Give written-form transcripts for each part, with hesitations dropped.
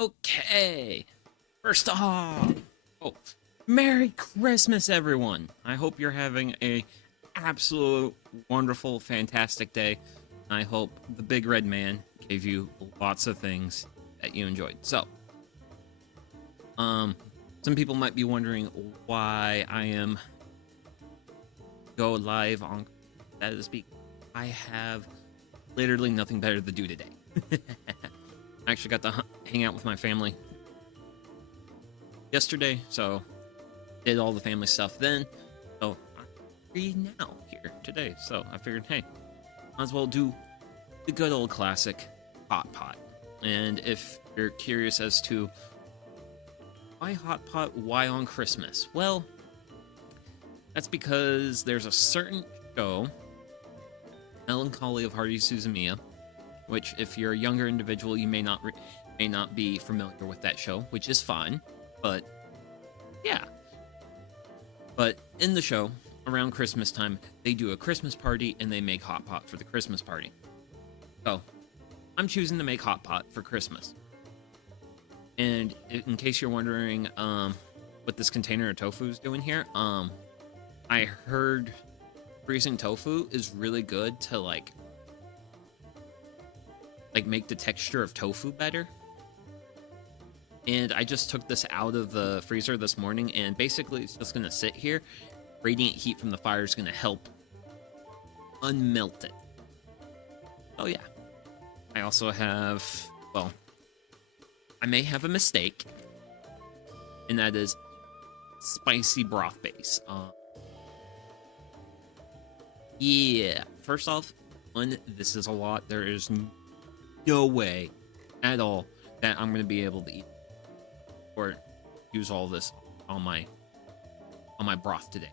Okay, first off, oh, Merry Christmas, everyone. I hope you're having a absolute wonderful, fantastic day. I hope the Big Red Man gave you lots of things that you enjoyed. So, some people might be wondering why I am go live on that is because I have literally nothing better to do today. I actually got to hang out with my family yesterday, so did all the family stuff then. So I'm free now here today. So I figured, hey, might as well do the good old classic hot pot. And if you're curious as to why hot pot, why on Christmas? Well, that's because there's a certain show, Melancholy of Hardy Suzumiya, which if you're a younger individual, you may not be familiar with that show, which is fine. But yeah. But in the show, around Christmas time, they do a Christmas party and they make hot pot for the Christmas party. So I'm choosing to make hot pot for Christmas. And in case you're wondering what this container of tofu is doing here, I heard freezing tofu is really good to like make the texture of tofu better. And I just took this out of the freezer this morning, and basically it's just gonna sit here. Radiant heat from the fire is gonna help unmelt it. Oh yeah. I also have, well, I may have a mistake, and that is spicy broth base. Yeah, first off, this is a lot. There is no way at all that I'm going to be able to eat or use all this on my broth today.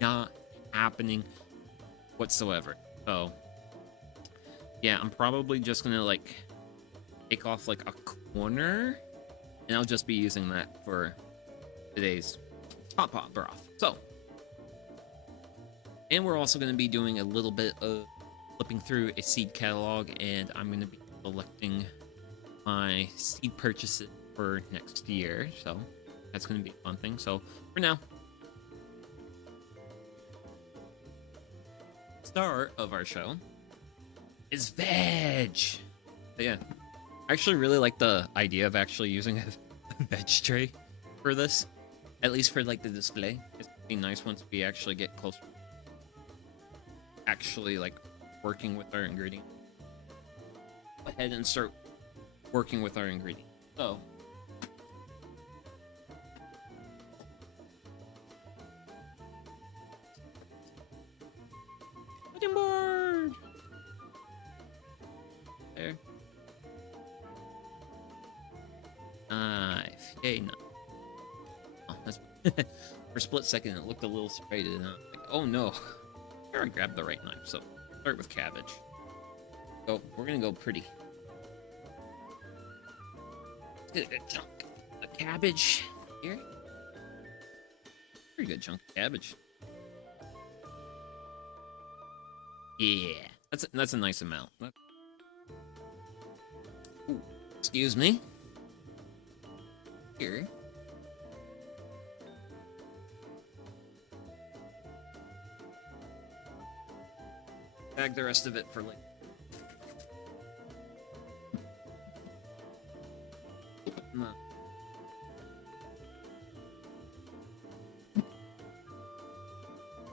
Not happening whatsoever. So yeah, I'm probably just gonna like take off like a corner, and I'll just be using that for today's hot pot broth. So, and we're also going to be doing a little bit of flipping through a seed catalog, and I'm going to be selecting my seed purchases for next year. So that's going to be a fun thing. So for now, star of our show is veg. So yeah, I actually really like the idea of actually using a veg tray for this, at least for like the display. It's gonna be nice once we actually get closer, actually like working with our ingredients. Go ahead and start working with our ingredients. So cutting board there. Knife. Yay, knife. Oh, that's for a split second it looked a little serrated, and I was like, oh no. Sure, I grabbed the right knife. So start with cabbage. So we're gonna go pretty. Let's get a good chunk of cabbage here. Pretty good chunk of cabbage. Yeah, that's a nice amount. Ooh, excuse me. Here. Bag the rest of it for later. No.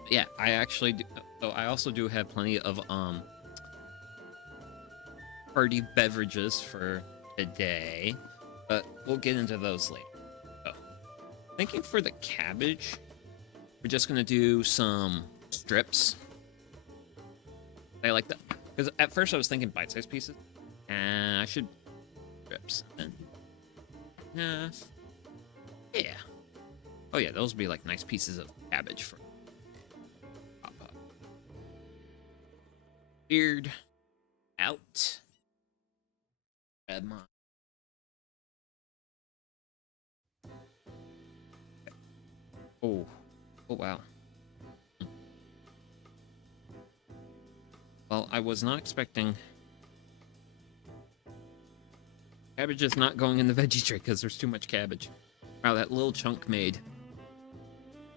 Yeah, I actually do. So I also do have plenty of party beverages for today, but we'll get into those later. So, thinking for the cabbage, we're just gonna do some strips. I like that because at first I was thinking bite-sized pieces, and I should strips. And half. Yeah. Oh yeah, those would be like nice pieces of cabbage for pop up. Beard out. Grab mine. Oh. Oh wow. Well, I was not expecting Cabbage is not going in the veggie tray because there's too much cabbage. Wow, that little chunk made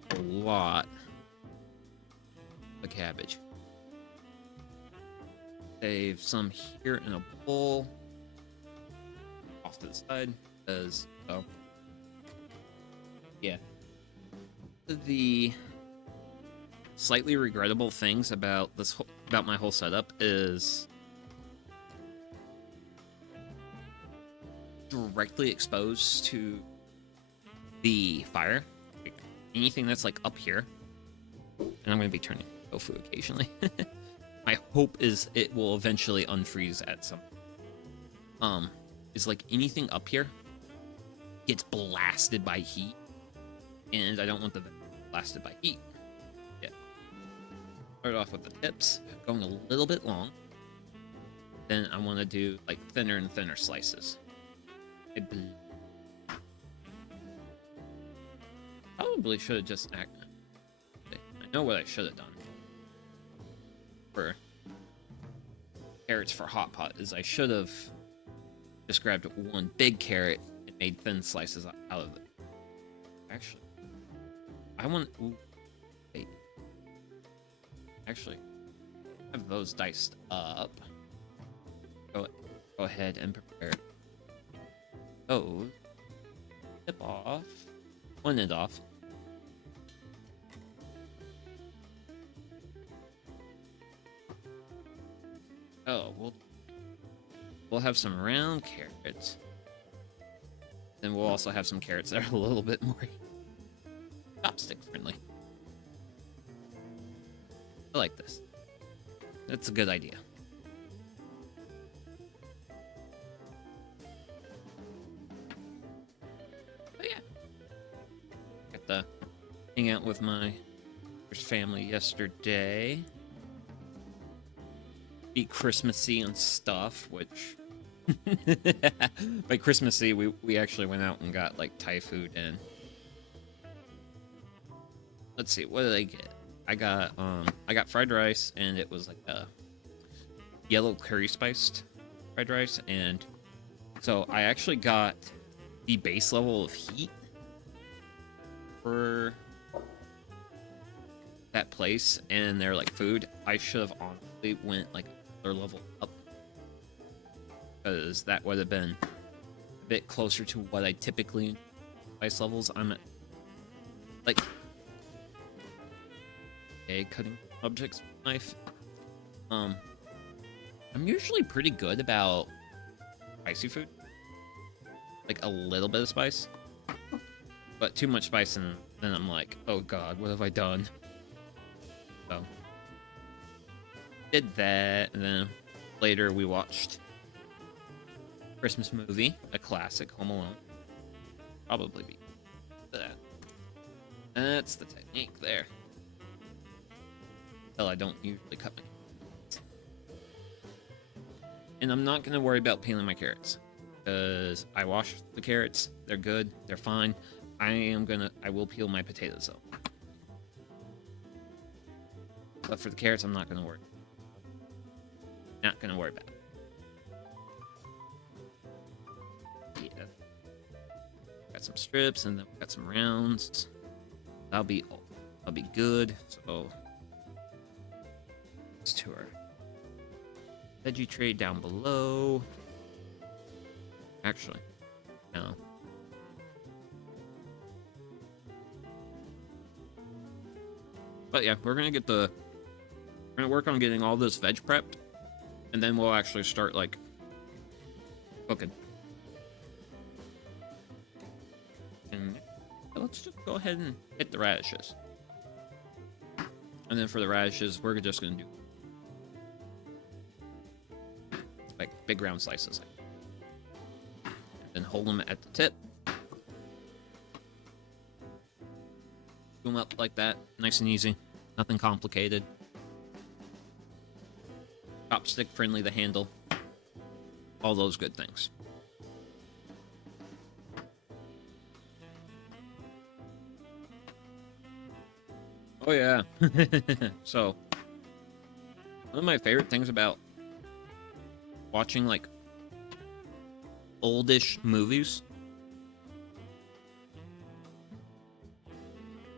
a lot of cabbage. Save some here in a bowl. Off to the side, because, oh. Yeah. The slightly regrettable things about about my whole setup is directly exposed to the fire. Like, anything that's like up here, and I'm going to be turning tofu occasionally. My hope is it will eventually unfreeze at some. Is like anything up here gets blasted by heat, and I don't want the blasted by heat. Yeah. Start off with the tips, going a little bit long. Then I want to do like thinner and thinner slices. I probably should have just I know what I should have done for carrots for hot pot is I should have just grabbed one big carrot and made thin slices out of it. Actually, I want. Ooh, wait. Actually, have those diced up. Go ahead and prepare those. Tip off. One end off. Oh, we'll have some round carrots. Then we'll also have some carrots that are a little bit more chopstick friendly. I like this. That's a good idea. But yeah. Got to hang out with my family yesterday. Be Christmassy and stuff, which by Christmassy we actually went out and got like Thai food, and let's see, what did I get? I got fried rice, and it was like a yellow curry spiced fried rice, and so I actually got the base level of heat for that place and their like food. I should have honestly went like another level up, because that would have been a bit closer to what I typically spice levels. I'm at like cutting objects with a knife. I'm usually pretty good about spicy food, like a little bit of spice, but too much spice and then I'm like, oh god, what have I done? So did that, and then later we watched Christmas movie, a classic, Home Alone. Probably be that. That's the technique there. Well, I don't usually cut my carrots. And I'm not going to worry about peeling my carrots, because I wash the carrots. They're good. They're fine. I will peel my potatoes though. But for the carrots, I'm not going to worry. Not going to worry about it. Yeah. Got some strips, and then we got some rounds. That'll be good. So let's to our veggie tray down below. Actually, no. But yeah, we're gonna work on getting all this veg prepped, and then we'll actually start like cooking. And let's just go ahead and hit the radishes. And then for the radishes, we're just gonna do like big round slices. And then hold them at the tip. Do them up like that, nice and easy, nothing complicated. Chopstick friendly, the handle, all those good things. Oh yeah. So one of my favorite things about watching like oldish movies,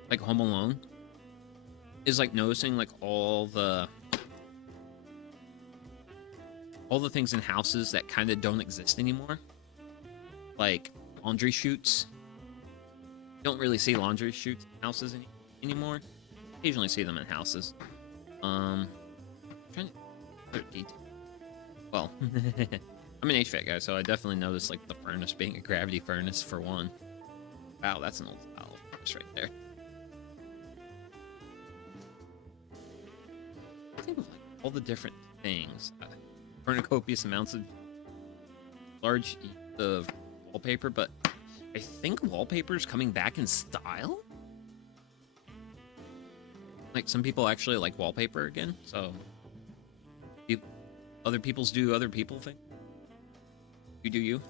like Home Alone, is like noticing like all the things in houses that kind of don't exist anymore, like laundry chutes. You don't really see laundry chutes in houses anymore. Occasionally see them in houses. Trying to detail. Well, I'm an HVAC guy, so I definitely noticed like the furnace being a gravity furnace for one. Wow, that's an old style furnace right there. I think of like all the different things. Copious amounts of large of wallpaper, but I think wallpaper is coming back in style. Like some people actually like wallpaper again, so other people's do other people thing. You do you.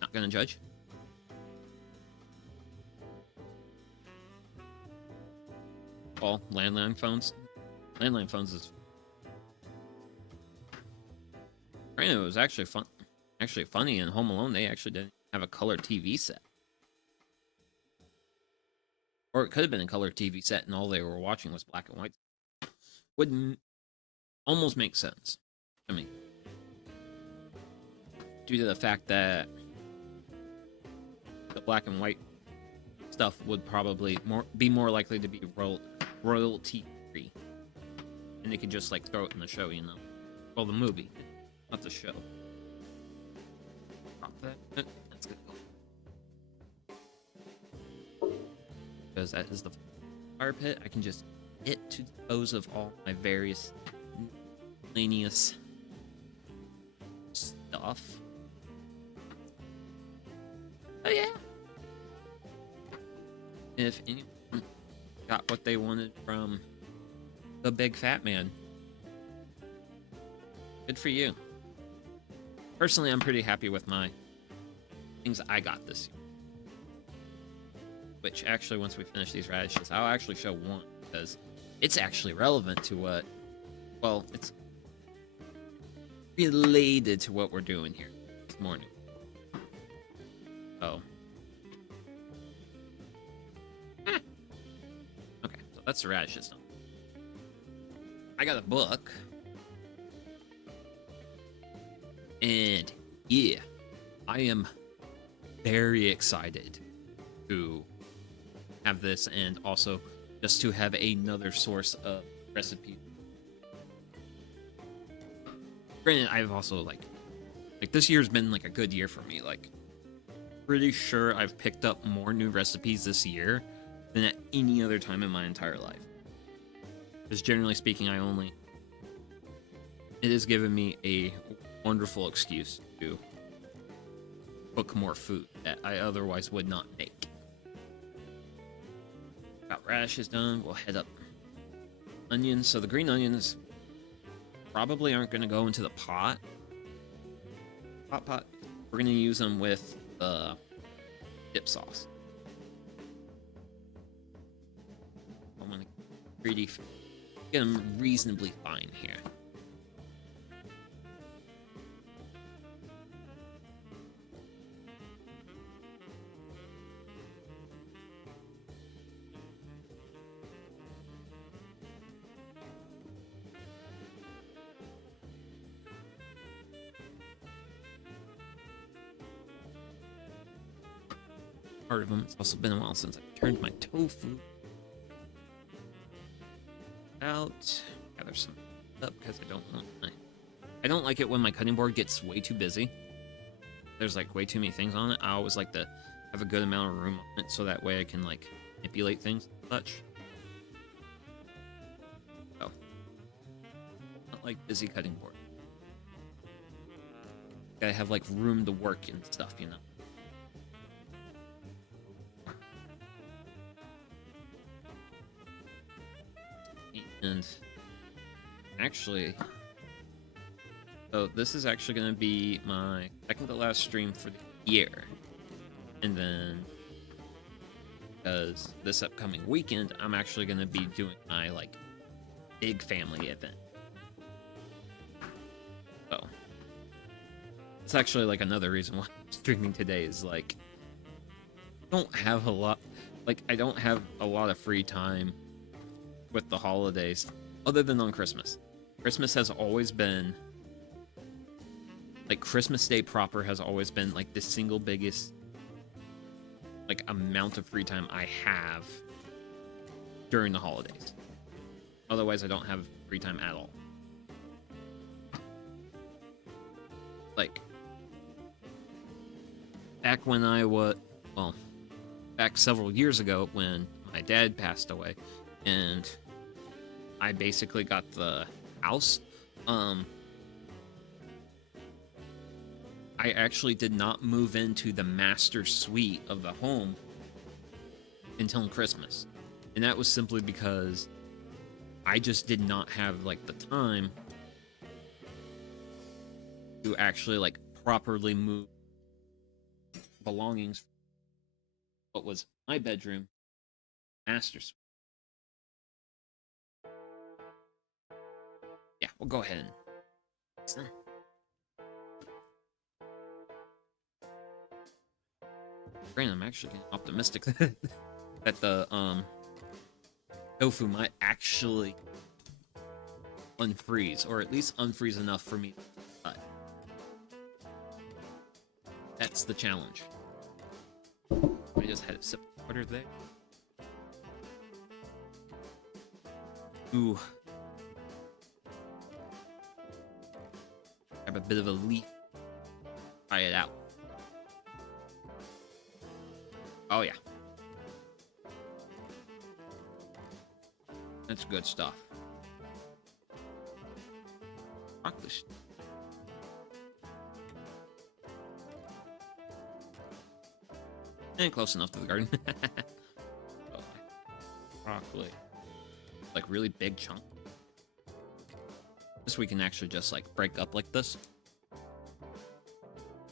Not gonna judge. All landline phones. Landline phones is. Granted, it was actually fun. Actually funny in Home Alone, they actually didn't have a color TV set. Or it could have been a color TV set and all they were watching was black and white. Wouldn't almost make sense to me. Due to the fact that the black and white stuff would probably be more likely to be royalty free. And they could just like throw it in the show, you know. Well, the movie, not the show. Drop that. That's gonna go. Because that is the fire pit. I can just hit to dispose of all my various miscellaneous stuff. Oh yeah. If anyone got what they wanted from the big fat man, good for you. Personally, I'm pretty happy with my things I got this year. Which actually, once we finish these radishes, I'll actually show one because it's actually relevant to what, well, it's related to what we're doing here this morning. Oh. Okay, so that's the radishes. I got a book. And yeah, I am very excited to have this and also just to have another source of recipes. Granted, I've also like this year's been like a good year for me. Like, pretty sure I've picked up more new recipes this year than at any other time in my entire life. Because generally speaking, it has given me a wonderful excuse to cook more food that I otherwise would not make. Got radishes done, we'll head up. Onions, so the green onions probably aren't going to go into the pot. Pot. We're going to use them with the dip sauce. I'm going to get them reasonably fine here. Part of them. It's also been a while since I turned my tofu out. Gather some up because I don't like it when my cutting board gets way too busy. There's like way too many things on it. I always like to have a good amount of room on it so that way I can like manipulate things and such. So, not like busy cutting board. Gotta have like room to work and stuff, you know. And actually, so this is actually going to be my second to last stream for the year. And then, because this upcoming weekend, I'm actually going to be doing my, like, big family event. So, It's actually like another reason why I'm streaming today is like I don't have a lot, like I don't have a lot of free time with the holidays other than on Christmas. Christmas has always been like Christmas Day proper has always been like the single biggest like amount of free time I have during the holidays. Otherwise, I don't have free time at all. Like back when I was, well, back several years ago when my dad passed away and I basically got the house, I actually did not move into the master suite of the home until Christmas. And that was simply because I just did not have like the time to actually like properly move belongings from what was my bedroom master suite. Yeah, we'll go ahead and granted, I'm actually getting optimistic that the tofu might actually unfreeze, or at least unfreeze enough for me to cut. That's the challenge. I just had a sip of water there. Ooh. Grab a bit of a leaf. Try it out. Oh yeah. That's good stuff. Broccoli. And close enough to the garden. Oh, broccoli. Like really big chunk. This we can actually just like break up like this.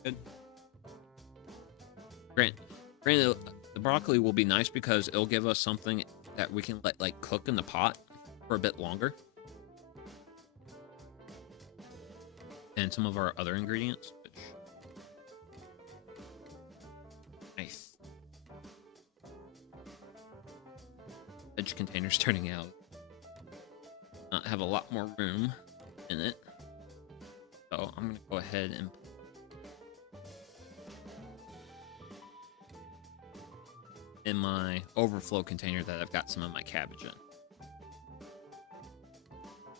Good. Granted, the broccoli will be nice because it'll give us something that we can let like cook in the pot for a bit longer. And some of our other ingredients, which nice. Veg container's turning out. Not have a lot more room in it. So I'm gonna go ahead and in my overflow container that I've got some of my cabbage in.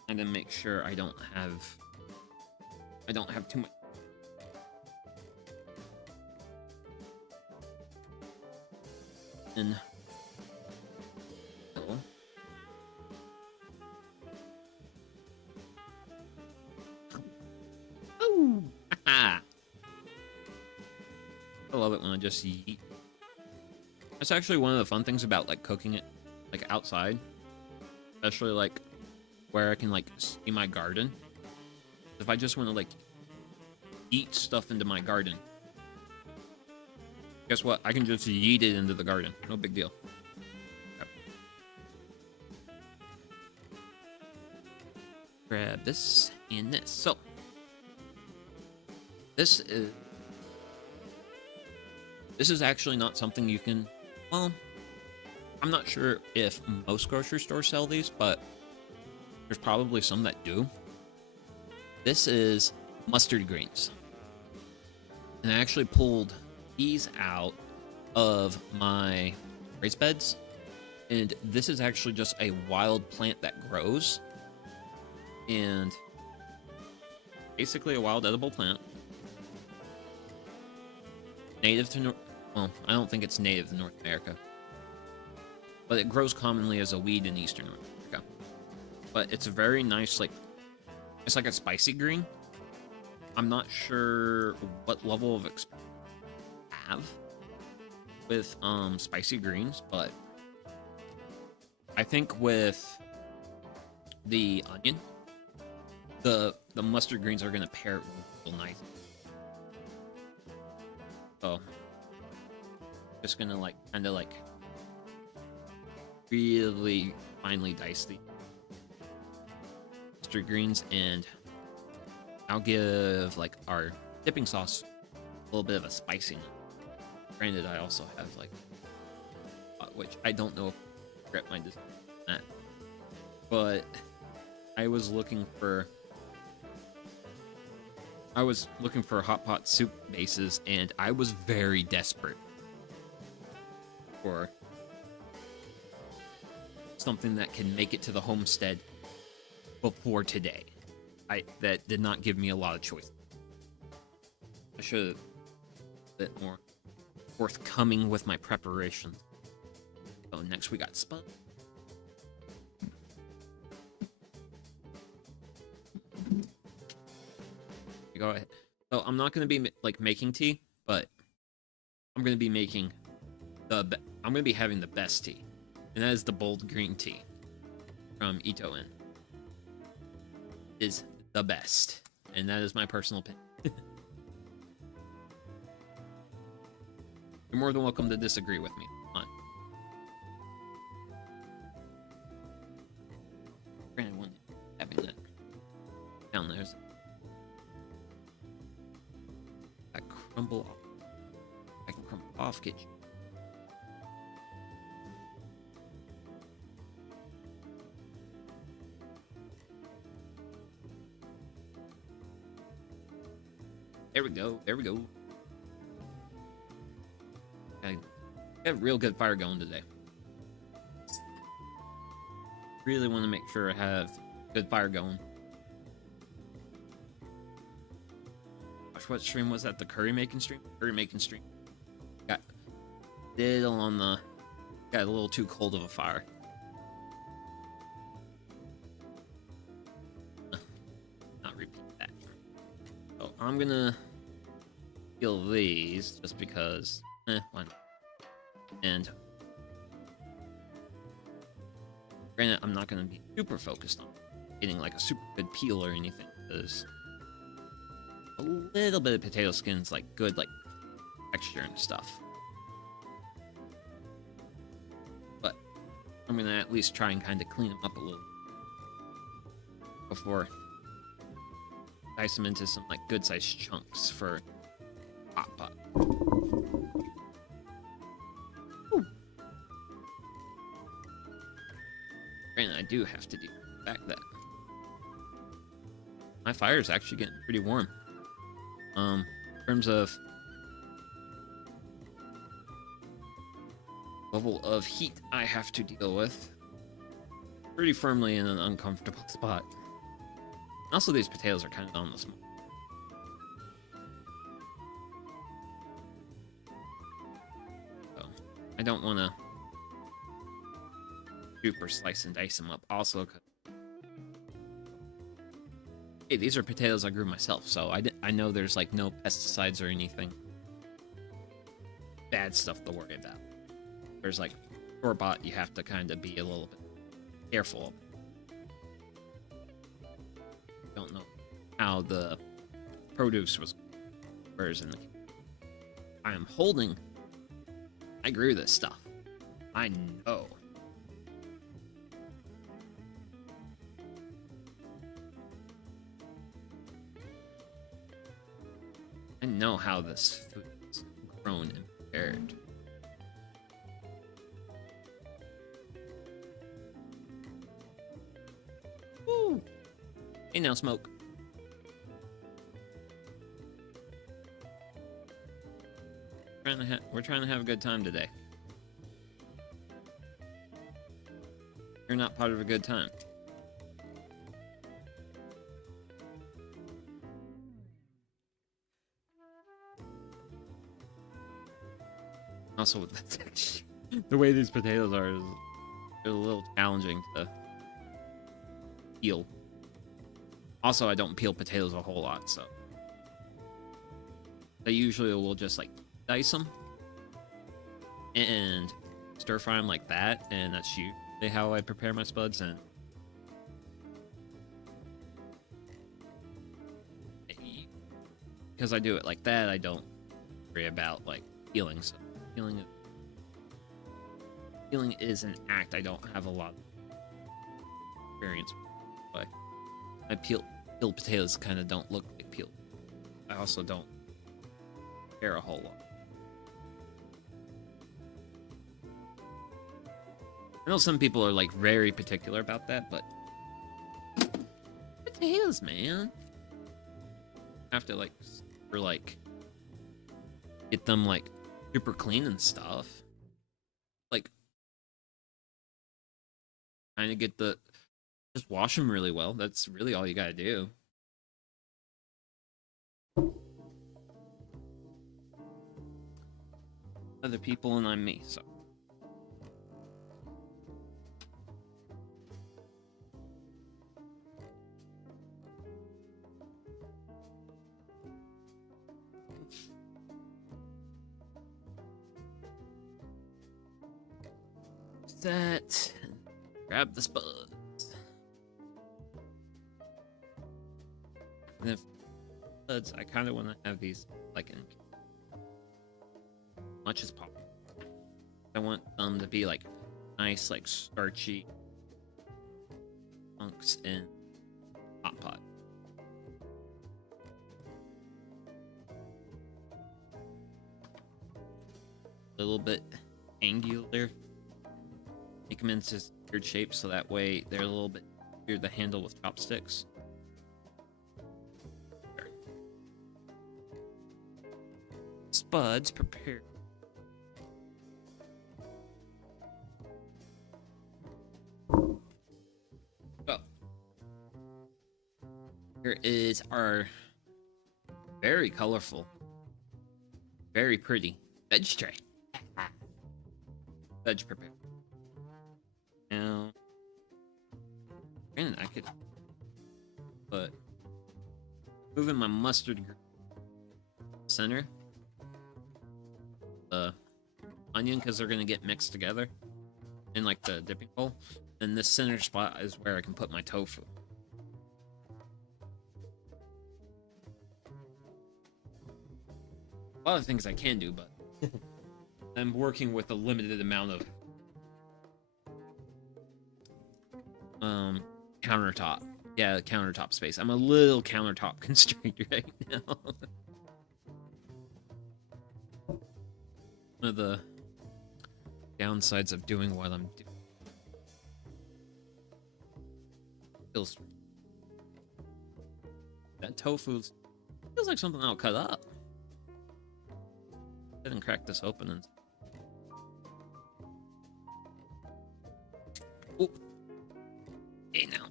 And then make sure I don't have too much. And oh, I love it when I just eat. That's actually one of the fun things about like cooking it like outside, especially like where I can like see my garden. If I just want to like eat stuff into my garden, guess what? I can just yeet it into the garden. No big deal. Okay. Grab this and this. So this is actually not something you can. Well, I'm not sure if most grocery stores sell these, but there's probably some that do. This is mustard greens. And I actually pulled these out of my raised beds. And this is actually just a wild plant that grows. And basically a wild edible plant. Native to well, I don't think it's native to North America. But it grows commonly as a weed in Eastern North America. But it's a very nice, like, it's like a spicy green. I'm not sure what level of experience I have with spicy greens, but I think with the onion, the mustard greens are gonna pair real nice. So just gonna like kind of like really finely dice the mustard greens, and I'll give like our dipping sauce, a little bit of a spiciness. Granted, I also have like, which I don't know if I regret my decision on that, but I was looking for hot pot soup bases, and I was very desperate for something that can make it to the homestead before today. That did not give me a lot of choice. I should have been a bit more forthcoming with my preparations. So next we got spud. Go ahead. So I'm not going to be like making tea, but I'm going to be making I'm going to be having the best tea, and that is the bold green tea from Ito Inn. Is the best, and that is my personal opinion. You're more than welcome to disagree with me. Come on. Granted, one having that down there's that crumble off. I can crumble off, get you. There we go. There we go. I got real good fire going today. Really want to make sure I have good fire going. Gosh, what stream was that? The curry making stream? Curry making stream. Got a little too cold of a fire. Not repeat that. So I'm gonna kill these just because. Why not? And granted, I'm not going to be super focused on getting like a super good peel or anything, because a little bit of potato skin's like good like texture and stuff. But I'm going to at least try and kind of clean them up a little before dice them into some like good sized chunks for hot pot. Granted, I do have to do back that. My fire is actually getting pretty warm. In terms of level of heat I have to deal with, pretty firmly in an uncomfortable spot. Also, these potatoes are kind of on the small. So, I don't want to super slice and dice them up. Also, 'cause hey, these are potatoes I grew myself, so I know there's like no pesticides or anything bad stuff to worry about. There's like store-bought, you have to kind of be a little bit careful. Don't know how the produce was, whereas in the I am holding. I grew this stuff. I know. I know how this food is grown and prepared. Woo! Hey now, Smoke. We're trying to have a good time today. You're not part of a good time. Also, with the texture, the way these potatoes are, they're a little challenging to peel. Also, I don't peel potatoes a whole lot, so I usually will just like dice them and stir fry them like that, and that's usually how I prepare my spuds. And because I do it like that, I don't worry about like peeling. So peeling is an act I don't have a lot of experience with, but I peeled potatoes kind of don't look like peeled. I also don't care a whole lot. I know some people are like very particular about that, but potatoes, man. I have to like get them like super clean and stuff. Like trying to get just wash them really well. That's really all you gotta do. Other people and I'm me, so. That. Grab the spuds. And if spuds, I kind of want to have these like in much as possible. I want them to be like nice, like starchy chunks in hot pot. A little bit angular. Make them into weird shapes so that way they're a little bit easier to handle with chopsticks. There. Spuds prepared. Oh. Here is our very colorful, very pretty veg tray. Veg prepared. Now, granted, I could put moving my mustard center, the onion because they're gonna get mixed together in like the dipping bowl, and this center spot is where I can put my tofu. A lot of things I can do, but I'm working with a limited amount of countertop. Yeah, countertop space. I'm a little countertop constrained right now. One of the downsides of doing what I'm doing. That tofu feels like something I'll cut up. Go ahead and crack this open and. Oh. Hey now.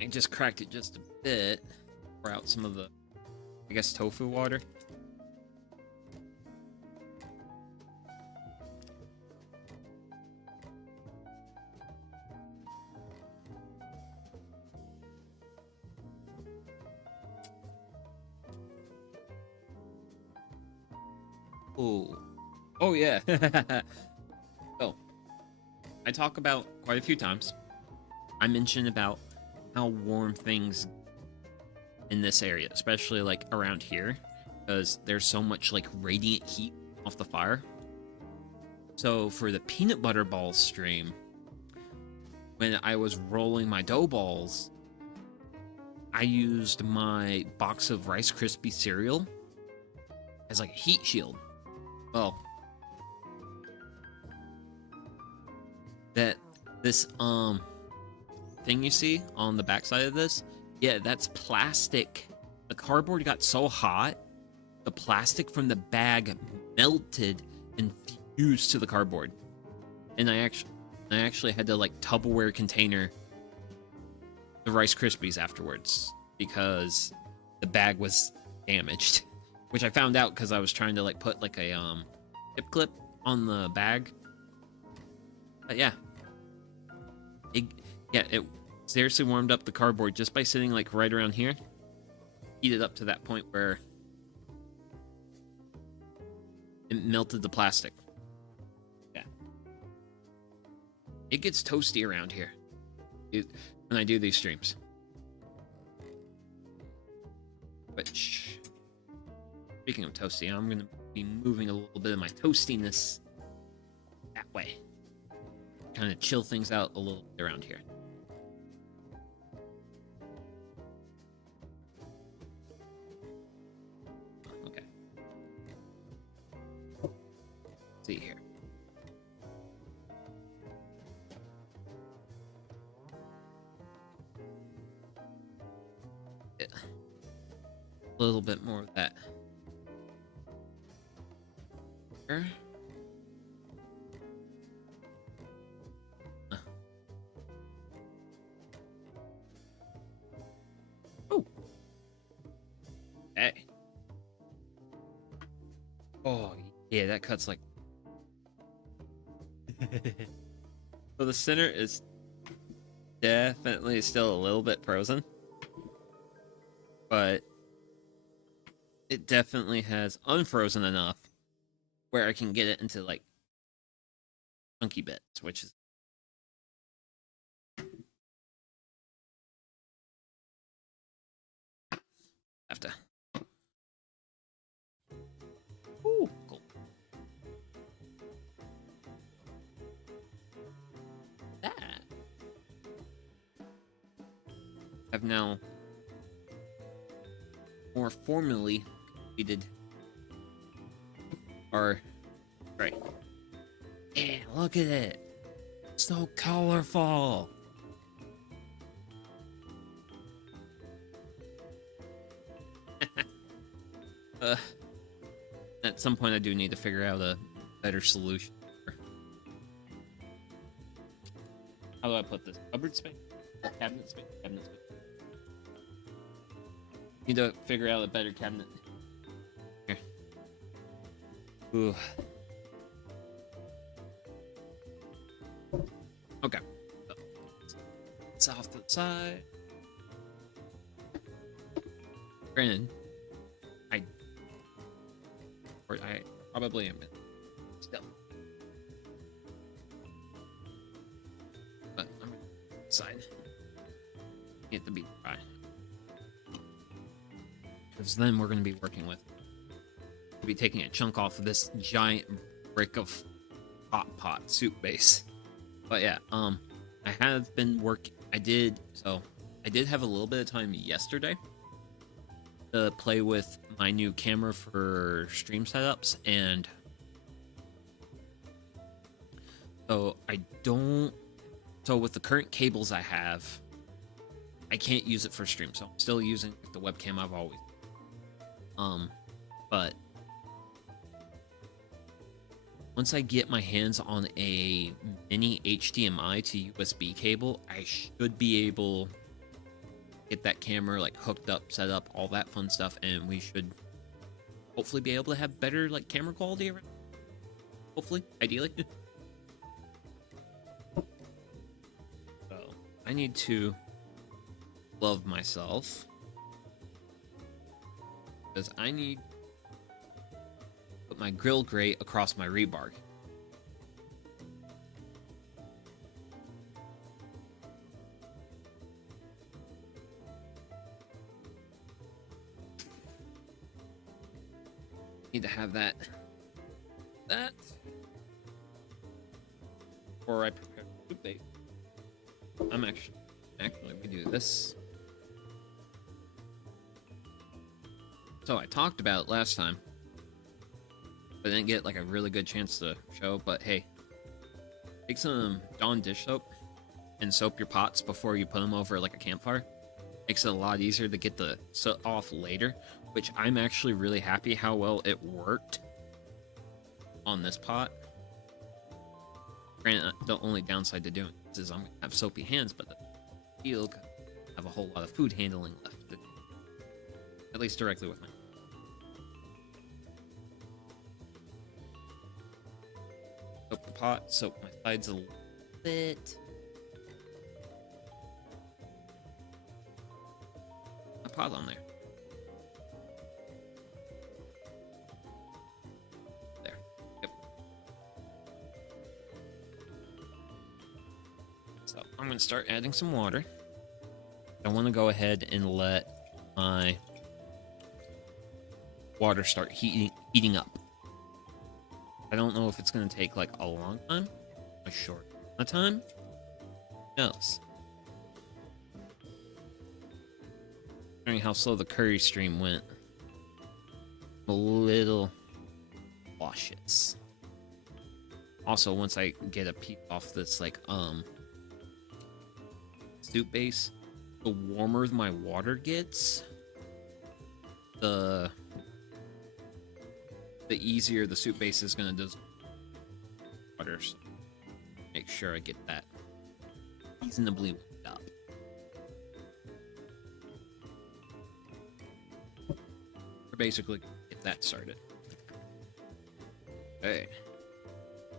I just cracked it just a bit. Pour out some of the, I guess, tofu water. Oh yeah. So, I talk about quite a few times. I mention about how warm things in this area, especially like around here, because there's so much like radiant heat off the fire. So for the peanut butter balls stream, when I was rolling my dough balls, I used my box of Rice Krispie cereal as like a heat shield. Well, this thing you see on the backside of this, yeah, that's plastic. The cardboard got so hot, the plastic from the bag melted and fused to the cardboard, and I actually had to like Tupperware container the Rice Krispies afterwards because the bag was damaged, which I found out because I was trying to like put like a hip clip on the bag. But yeah, it seriously warmed up the cardboard just by sitting like right around here. Heated up to that point where it melted the plastic. Yeah, it gets toasty around here when I do these streams. But shh. Speaking of toasty, I'm gonna be moving a little bit of my toastiness that way. Kind of chill things out a little bit around here. see here. Yeah. A little bit more of that. Here. Oh. Hey. Oh, yeah, that cuts like. So the center is definitely still a little bit frozen, but it definitely has unfrozen enough where I can get it into like chunky bits, which is have to. Ooh, cool. That I've now more formally completed our right. Yeah, look at it. So colorful. uh, at some point, I do need to figure out a better solution. How do I put this? Cupboard space? Cabinet space? Cabinet space. Need to figure out a better cabinet. Here. Ooh. Okay. It's off to the side. Granted, I probably am still. But I'm gonna decide. Get to be dry. Because then we're going to be working with. We'll be taking a chunk off of this giant brick of hot pot soup base. But yeah, I have been working. I did have a little bit of time yesterday to play with my new camera for stream setups, and so with the current cables I have, I can't use it for stream, so I'm still using the webcam I've always but once I get my hands on a mini HDMI to USB cable, I should be able to get that camera like hooked up, set up, all that fun stuff, and we should hopefully be able to have better like camera quality around. Hopefully, ideally. So I need to love myself because I need to put my grill grate across my rebar. Need to have that before I prepare food bait. I'm actually we do this. So I talked about it last time, but I didn't get like a really good chance to show. But hey, take some Dawn dish soap and soap your pots before you put them over like a campfire. Makes it a lot easier to get the soot off later, which I'm actually really happy how well it worked on this pot. Granted, the only downside to doing this is I'm gonna have soapy hands, but the field have a whole lot of food handling left, at least directly with me. Soap the pot, soap my sides a little bit. A pot on there. There. Yep. So I'm going to start adding some water. I want to go ahead and let my water start heating up. I don't know if it's going to take like a long time, a short amount of time. Who knows? Considering how slow the curry stream went, I'm a little cautious. Also, once I get a piece off this like soup base, the warmer my water gets, the easier the soup base is gonna dissolve water. So make sure I get that reasonably warmed up. Or basically get that started. Okay.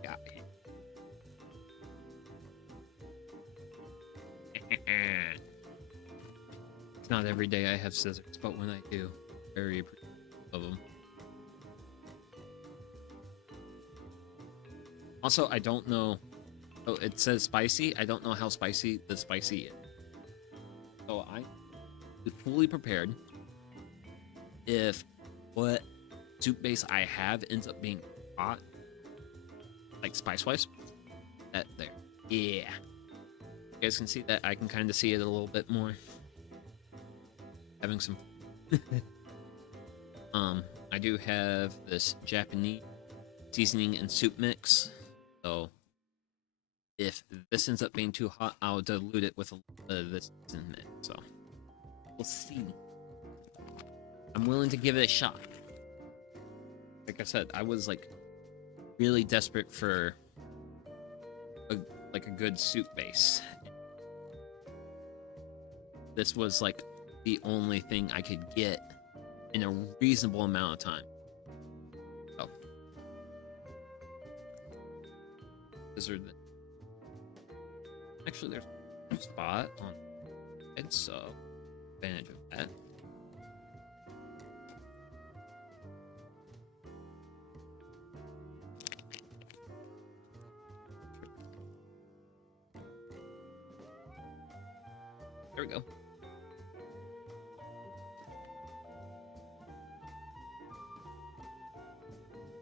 Got it. It's not every day I have scissors, but when I do, very appreciative of them. Also, I don't know. Oh, it says spicy. I don't know how spicy the spicy is. So I'm fully prepared if what soup base I have ends up being hot, like spice-wise. That there. Yeah. You guys can see that. I can kind of see it a little bit more. Having some. I do have this Japanese seasoning and soup mix. So if this ends up being too hot, I'll dilute it with a little bit of this in it. So we'll see. I'm willing to give it a shot. Like I said, I was like really desperate for a good soup base. This was like the only thing I could get in a reasonable amount of time. Oh. Actually, there's a spot on it, so advantage of that. There we go.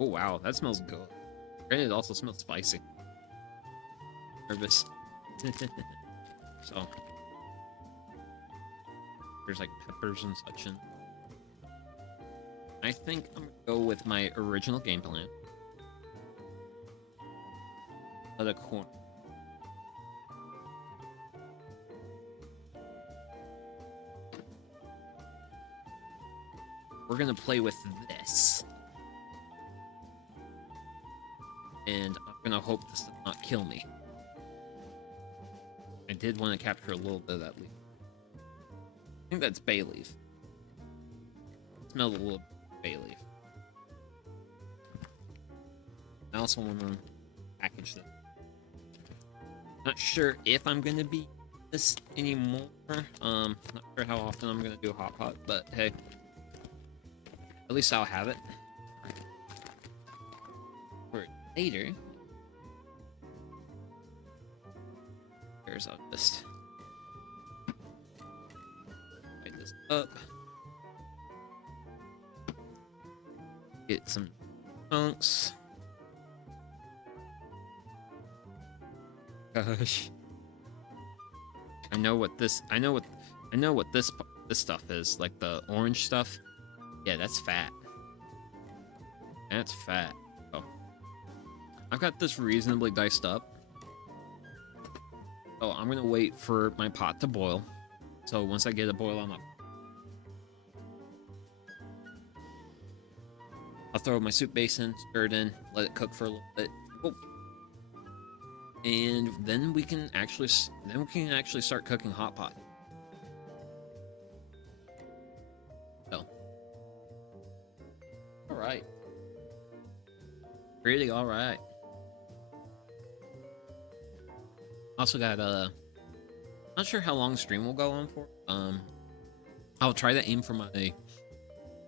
Oh wow, that smells good. Granted, it also smells spicy. Nervous. So there's like peppers and such in. I think I'm gonna go with my original game plan. Other corner. We're gonna play with this. And I'm gonna hope this does not kill me. I did want to capture a little bit of that leaf. I think that's bay leaf. It smells a little bay leaf. I also want to package this. Not sure if I'm gonna be this anymore. Not sure how often I'm gonna do hot pot, but hey, at least I'll have it for later. I'll just light this up. Get some chunks. Gosh, I know what this stuff is. Like the orange stuff. Yeah, that's fat. That's fat. Oh, I've got this reasonably diced up. So I'm gonna wait for my pot to boil. So once I get a boil on my, I'll throw my soup base in, stir it in, let it cook for a little bit. Oh. And then we can actually start cooking hot pot. So, all right, really all right. Also got not sure how long the stream will go on for. I'll try to aim for my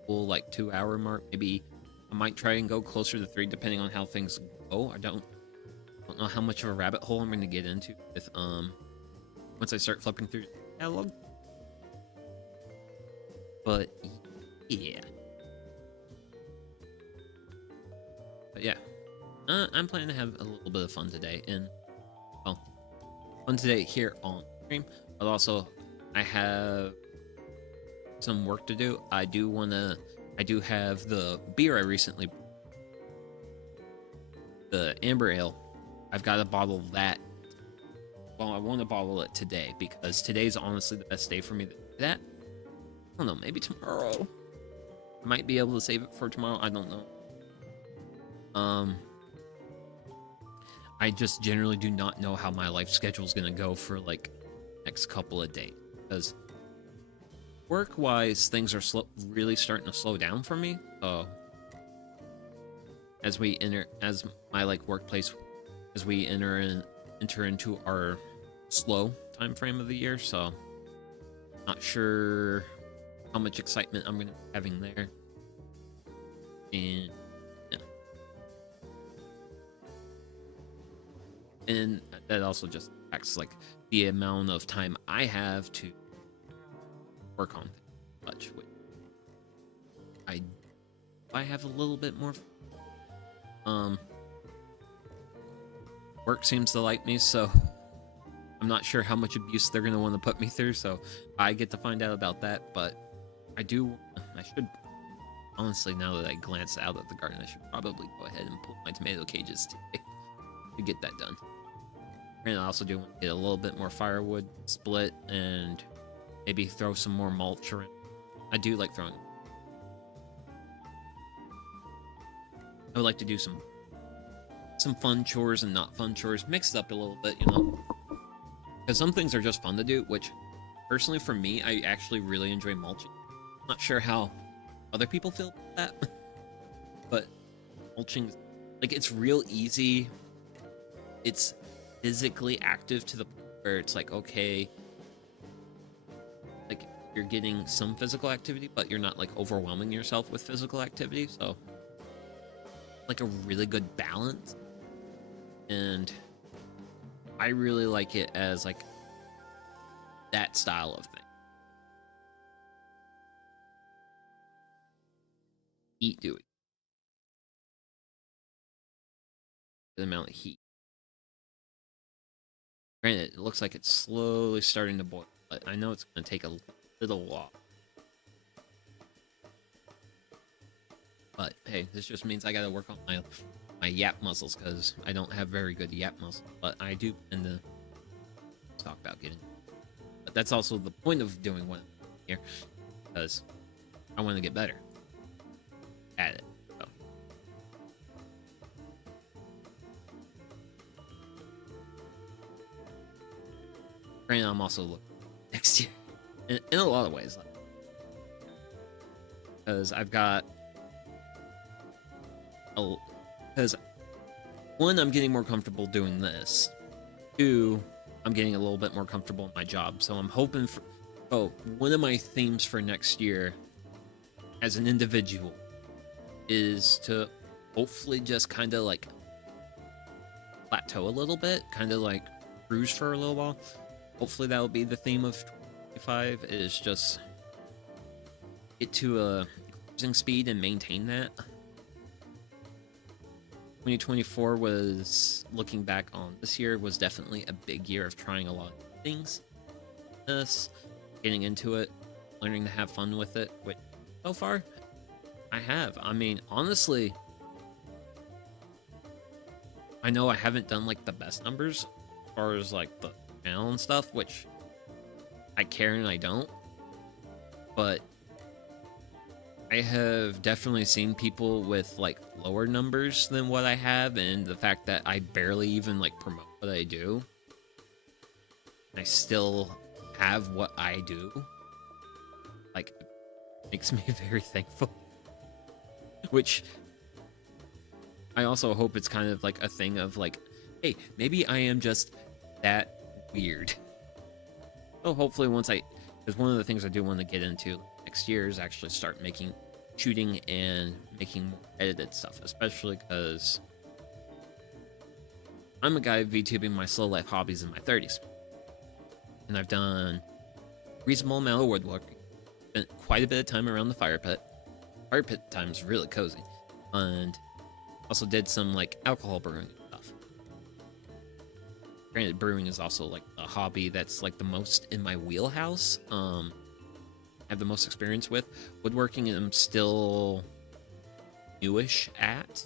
full like 2-hour mark. Maybe I might try and go closer to 3 depending on how things go. I don't know how much of a rabbit hole I'm going to get into with once I start flipping through the catalog. But yeah. But yeah. I'm planning to have a little bit of fun today, and well, fun today here on stream, but also I have some work to do. I do have the beer I recently, the Amber Ale, I've got to bottle that. Well, I want to bottle it today because today's honestly the best day for me to do that. I don't know, maybe tomorrow. I might be able to save it for tomorrow. I don't know. I just generally do not know how my life schedule is going to go for like next couple of days because work-wise things are really starting to slow down for me. So as my like workplace, as we enter into our slow time frame of the year, so not sure how much excitement I'm gonna be having there. And yeah. And that also just affects like the amount of time I have to work on much. I have a little bit more. Work seems to like me, so I'm not sure how much abuse they're gonna want to put me through. So I get to find out about that. But I should honestly, now that I glance out at the garden, I should probably go ahead and pull my tomato cages today to get that done. And I also do want to get a little bit more firewood split and maybe throw some more mulch around. I do like throwing. I would like to do some fun chores and not fun chores, mix it up a little bit, you know, because some things are just fun to do, which personally for me, I actually really enjoy mulching. Not sure how other people feel about that, but mulching, like, it's real easy. It's physically active to the point where it's like, okay, like you're getting some physical activity, but you're not like overwhelming yourself with physical activity. So like a really good balance. And I really like it as like that style of thing. Heat doing the amount of heat. Granted, it looks like it's slowly starting to boil, but I know it's going to take a little while. But hey, this just means I got to work on my yap muscles because I don't have very good yap muscles, but I do tend to talk about getting. But that's also the point of doing one here, because I want to get better at it. So. Granted, I'm also looking next year in a lot of ways, because I've got because one, I'm getting more comfortable doing this. Two, I'm getting a little bit more comfortable in my job. So I'm hoping for, one of my themes for next year as an individual is to hopefully just kind of like plateau a little bit, kind of like cruise for a little while. Hopefully that'll be the theme of 2025, is just get to a cruising speed and maintain that. 2024 was, looking back on this year, was definitely a big year of trying a lot of things. Getting into it, learning to have fun with it, which so far I have. I mean, honestly, I know I haven't done like the best numbers as far as like the channel and stuff, which I care and I don't, but I have definitely seen people with like lower numbers than what I have, and the fact that I barely even like promote what I do, I still have what I do, like, makes me very thankful. Which I also hope it's kind of like a thing of like, hey, maybe I am just that weird. So hopefully because one of the things I do want to get into next year is actually start shooting and making more edited stuff, especially because I'm a guy VTubing my slow life hobbies in my 30s, and I've done a reasonable amount of woodworking, spent quite a bit of time around the fire pit. Fire pit time is really cozy, and also did some like alcohol brewing stuff. Granted, brewing is also like a hobby that's like the most in my wheelhouse. Have the most experience with. Woodworking I'm still newish at.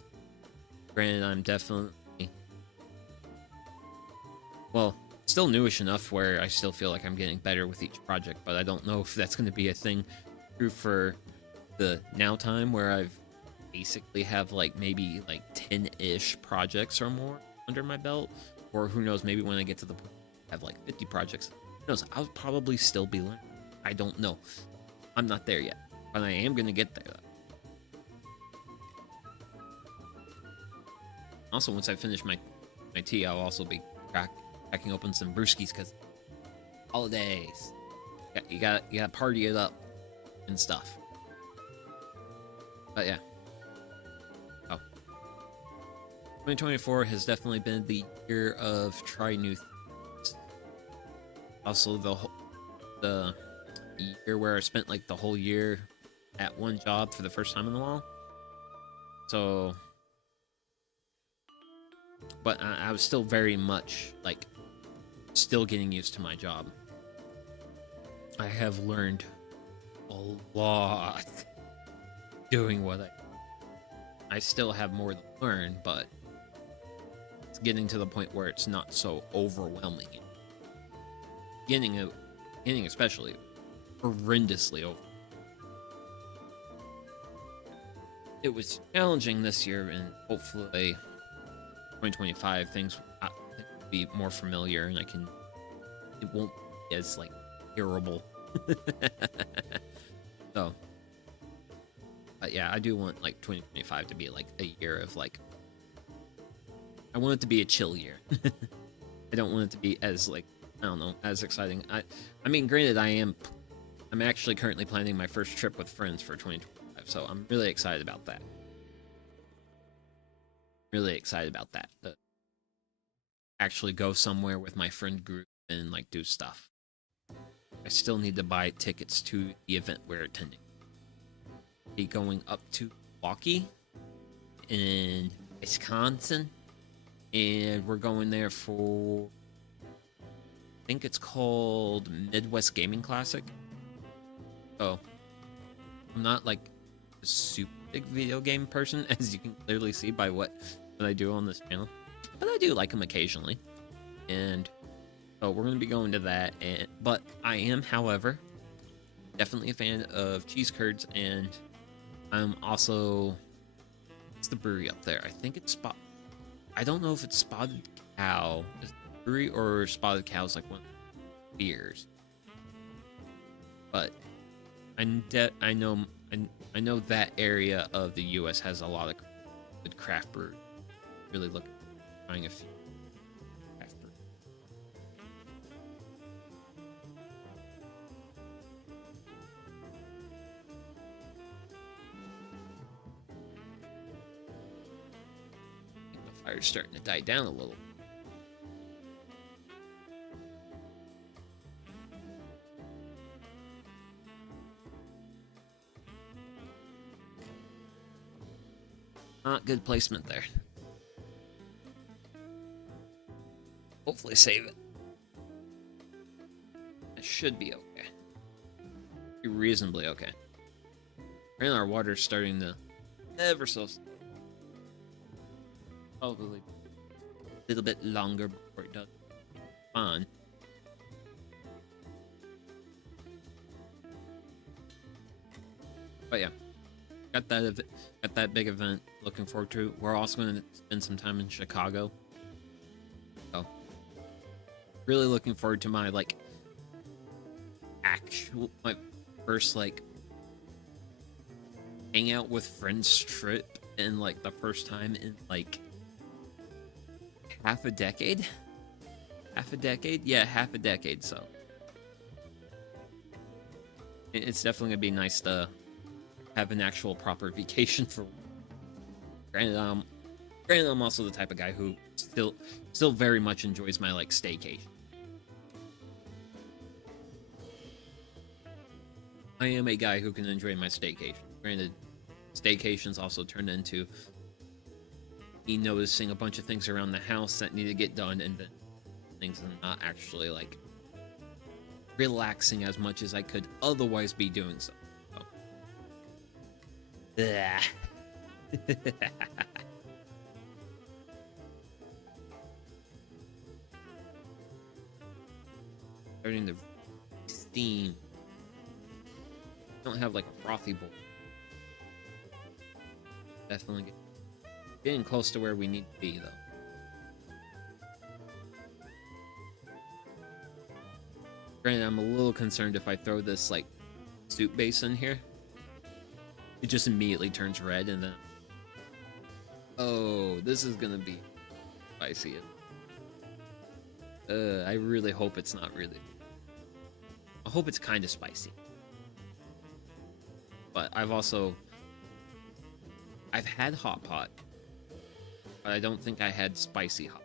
Granted, I'm definitely well, still newish enough where I still feel like I'm getting better with each project, but I don't know if that's going to be a thing true for the now time where I've basically have like maybe like 10-ish projects or more under my belt, or who knows, maybe when I get to the point I have like 50 projects, who knows, I'll probably still be learning. I don't know. I'm not there yet, but I am going to get there. Also, once I finish my tea, I'll also be cracking open some brewskis because holidays. You got party it up and stuff. But yeah. Oh. 2024 has definitely been the year of try new things. Also, the year where I spent like the whole year at one job for the first time in a while. So, but I was still very much like still getting used to my job. I have learned a lot doing what I still have more to learn, but it's getting to the point where it's not so overwhelming. Beginning especially horrendously over. It was challenging this year, and hopefully 2025 things will be more familiar, and it won't be as like terrible. So, but yeah, I do want like 2025 to be like a year of like, I want it to be a chill year. I don't want it to be as like, I don't know, as exciting. I mean, granted, I'm actually currently planning my first trip with friends for 2025, so I'm really excited about that. Really excited about that. To actually go somewhere with my friend group and like do stuff. I still need to buy tickets to the event we're attending. Be going up to Milwaukee in Wisconsin, and we're going there for, I think it's called Midwest Gaming Classic. So I'm not like a super big video game person, as you can clearly see by what I do on this channel, but I do like them occasionally, and so we're going to be going to that. But I am, however, definitely a fan of cheese curds, and I'm also, what's the brewery up there? I think it's I don't know if it's Spotted Cow is the brewery, or Spotted Cow is like one of the beers. But I know that area of the U.S. has a lot of good craft breweries. Really looking at trying a few craft breweries. I think the fire's starting to die down a little. Not good placement there. Hopefully save it. It should be okay. Be reasonably okay. And our water's starting to ever so slow. Probably a little bit longer before it does fine. But yeah, got that big event. Looking forward to it. We're also going to spend some time in Chicago. So, really looking forward to my like my first like hang out with friends trip, and like the first time in like half a decade. Yeah, half a decade. So it's definitely gonna be nice to have an actual proper vacation for. Granted, I'm also the type of guy who still very much enjoys my like staycation. I am a guy who can enjoy my staycation. Granted, staycations also turn into me noticing a bunch of things around the house that need to get done, and then things are not actually like relaxing as much as I could otherwise be doing so. starting to steam. Don't have like a frothy bowl. Definitely getting close to where we need to be, though. Granted, I'm a little concerned if I throw this like soup base in here, it just immediately turns red, and then oh, this is gonna be spicy. I really hope it's not really. I hope it's kind of spicy. But I've had hot pot, but I don't think I had spicy hot.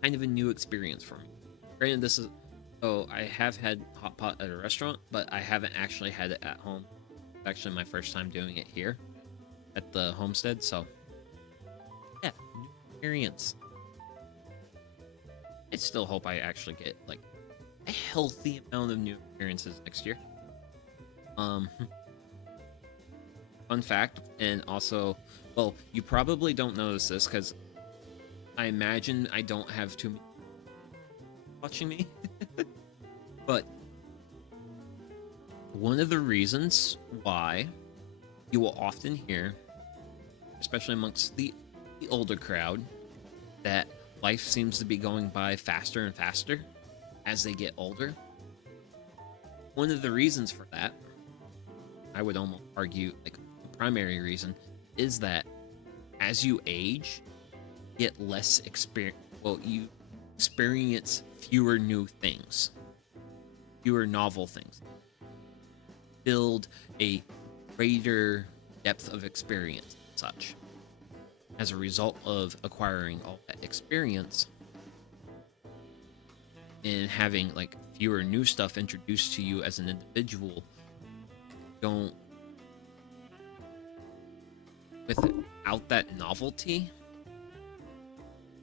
Kind of a new experience for me. Granted, this is I have had hot pot at a restaurant, but I haven't actually had it at home. It's actually my first time doing it here at the homestead, so yeah, new experience. I still hope I actually get like a healthy amount of new experiences next year. Fun fact, and also, well, you probably don't notice this because I imagine I don't have too many watching me. But one of the reasons why you will often hear, especially amongst the older crowd, that life seems to be going by faster and faster as they get older. One of the reasons for that, I would almost argue, like the primary reason, is that as you age, you get less experience. Well, you experience fewer new things, fewer novel things. Build a greater depth of experience, and such. As a result of acquiring all that experience and having like fewer new stuff introduced to you as an individual, don't, without that novelty,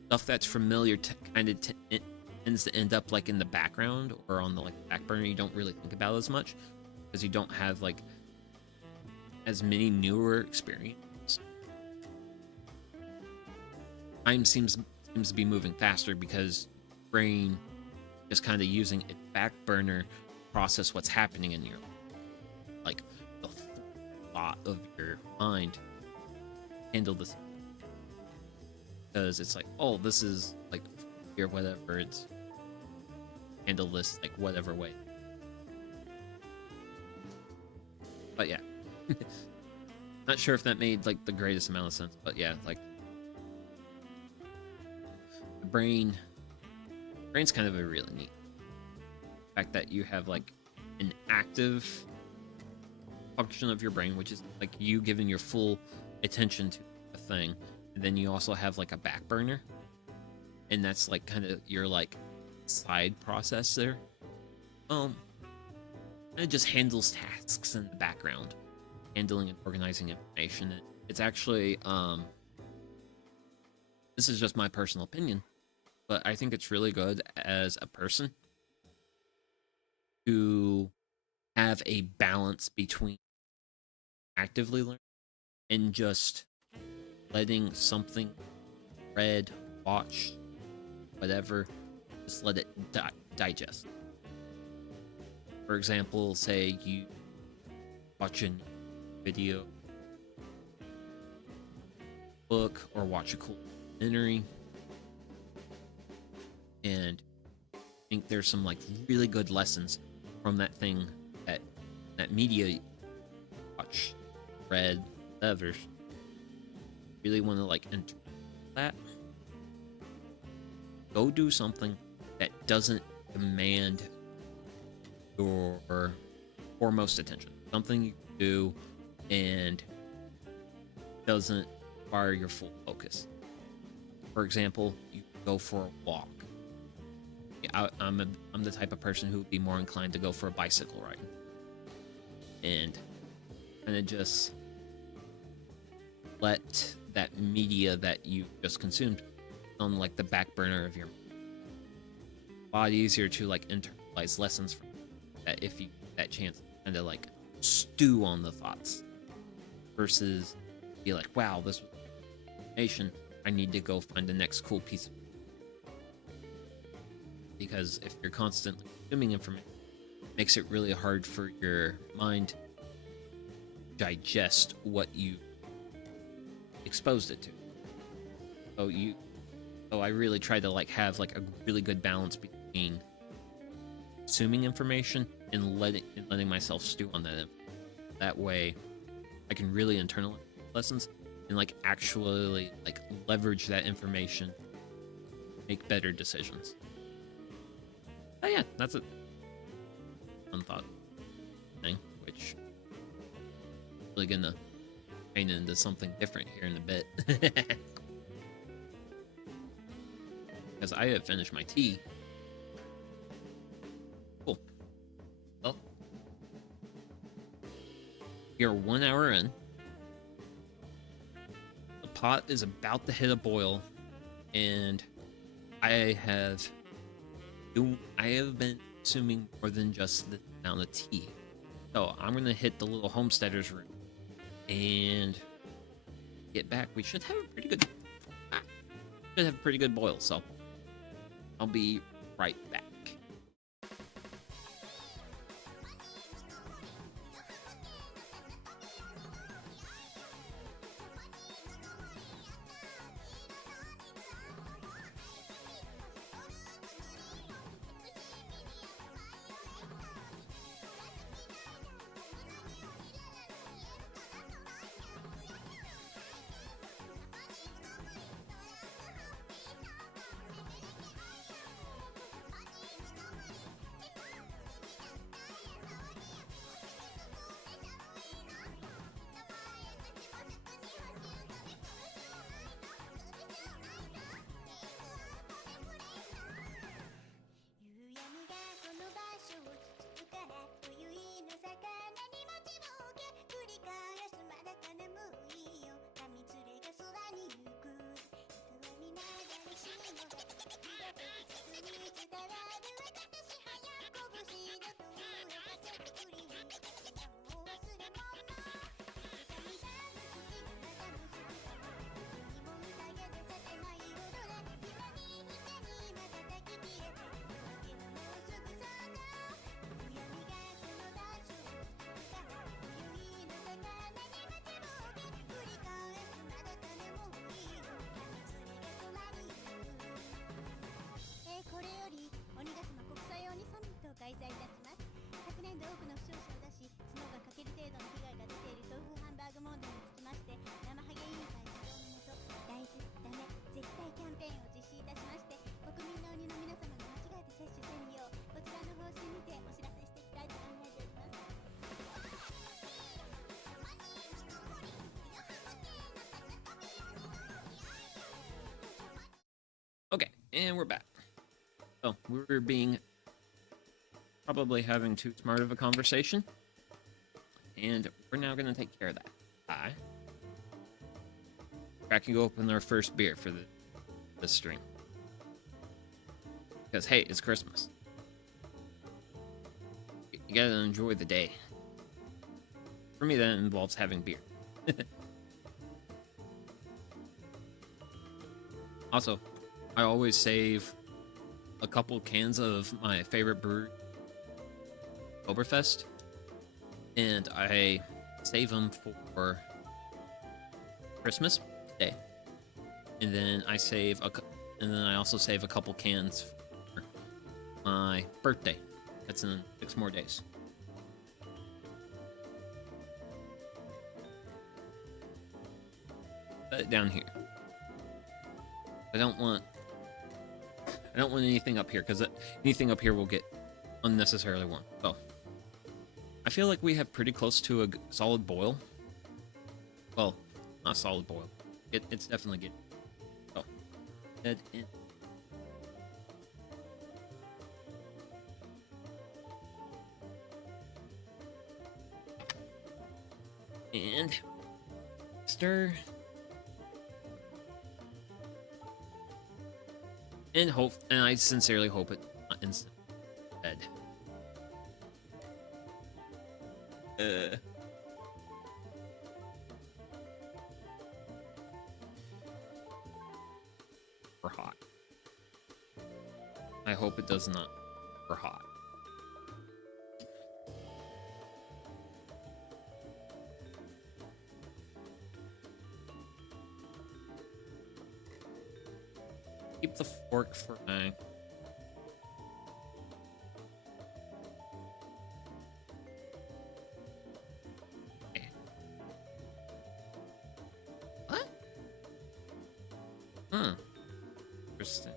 stuff that's familiar it tends to end up like in the background or on the like back burner. You don't really think about it as much because you don't have like as many newer experiences. Time seems to be moving faster because brain is kind of using its back burner to process what's happening in your, like, the thought of your mind. Handle this because it's like, oh, this is like or whatever, it's handle this like whatever way. But yeah. Not sure if that made like the greatest amount of sense, but yeah, like the brain's kind of a really neat fact that you have like an active function of your brain, which is like you giving your full attention to a thing, and then you also have like a back burner, and that's like kind of your like side process there. It just handles tasks in the background, handling and organizing information. It's actually this is just my personal opinion, but I think it's really good as a person to have a balance between actively learning and just letting something read, watch, whatever, just let it digest. For example, say you watch a video, book, or watch a cool documentary, and think there's some like really good lessons from that thing, that media you watch, read, whatever. Really want to like enter that. Go do something that doesn't demand your foremost attention. Something you do and doesn't require your full focus. For example, you go for a walk. I'm the type of person who would be more inclined to go for a bicycle ride, and kind of just let that media that you just consumed on like the back burner of your mind. A lot easier to like internalize lessons from that if you get that chance to kind of like stew on the thoughts versus be like, wow, this was information, I need to go find the next cool piece of because if you're constantly consuming information, it makes it really hard for your mind to digest what you exposed it to. So I really try to like have like a really good balance between consuming information and letting myself stew on that. That way, I can really internalize lessons and like actually like leverage that information, make better decisions. Oh yeah, that's a fun thought thing, which really gonna train into something different here in a bit. Because I have finished my tea. Cool. Well, we are 1 hour in. The pot is about to hit a boil, and I have been consuming more than just the amount of tea. So I'm gonna hit the little homesteader's room and get back. We should have a pretty good boil. So I'll be right back. Okay, and we're back. So we're being probably having too smart of a conversation, and we're now going to take care of that. Cracking open our first beer for this stream, because hey, it's Christmas. You gotta enjoy the day. For me, that involves having beer. Also, I always save a couple cans of my favorite brew, Oktoberfest, and I save them for Christmas Day, and then I also save a couple cans for my birthday. That's in 6 more days. Put it down here. I don't want anything up here, because anything up here will get unnecessarily warm. So I feel like we have pretty close to a solid boil. Well, not solid boil. It's definitely getting. So head in. And stir. And I sincerely hope it's not instant dead. We're hot. I hope it does not super hot. Keep the fork for my... Okay. What? Huh. Interesting.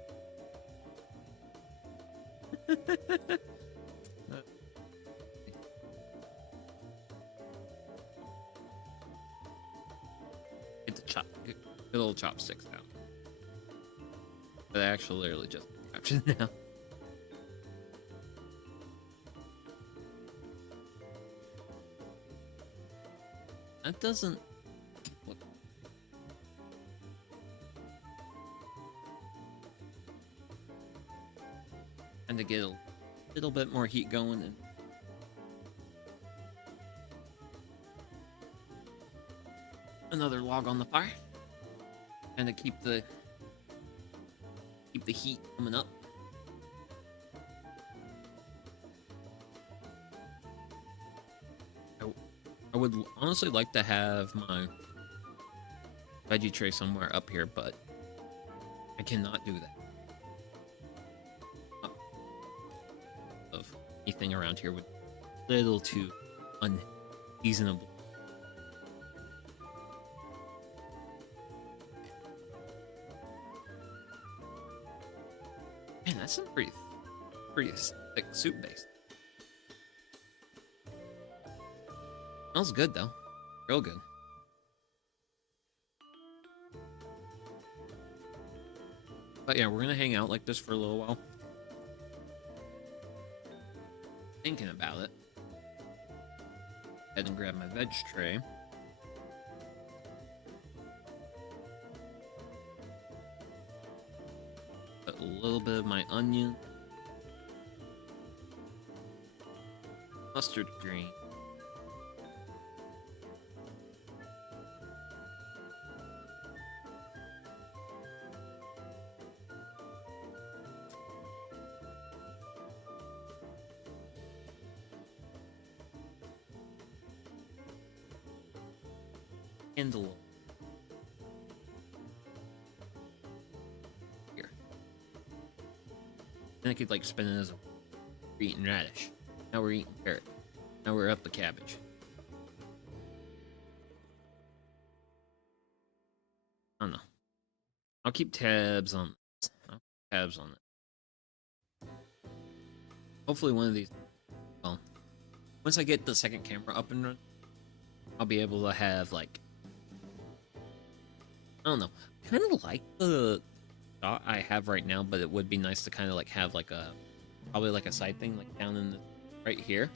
Get the get the little chopsticks out. But I actually literally just captured it now. That doesn't look... And to get a little bit more heat going and another log on the fire. And to keep the heat coming up. I would honestly like to have my veggie tray somewhere up here, but I cannot do that. Of anything around here would be a little too unseasonable. Man, that's some pretty thick soup base. Smells good though, real good. But yeah, we're gonna hang out like this for a little while. Thinking about it. Head and grab my veg tray. Put a little bit of my onion. Mustard green. Handle here. Then I could like spin it as we're eating radish. Now we're eating carrot. Now we're up the cabbage. I don't know. I'll keep tabs on this. Tabs on it. Hopefully one of these, well, once I get the second camera up and running, I'll be able to have like, I don't know, kind of like the shot I have right now, but it would be nice to kind of like have like a, probably like a side thing like down in the, right here.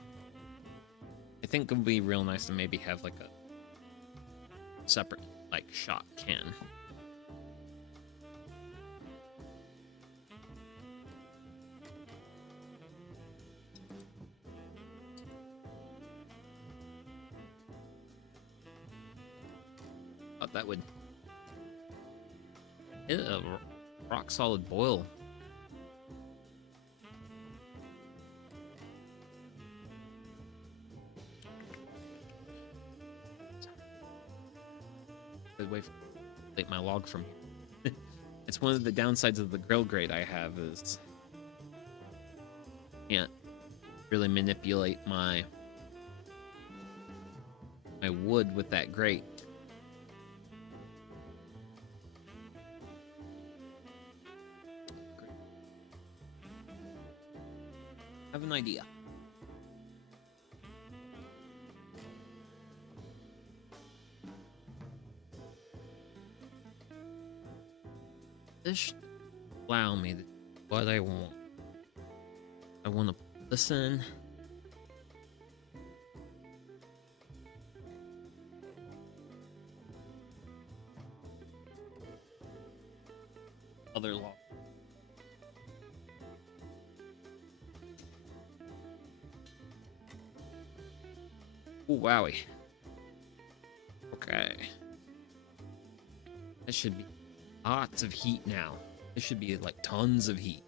I think it would be real nice to maybe have like a separate like shot can. Thought that would hit a rock solid boil. Good way to take my log from here. It's one of the downsides of the grill grate I have is can't really manipulate my wood with that grate. I have an idea. This should allow me to, what I want. I want to put this in. Other log. Ooh, wowie. Okay. This should be lots of heat now. This should be like tons of heat.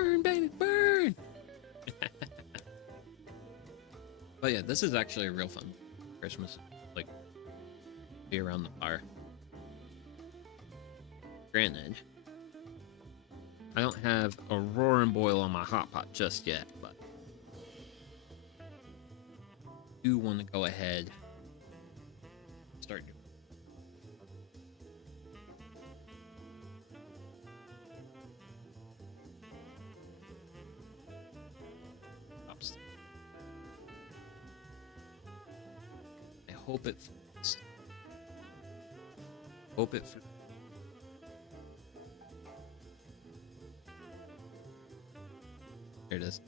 Burn, baby, burn! But yeah, this is actually a real fun Christmas. Like, be around the fire. Granted, I don't have a roaring boil on my hot pot just yet, but I do want to go ahead and start doing it. I hope it fits. Hope it fits. There it is.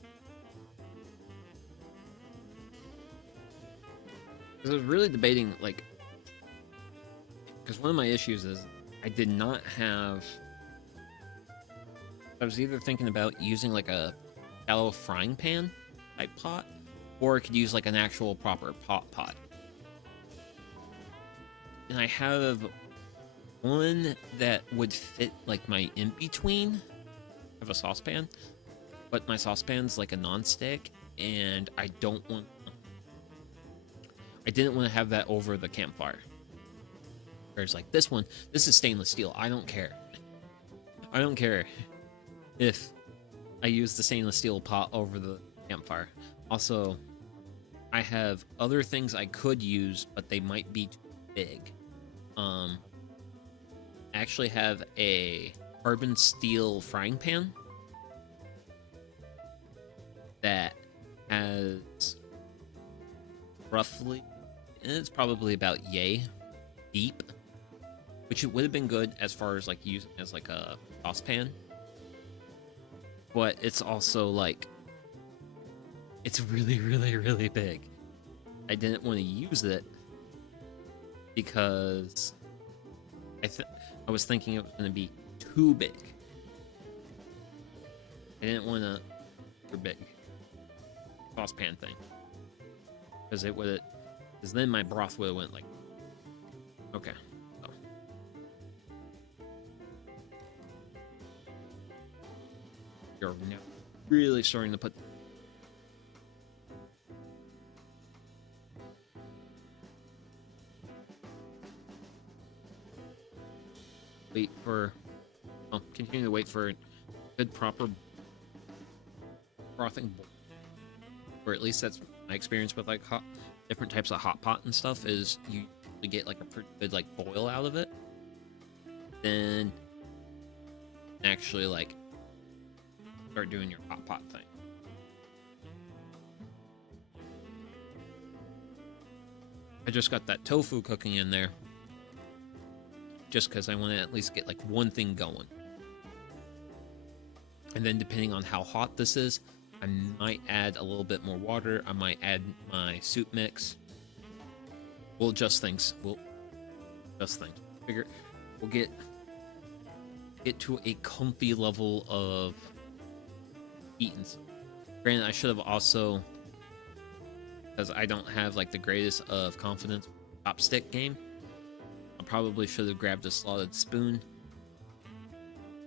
Because I was really debating, like, because one of my issues is I did not have. I was either thinking about using like a shallow frying pan type pot, or I could use like an actual proper pot. And I have one that would fit like my in between of a saucepan, but my saucepan's like a non-stick, and I didn't want to have that over the campfire. Whereas like this one, this is stainless steel. I don't care. I don't care if I use the stainless steel pot over the campfire. Also, I have other things I could use, but they might be too big. I actually have a carbon steel frying pan that has roughly, it's probably about yay deep, which it would have been good as far as like using as like a saucepan, but it's also like it's really big. I didn't want to use it because I was thinking it was going to be too big. I didn't want a super big saucepan thing, because it would, because then my broth would have went like, okay. So. You're now really starting to put. Wait for. Oh, continue to wait for a good proper frothing boil. Or at least that's my experience with like different types of hot pot and stuff, is you get like a pretty good like boil out of it, then actually like start doing your hot pot thing. I just got that tofu cooking in there just because I want to at least get like one thing going, and then depending on how hot this is, I might add a little bit more water. I might add my soup mix. We'll adjust things. We'll adjust things. Figure we'll get to a comfy level of eating. Granted, I should have also, because I don't have like the greatest of confidence chopstick game, I probably should have grabbed a slotted spoon.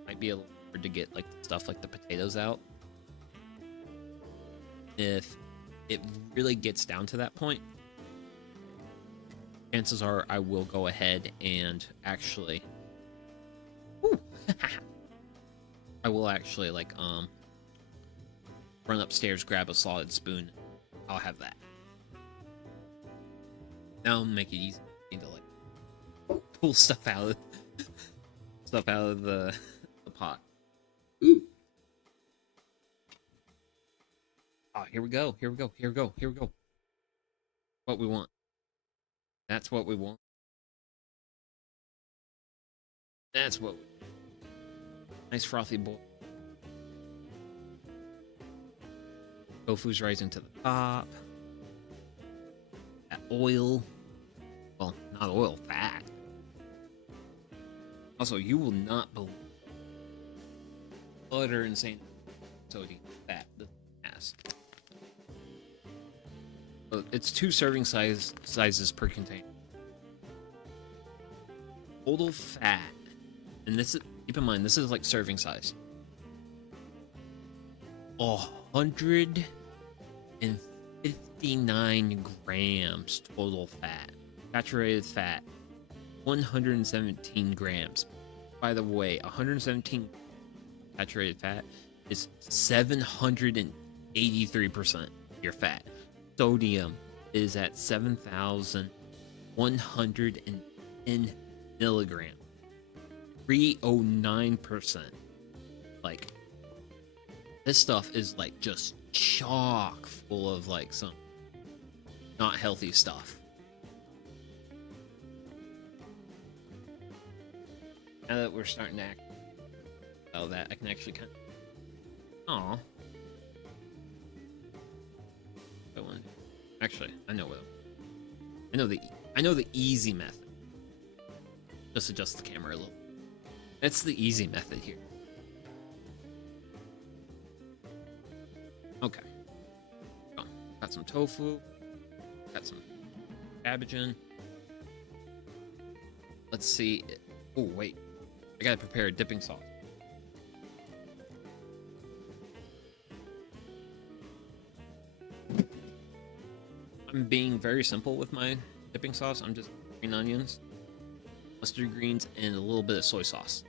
Might be a little hard to get like stuff like the potatoes out. If it really gets down to that point, chances are I will go ahead and actually I will actually like run upstairs, grab a slotted spoon. I'll have that. Now make it easy to like pull stuff out of the pot. Ooh. Oh, here we go. What we want. That's what we want. That's what we want. Nice frothy boil. Tofu's rising to the top. That oil. Well, not oil, fat. Also, you will not believe utter insane sodium fat this has. So it's 2 serving sizes per container. Total fat, and this is, keep in mind, this is like serving size. 159 grams total fat. Saturated fat, 117 grams. By the way, 117 saturated fat is 783% your fat. Sodium is at 7,110 milligrams. 309%. Like, this stuff is like just chock full of like some not healthy stuff. Now that we're starting to act about that, I can actually kind of... Aw. Actually, I know what... I know the easy method. Just adjust the camera a little. That's the easy method here. Okay. Oh, got some tofu. Got some cabbage in. Let's see. Oh, wait. I gotta prepare a dipping sauce. I'm being very simple with my dipping sauce. I'm just green onions, mustard greens, and a little bit of soy sauce.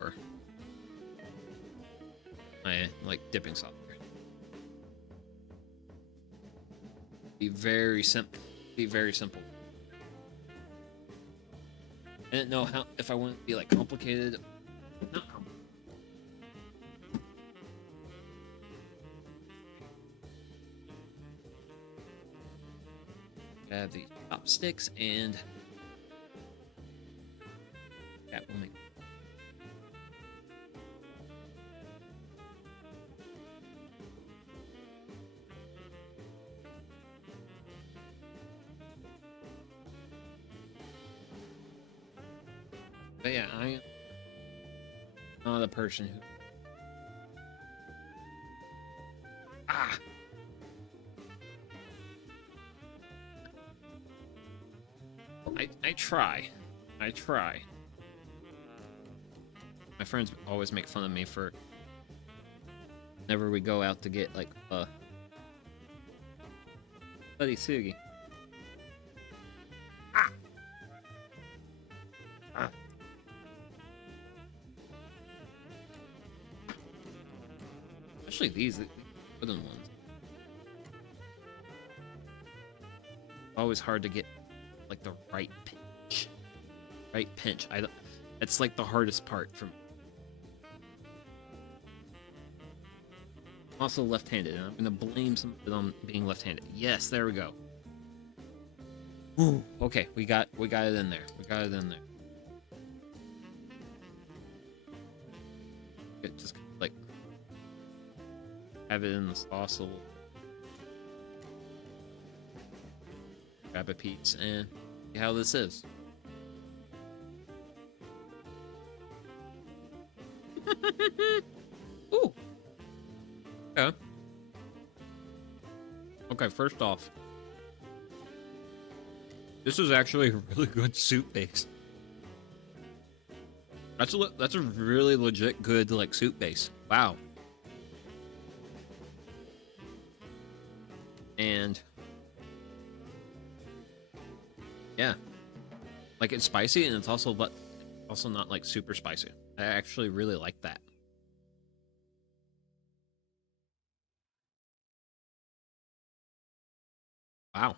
Or my like dipping sauce. Be very simple. Be very simple. I didn't know how if I want to be like complicated. Not complicated. I have the chopsticks and that will make. But yeah, I am not a person who. I try. My friends always make fun of me for whenever we go out to get like Buddy Sugi. Especially these wooden ones. Always hard to get like the right pinch. Right pinch. It's like the hardest part for me. I'm also left-handed, and I'm gonna blame some of it on being left-handed. Yes, there we go. Ooh, okay, we got it in there. We got it in there. Just like have it in the sauce a little. Grab a piece and see how this is. Ooh. Okay. Okay, first off, this is actually a really good soup base. That's a really legit good like soup base. Wow. And yeah, like it's spicy and it's also not like super spicy. I actually really like that. Wow.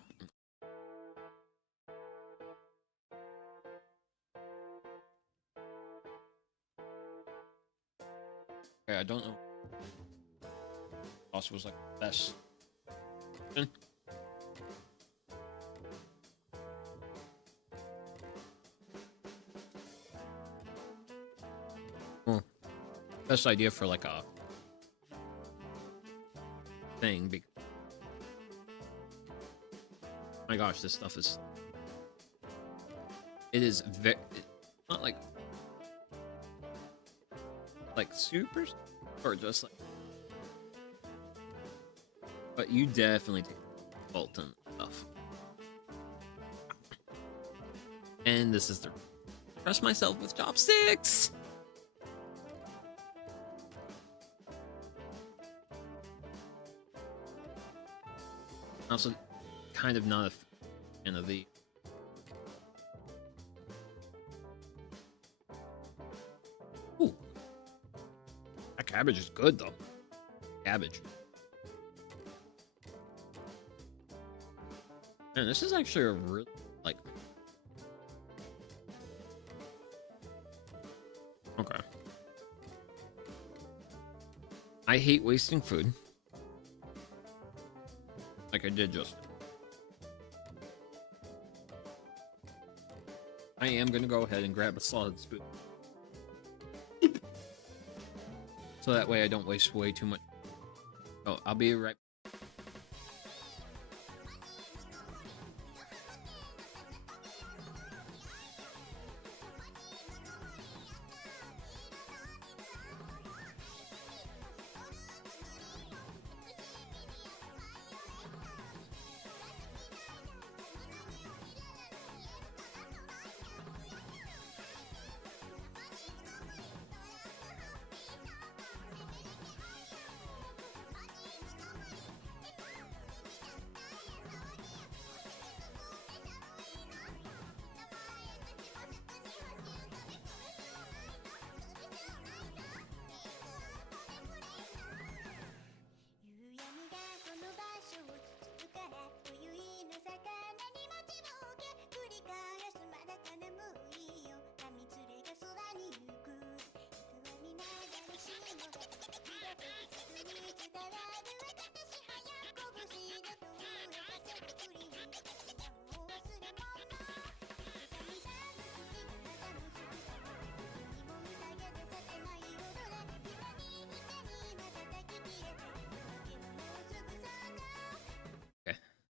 Okay, I don't know. Also was like the best. Well, best idea for like a thing. My gosh, this stuff is. It is very. Not like super, or just like. But you definitely take salt and stuff. And this is the. Trust myself with chopsticks. Also, kind of not a fan of the. Ooh, that cabbage is good though. Cabbage. Man, this is actually a really like. Okay. I hate wasting food. Like I did just. I am gonna go ahead and grab a solid spoon. So that way I don't waste way too much. Oh, I'll be right.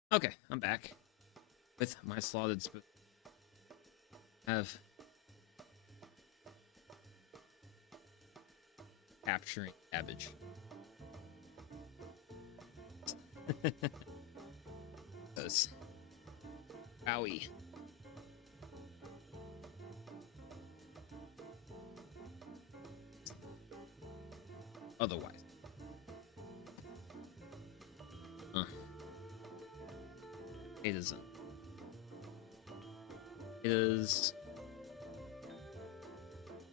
Okay, I'm back with my slotted spoon. I have capturing cabbage. Those. Wowie. Otherwise. It isn't. It is.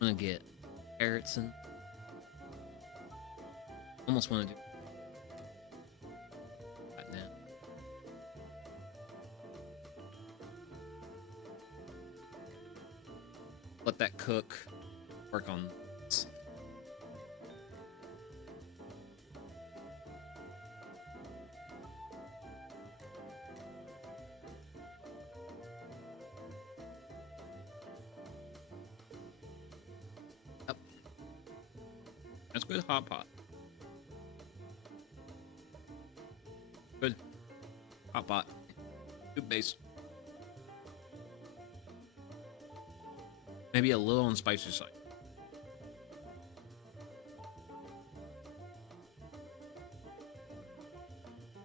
I'm gonna get carrots and almost want to do right now. Let that cook. Work on this. That's good hot pot. Good hot pot. Good base. Maybe a little on spicy side.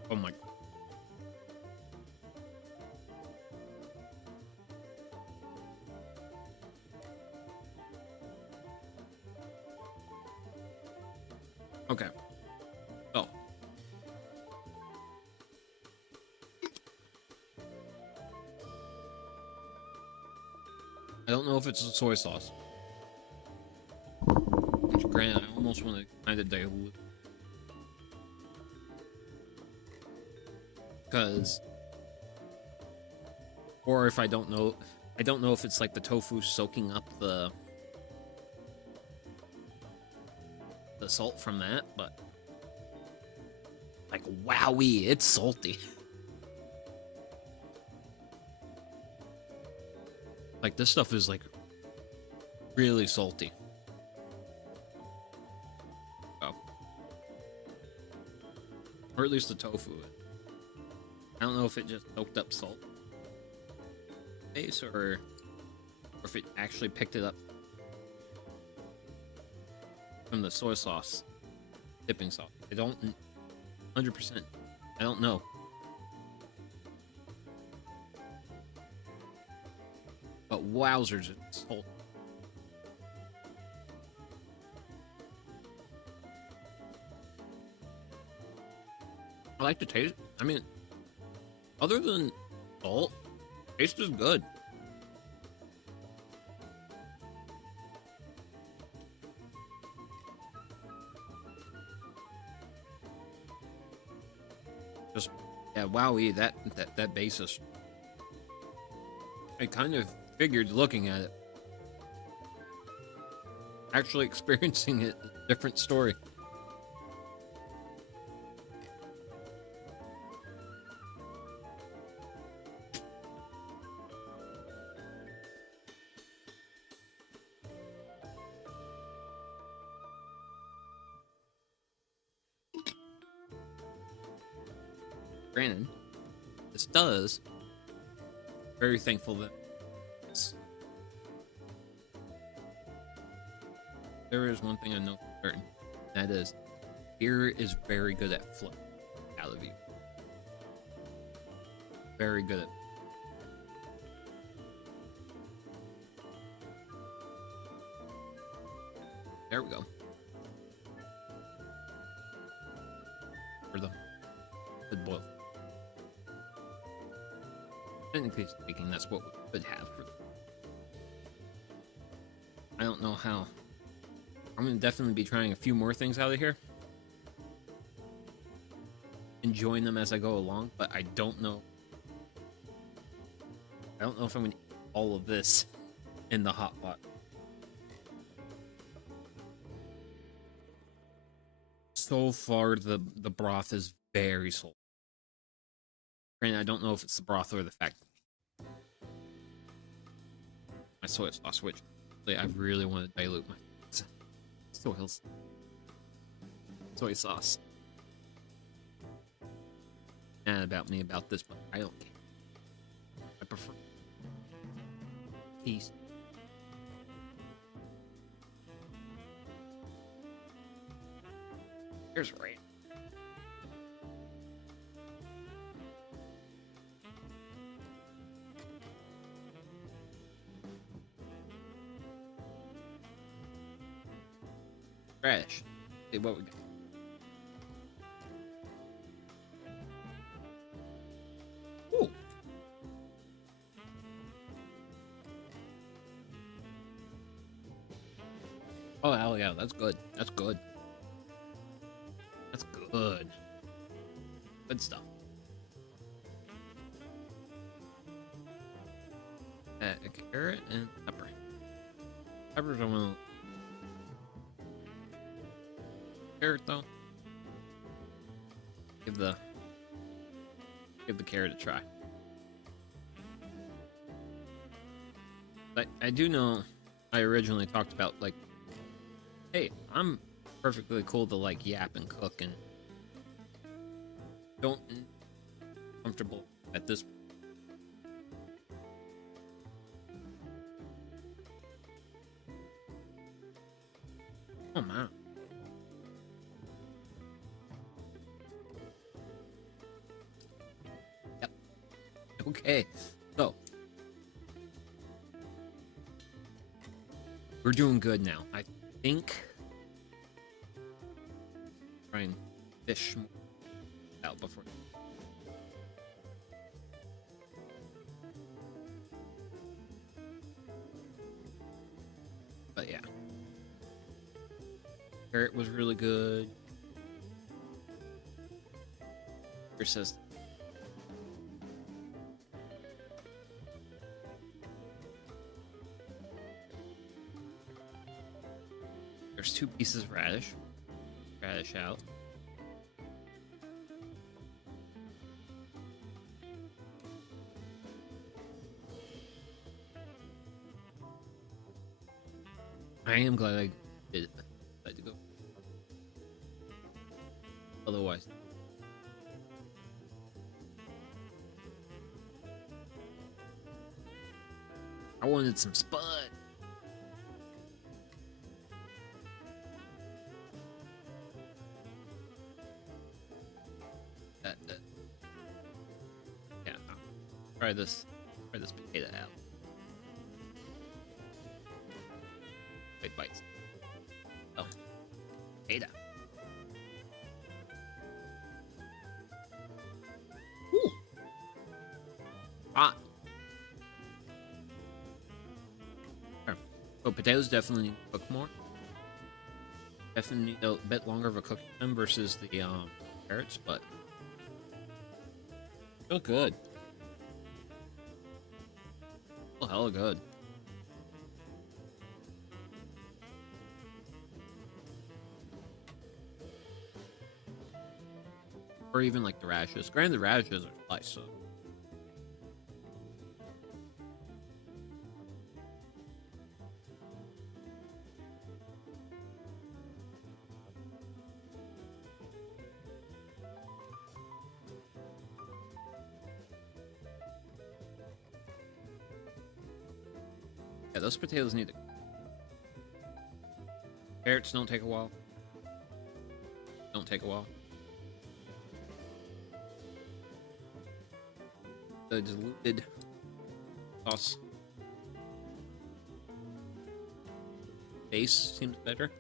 Oh my. Okay. So. I don't know if it's a soy sauce. Which, granted, I almost want to kind of dilute. Because. Or if I don't know if it's like the tofu soaking up the salt from that, but like wowee, it's salty. Like this stuff is like really salty. Oh. Or at least the tofu. I don't know if it just soaked up salt base or if it actually picked it up from the soy sauce dipping sauce. I don't 100%. I don't know. But wowzers, it's salty. I like the taste. I mean, Other than salt, taste is good. Just yeah, wowie, that basis. I kind of figured looking at it. Actually experiencing it, a different story. Granted, this does. Very thankful that there is one thing I know for certain. That is, beer is very good at flowing out of you. Very good at. There we go. For the good boil. Technically speaking, that's what we could have. I don't know how. I'm going to definitely be trying a few more things out of here. Enjoying them as I go along, but I don't know. I don't know if I'm going to eat all of this in the hot pot. So far, the broth is very salty. Granted, I don't know if it's the broth or the fact my soy sauce, which I really want to dilute my soy sauce. And about me about this, but I don't care. I prefer peace. Here's right. Trash. See what we got. Ooh. Oh hell yeah, that's good. That's good. That's good. Good stuff. A carrot and pepper. Peppers I want. Carrot though. Give the carrot a try. But I do know I originally talked about like, hey, I'm perfectly cool to like yap and cook and don't comfortable at this point. Oh man. Yep. Okay. So we're doing good now. I think try and fish out before. But yeah. Carrot was really good. Here says there's 2 pieces of radish. Radish out. I am glad I did it. I had to go. Otherwise. I wanted some spud. Yeah, try this potato out. Wait, bites. Oh, potato. Ooh. So potatoes definitely need to cook more. Definitely need a bit longer of a cooking time versus the carrots, but still good. Still hella good. Or even like the radishes. Granted, the radishes are sliced, so. Yeah, those potatoes need to. Carrots don't take a while. Don't take a while. The diluted sauce base seems better.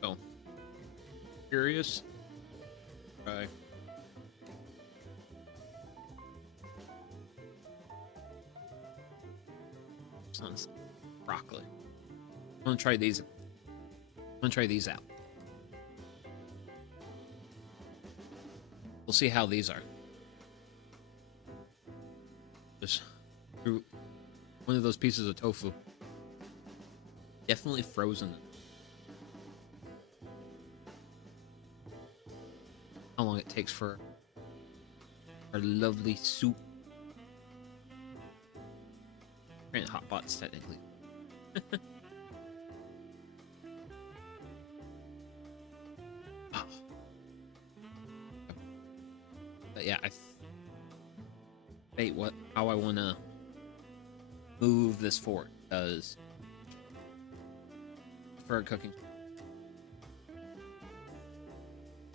So, curious. Try. Sounds broccoli. I'm gonna try these. I'm gonna try these out. We'll see how these are. Just threw one of those pieces of tofu. Definitely frozen. How long it takes for our lovely soup. Granted, hot pots technically. Oh. But yeah, I debate how I want to move this forward, because for cooking,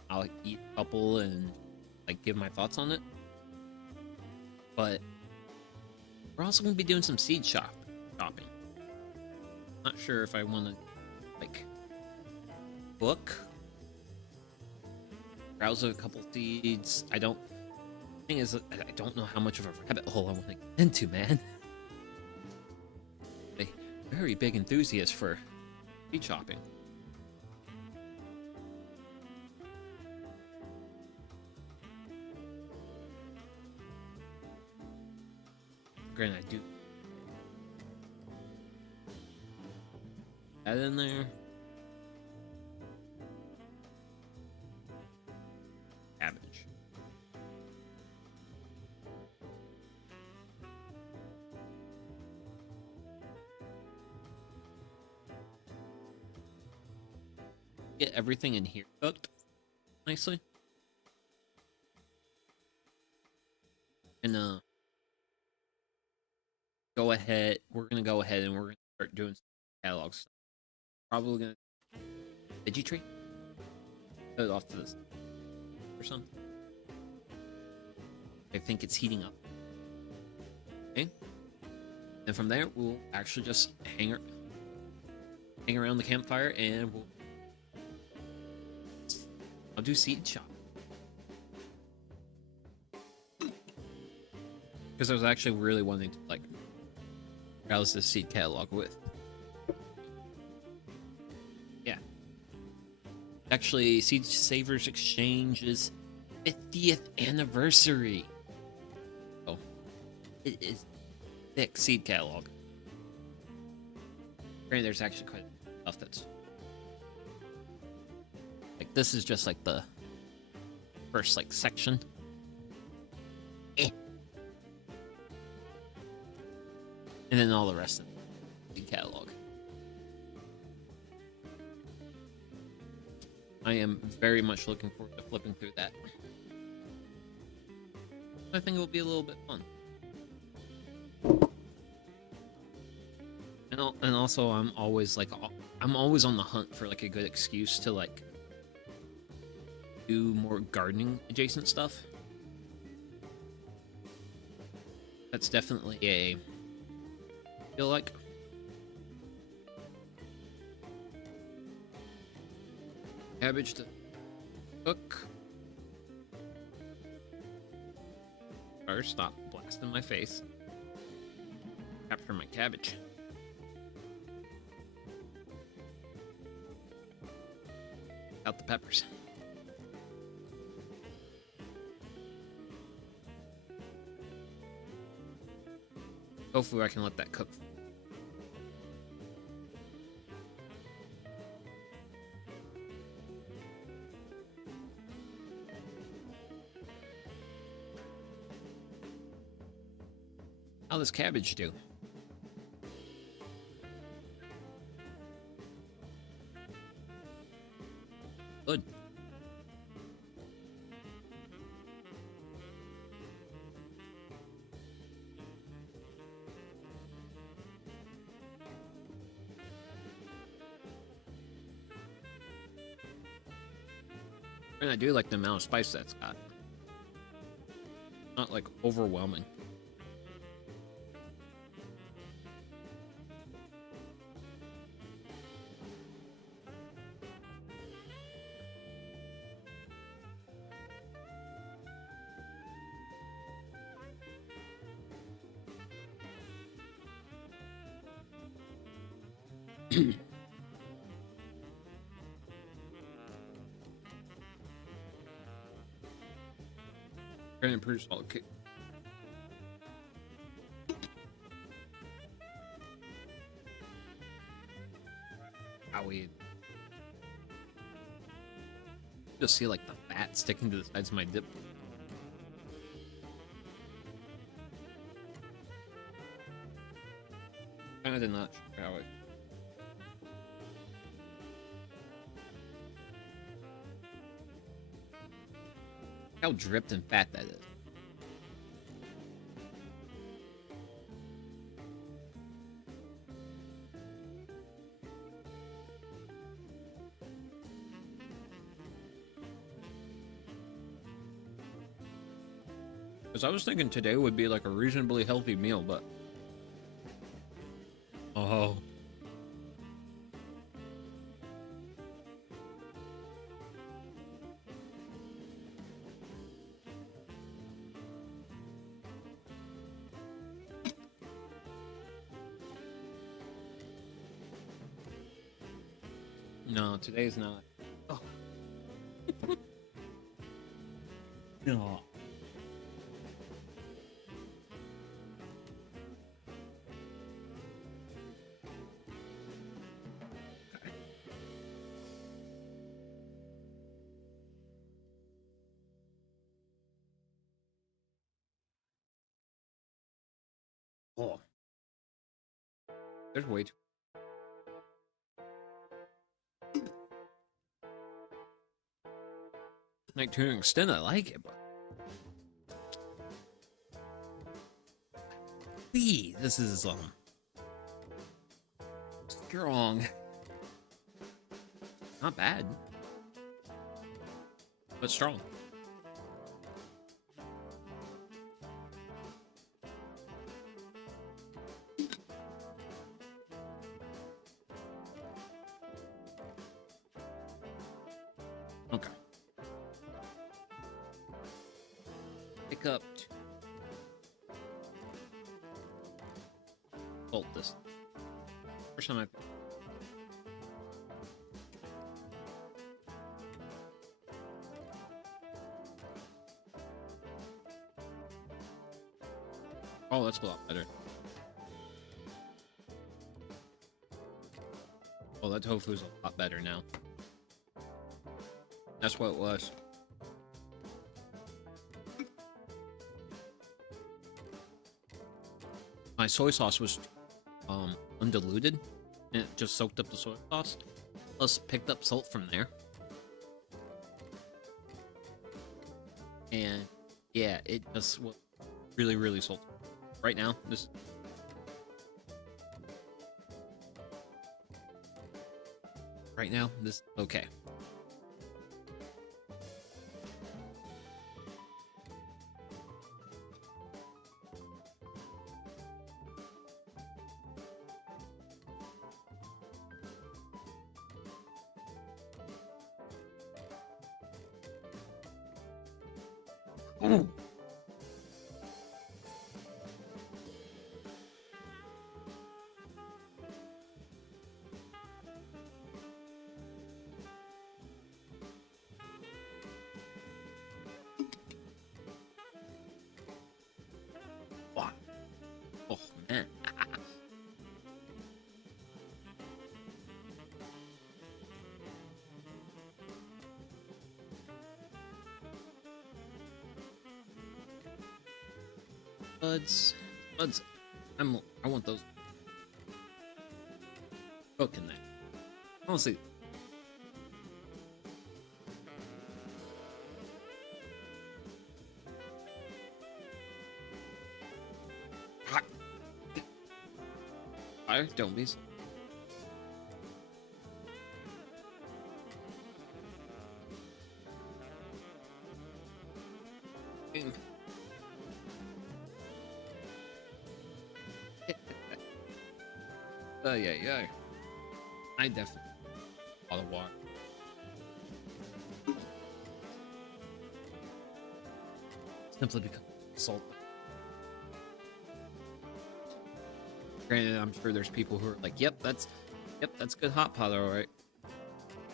I'll eat a couple and like give my thoughts on it. But we're also going to be doing some seed shopping. Not sure if I want to like book, browse a couple seeds. Thing is, I don't know how much of a rabbit hole I want to get into, man. A very big enthusiast for seed shopping. Granted, I do that in there. Cabbage. Get everything in here cooked nicely. And we're gonna go ahead and we're gonna start doing some catalogs. Probably gonna Viggie tree. Put it off to this or something. I think it's heating up. Okay. And from there we'll actually just hang around the campfire, and I'll do seed shop. Because I was actually really wanting to like browse this seed catalog with. Yeah. Actually, Seed Savers Exchange's 50th anniversary. Oh. It is thick seed catalog. Granted, there's actually quite a stuff that's like, this is just like the first like section. And then all the rest of the catalog. I am very much looking forward to flipping through that. I think it will be a little bit fun. And also, I'm always on the hunt for like a good excuse to like do more gardening adjacent stuff. That's definitely a feel like. Cabbage to cook. First, stop blasting my face. for my cabbage. Out the peppers. Hopefully I can let that cook. How does cabbage do? Good. And I do like the amount of spice that's got. Not like overwhelming. Trying to improve salt kick. Owie. Just see like the fat sticking to the sides of my dip. Kinda did not sure how it. How dripped and fat that is. Because I was thinking today would be like a reasonably healthy meal, but... Oh. No, today's not. Oh. No. Oh. There's way too. Like, to an extent, I like it, but... This is, strong. Not bad. But strong. Okay. Pick up. Bolt this. First time I. Oh, that's a lot better. Oh, that tofu's a lot better now. That's what it was. My soy sauce was undiluted, and it just soaked up the soy sauce. Plus, picked up salt from there. And yeah, it just was really, really salty. Right now, this. Right now, this okay. Ooh. Buds. Buds. I want those. Cooking that. Honestly. Hot. Fire, don't be. Yeah. I definitely a lot of water. Simply because of salt. Granted, I'm sure there's people who are like, yep, that's good hot pot, all right.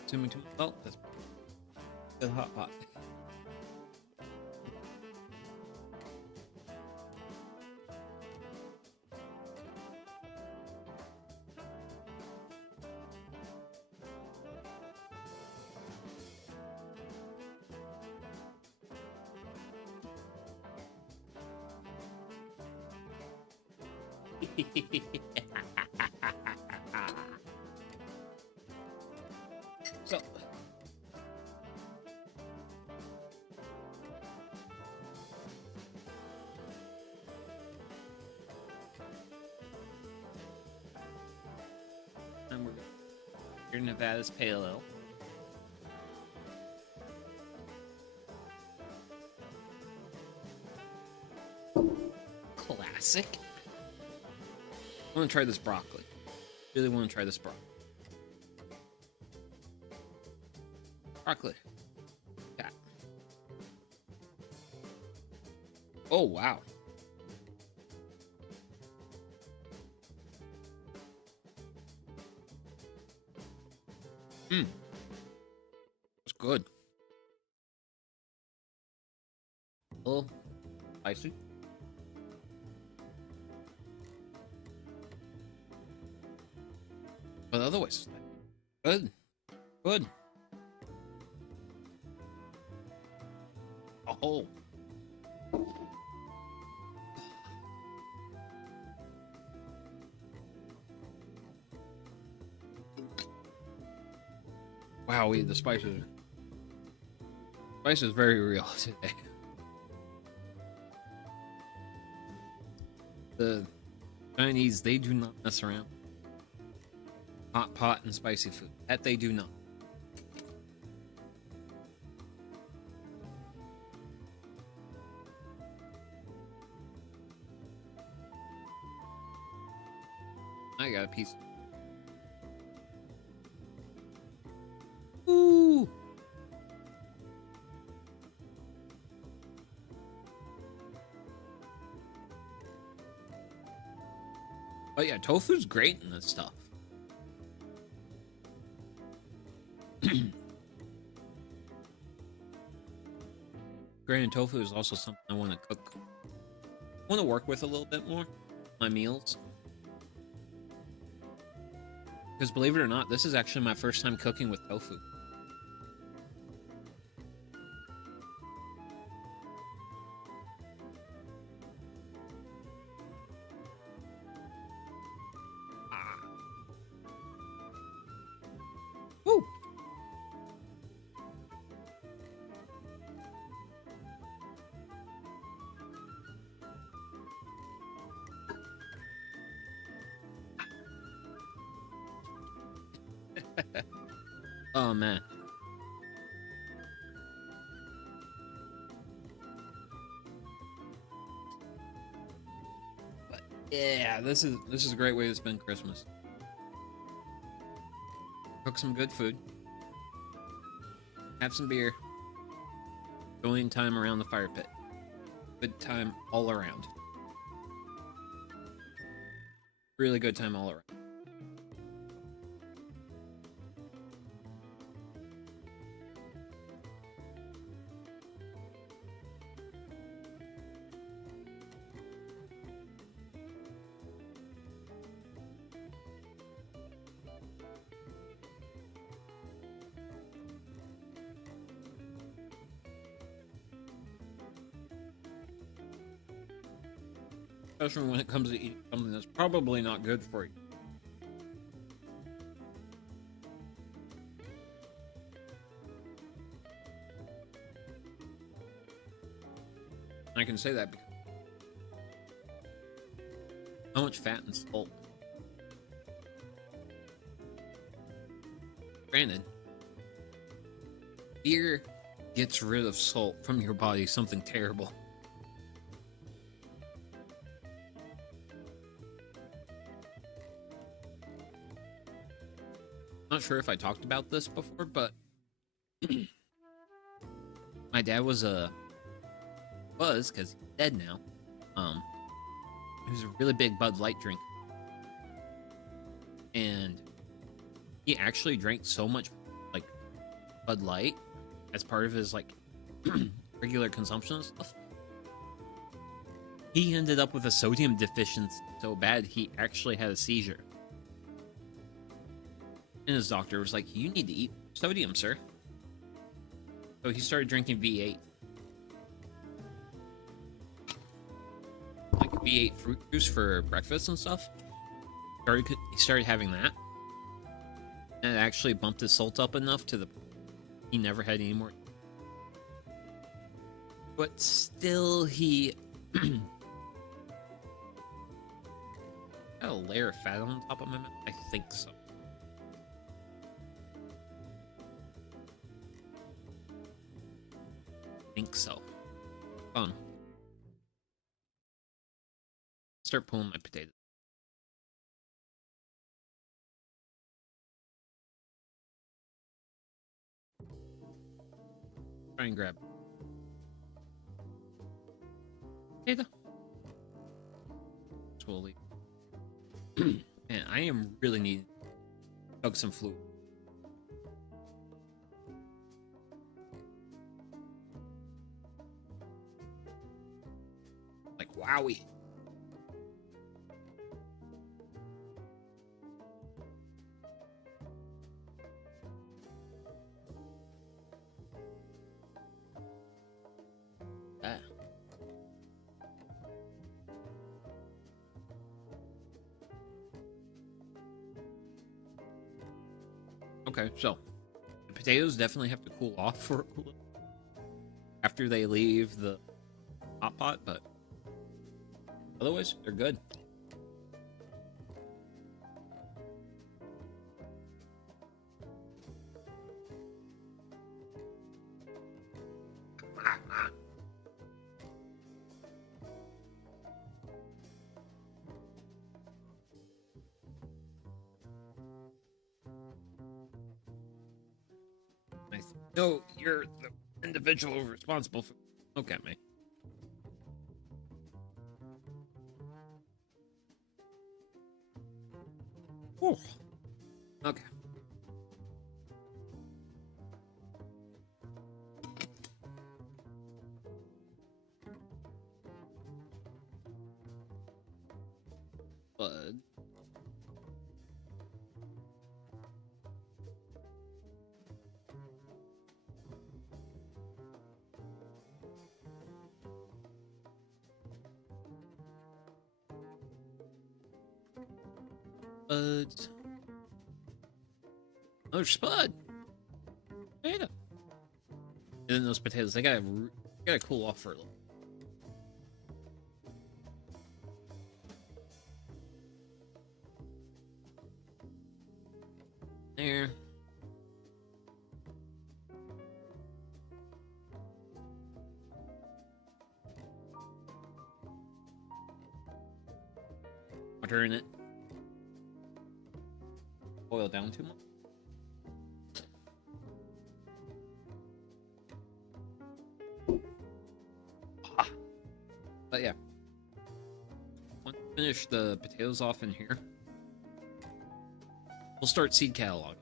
Assuming too much salt, that's good hot pot. So, and we're here, Nevada's Pale Ale. Classic. I want to try this broccoli. Really want to try this broccoli. Broccoli. Yeah. Oh, wow. It's good. A little spicy. But otherwise, good. Good. Oh. Wow, the spices. Spice is very real today. The Chinese, they do not mess around. Hot pot and spicy food. That they do not. I got a piece. Ooh. Oh yeah, tofu's great in this stuff. Granted, tofu is also something I want to cook. I want to work with a little bit more. My meals. Because believe it or not, this is actually my first time cooking with tofu. Woo! Oh man. But yeah, this is a great way to spend Christmas. Cook some good food. Have some beer. Enjoying time around the fire pit. Good time all around. Really good time all around. especially when it comes to eating something that's probably not good for you. I can say that because how much fat and salt. Granted, beer gets rid of salt from your body, something terrible. Not sure if I talked about this before, but my dad was because he's dead now. He was a really big Bud Light drinker, and he actually drank so much like Bud Light as part of his like regular consumption and stuff. He ended up with a sodium deficiency so bad he actually had a seizure. And his doctor was like, "You need to eat sodium, sir." So he started drinking V8. Like V8 fruit juice for breakfast and stuff. He started having that. And it actually bumped his salt up enough to the he never had any more. But still, he got a layer of fat on top of my mouth. I think so. Start pulling my potatoes. Try and grab potato. Slowly. Man, I am really needing to chug some fluid. Like, wowie. Okay, so the potatoes definitely have to cool off for a little after they leave the hot pot, but otherwise they're good. No, you're the individual responsible for. Look at me. Whew. Okay. Bud. Buds. Another spud. Potato. And then those potatoes, they gotta cool off for a little. There. Water in it. Boil down too much. But yeah, once we finish the potatoes off in here, we'll start seed catalog.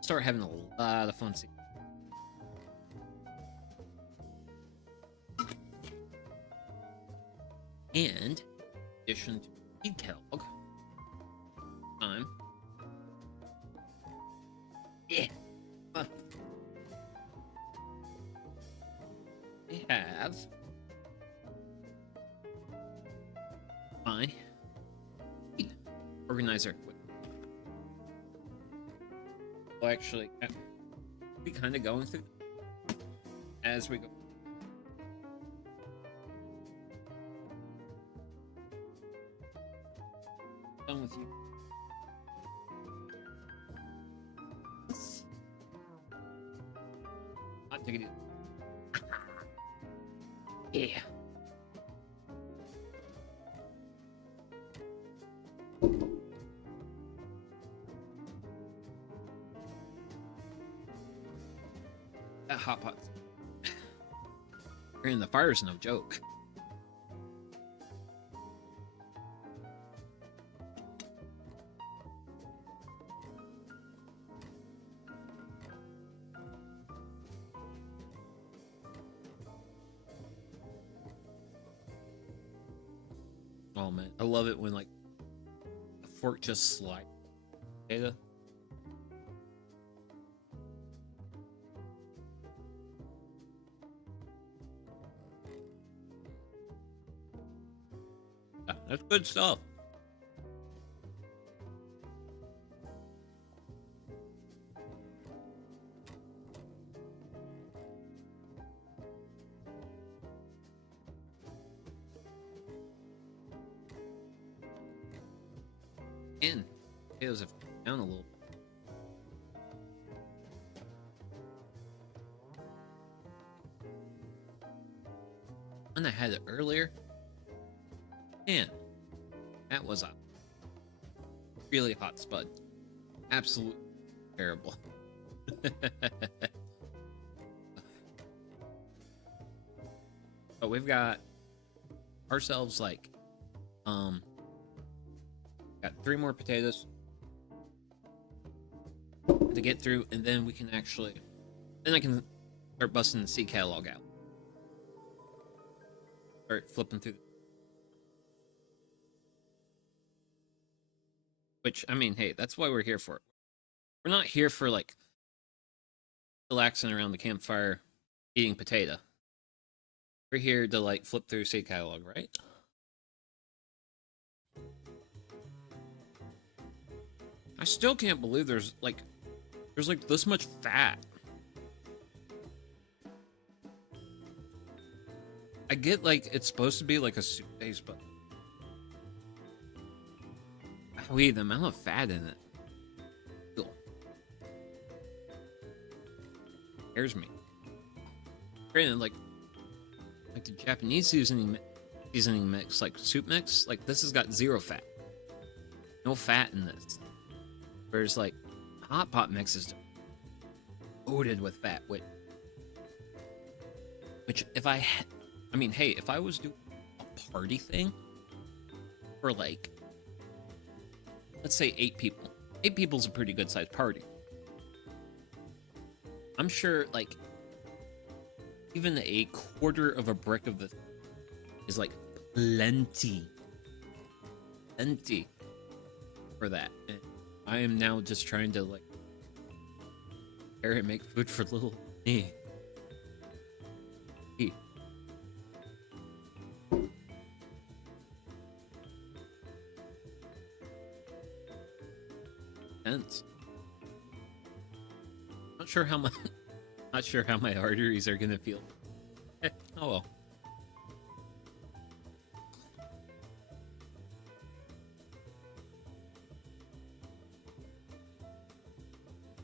Start having a lot of fun seed. And in addition to seed catalog time, yeah, we have organizer. Well, actually, be kind of going through as we go. Done with you. Hot ticket. Yeah. That hot pot. Carrying the fire's no joke. Oh man, I love it when like the fork just slides. Data. Yeah, that's good stuff. And potatoes have come down a little bit. And I had it earlier. Man, that was a really hot spud. Absolutely terrible. But we've got ourselves like got 3 more potatoes to get through, and then we can actually then I can start busting the seed catalog out. Start flipping through. Which, I mean, hey, that's why we're here for. We're not here for like relaxing around the campfire eating potato. We're here to like flip through seed catalog, right? I still can't believe there's like this much fat. I get like it's supposed to be like a soup base, but wait, the amount of fat in it. Cool. Scares me. Granted, like the Japanese seasoning mix, like soup mix, like this has got 0 fat. No fat in this. Whereas like hot pot mix is loaded with fat, which if I mean, hey, if I was doing a party thing for like, let's say 8 people. 8 people's a pretty good sized party. I'm sure like even a quarter of a brick of this is like plenty for that. And I am now just trying to like prepare and make food for little me. Tense. Not sure how my arteries are gonna feel. Oh well.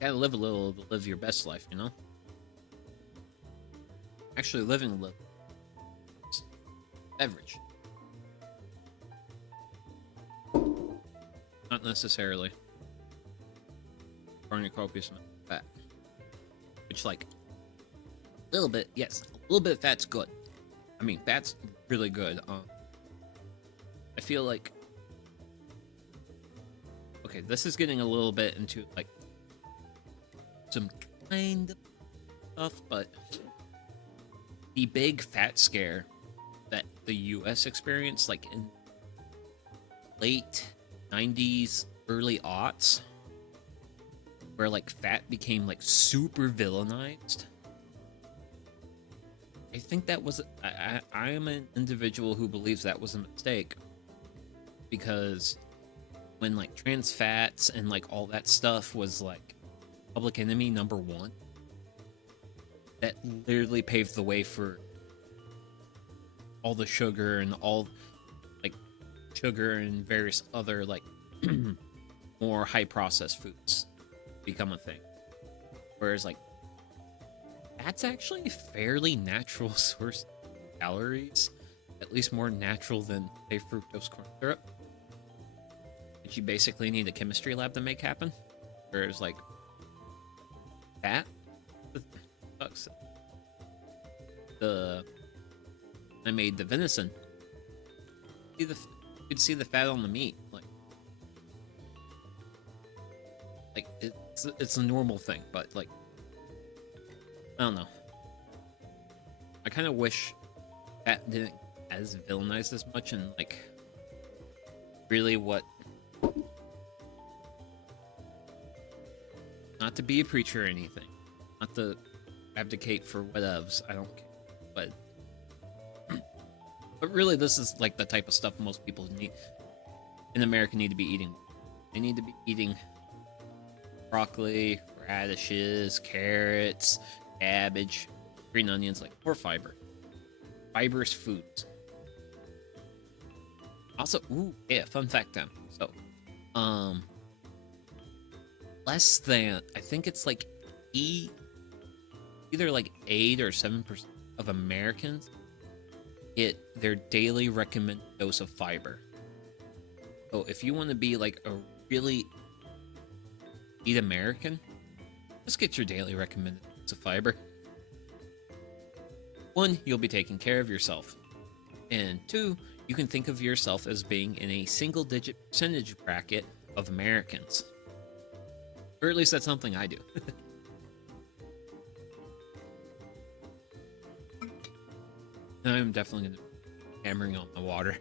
Gotta live a little to live your best life, you know? Actually, living a little. Beverage. Not necessarily. Cornucopious amount of fat. Which, like, a little bit, yes, a little bit of fat's good. I mean, fat's really good. I feel like... Okay, this is getting a little bit into, like, some kind of stuff, but the big fat scare that the US experienced, like, in late 90s, early aughts, where like fat became like super villainized. I think that was I am an individual who believes that was a mistake, because when like trans fats and like all that stuff was like public enemy number one. That literally paved the way for all the sugar and all like sugar and various other like more high processed foods become a thing. Whereas like that's actually a fairly natural source of calories, at least more natural than say fructose corn syrup, which you basically need a chemistry lab to make happen. Whereas like fat sucks. I made the venison. You could see the fat on the meat, like it's a normal thing, but like I don't know. I kind of wish fat didn't as villainized as much, and like really what. Not to be a preacher or anything, not to abdicate for whatevs. I don't care, but really, this is like the type of stuff most people need in America need to be eating. They need to be eating broccoli, radishes, carrots, cabbage, green onions, like more fiber, fibrous foods. Also, fun fact time. So, less than I think it's like either like 8 or 7% of Americans get their daily recommended dose of fiber. So if you want to be like a really eat American, just get your daily recommended dose of fiber. 1, you'll be taking care of yourself. And 2, you can think of yourself as being in a single-digit percentage bracket of Americans. Or at least that's something I do. I'm definitely going to be hammering on the water.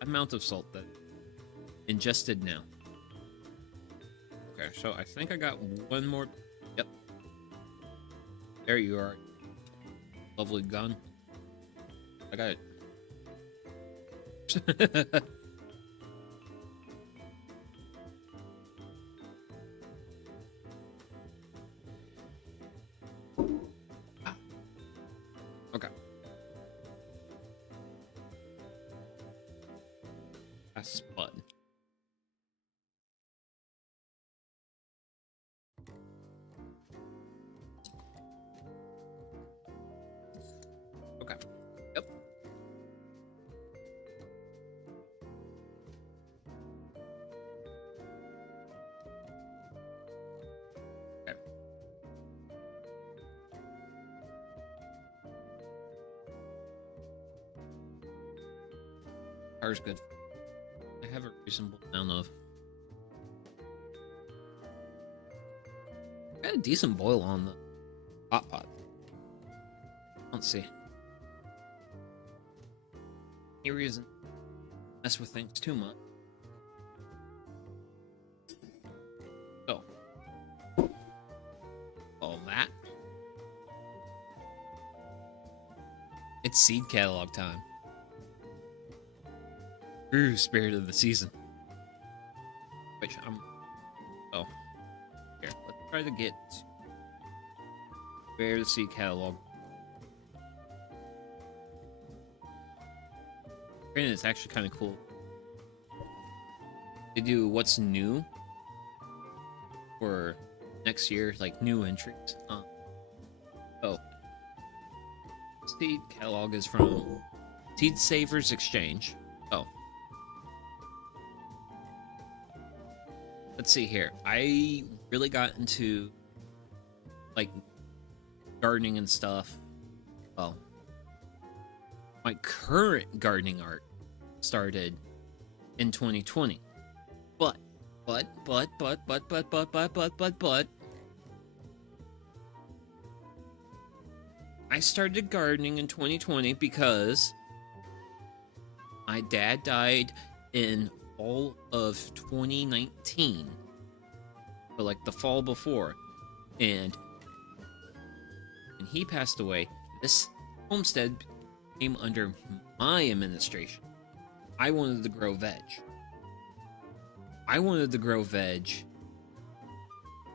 Amount of salt that ingested now. Okay, so I think I got one more. Yep. There you are. Lovely gun. I got it. Okay. That's button. Okay. Yep. Okay. Car's good. I have a reasonable amount of. Got a decent boil on the hot pot. Let's see. Any reason to mess with things too much. So, all that. It's seed catalog time. Ooh, spirit of the season. Which I'm. Oh. Here, let's try to get. Spirit of the seed catalog. Granted, it's actually kind of cool. They do what's new for next year, like new entries. So, seed catalog is from Seed Savers Exchange. Oh. Let's see here. I really got into like gardening and stuff. Well, my current gardening art started in 2020. But I started gardening in 2020 because my dad died in fall of 2019. So like the fall before. And when he passed away, this homestead came under my administration. I wanted to grow veg. I wanted to grow veg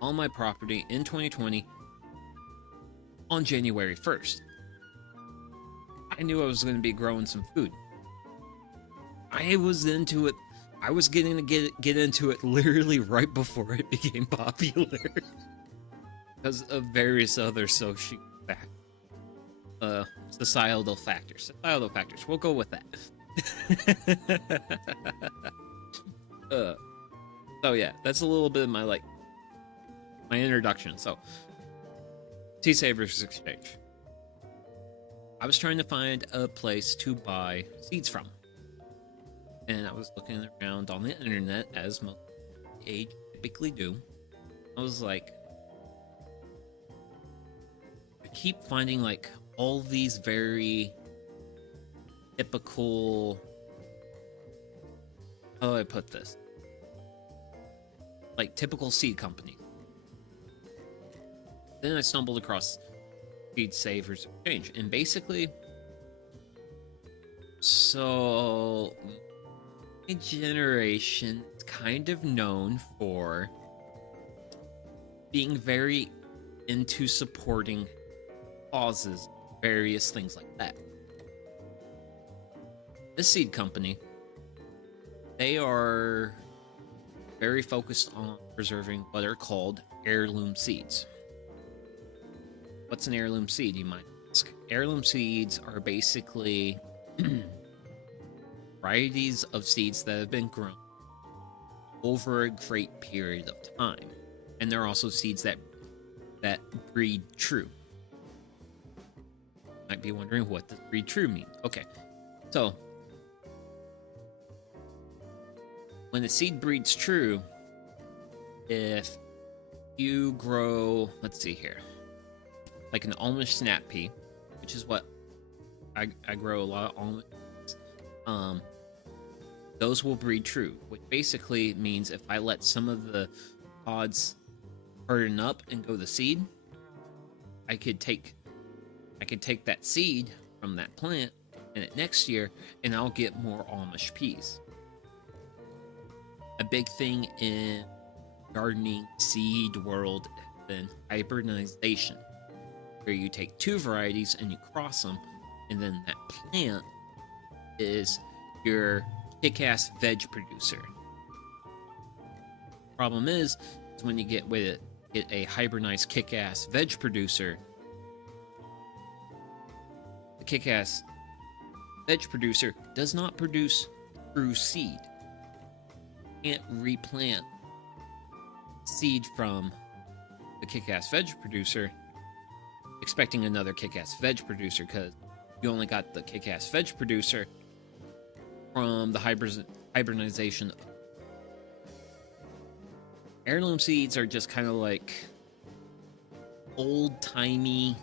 on my property in 2020 on January 1st. I knew I was going to be growing some food. I was into it. I was getting to get into it literally right before it became popular because of various other societal factors. Societal factors. We'll go with that. So yeah, that's a little bit of my introduction. So, Tea Savers Exchange. I was trying to find a place to buy seeds from. And I was looking around on the internet, as most age typically do. I was like, I keep finding like all these very typical, how do I put this? Like typical seed companies. Then I stumbled across Seed Savers Exchange, and basically, so my generation is kind of known for being very into supporting causes, various things like that. This seed company, they are very focused on preserving what are called heirloom seeds. What's an heirloom seed, you might ask? Heirloom seeds are basically varieties of seeds that have been grown over a great period of time. And there are also seeds that breed true. You might be wondering, what does breed true mean? Okay, so when the seed breeds true, if you grow, let's see here, like an almond snap pea, which is what I grow a lot of almonds. Those will breed true, which basically means if I let some of the pods harden up and go to seed, I could take that seed from that plant and it next year, and I'll get more Amish peas. A big thing in gardening seed world has been hybridization, where you take two varieties and you cross them, and then that plant is your kick-ass veg producer. Problem is when you get a hybridized kick-ass veg producer, the kick-ass veg producer does not produce true seed. You can't replant seed from the kick-ass veg producer expecting another kick-ass veg producer, because you only got the kick-ass veg producer from the hybridization. Heirloom seeds are just kind of like old-timey.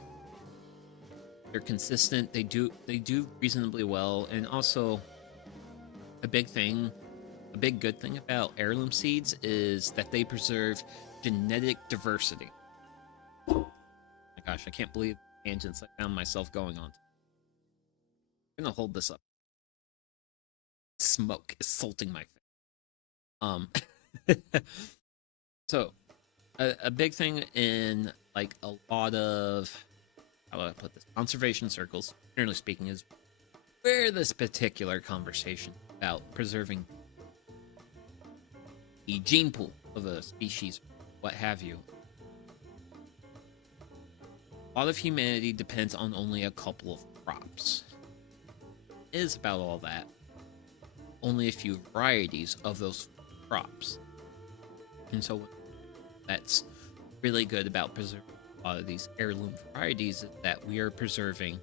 They're consistent. They do reasonably well, and also a big good thing about heirloom seeds is that they preserve genetic diversity. My gosh, I can't believe the tangents I found myself going on. I'm gonna hold this up. Smoke is salting my face. So, a big thing in like a lot of, how do I put this, conservation circles, generally speaking, is where this particular conversation about preserving the gene pool of a species, what have you. A lot of humanity depends on only a couple of crops. It is about all that. Only a few varieties of those crops. And so that's really good about preserving a lot of these heirloom varieties, is that we are preserving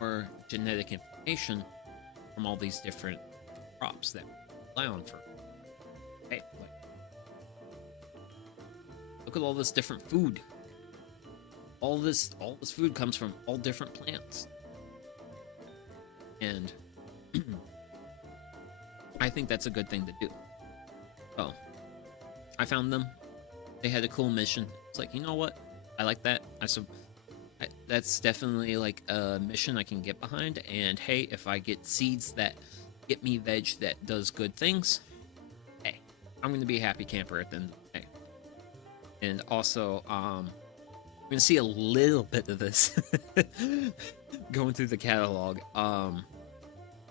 more genetic information from all these different crops that we rely on for. Hey, look at all this different food. All this food comes from all different plants. And I think that's a good thing to do. So, I found them. They had a cool mission. It's like, you know what? I like that. That's definitely like a mission I can get behind. And hey, if I get seeds that get me veg that does good things, hey, I'm gonna be a happy camper at the end of the day. And also, we're gonna see a little bit of this going through the catalog.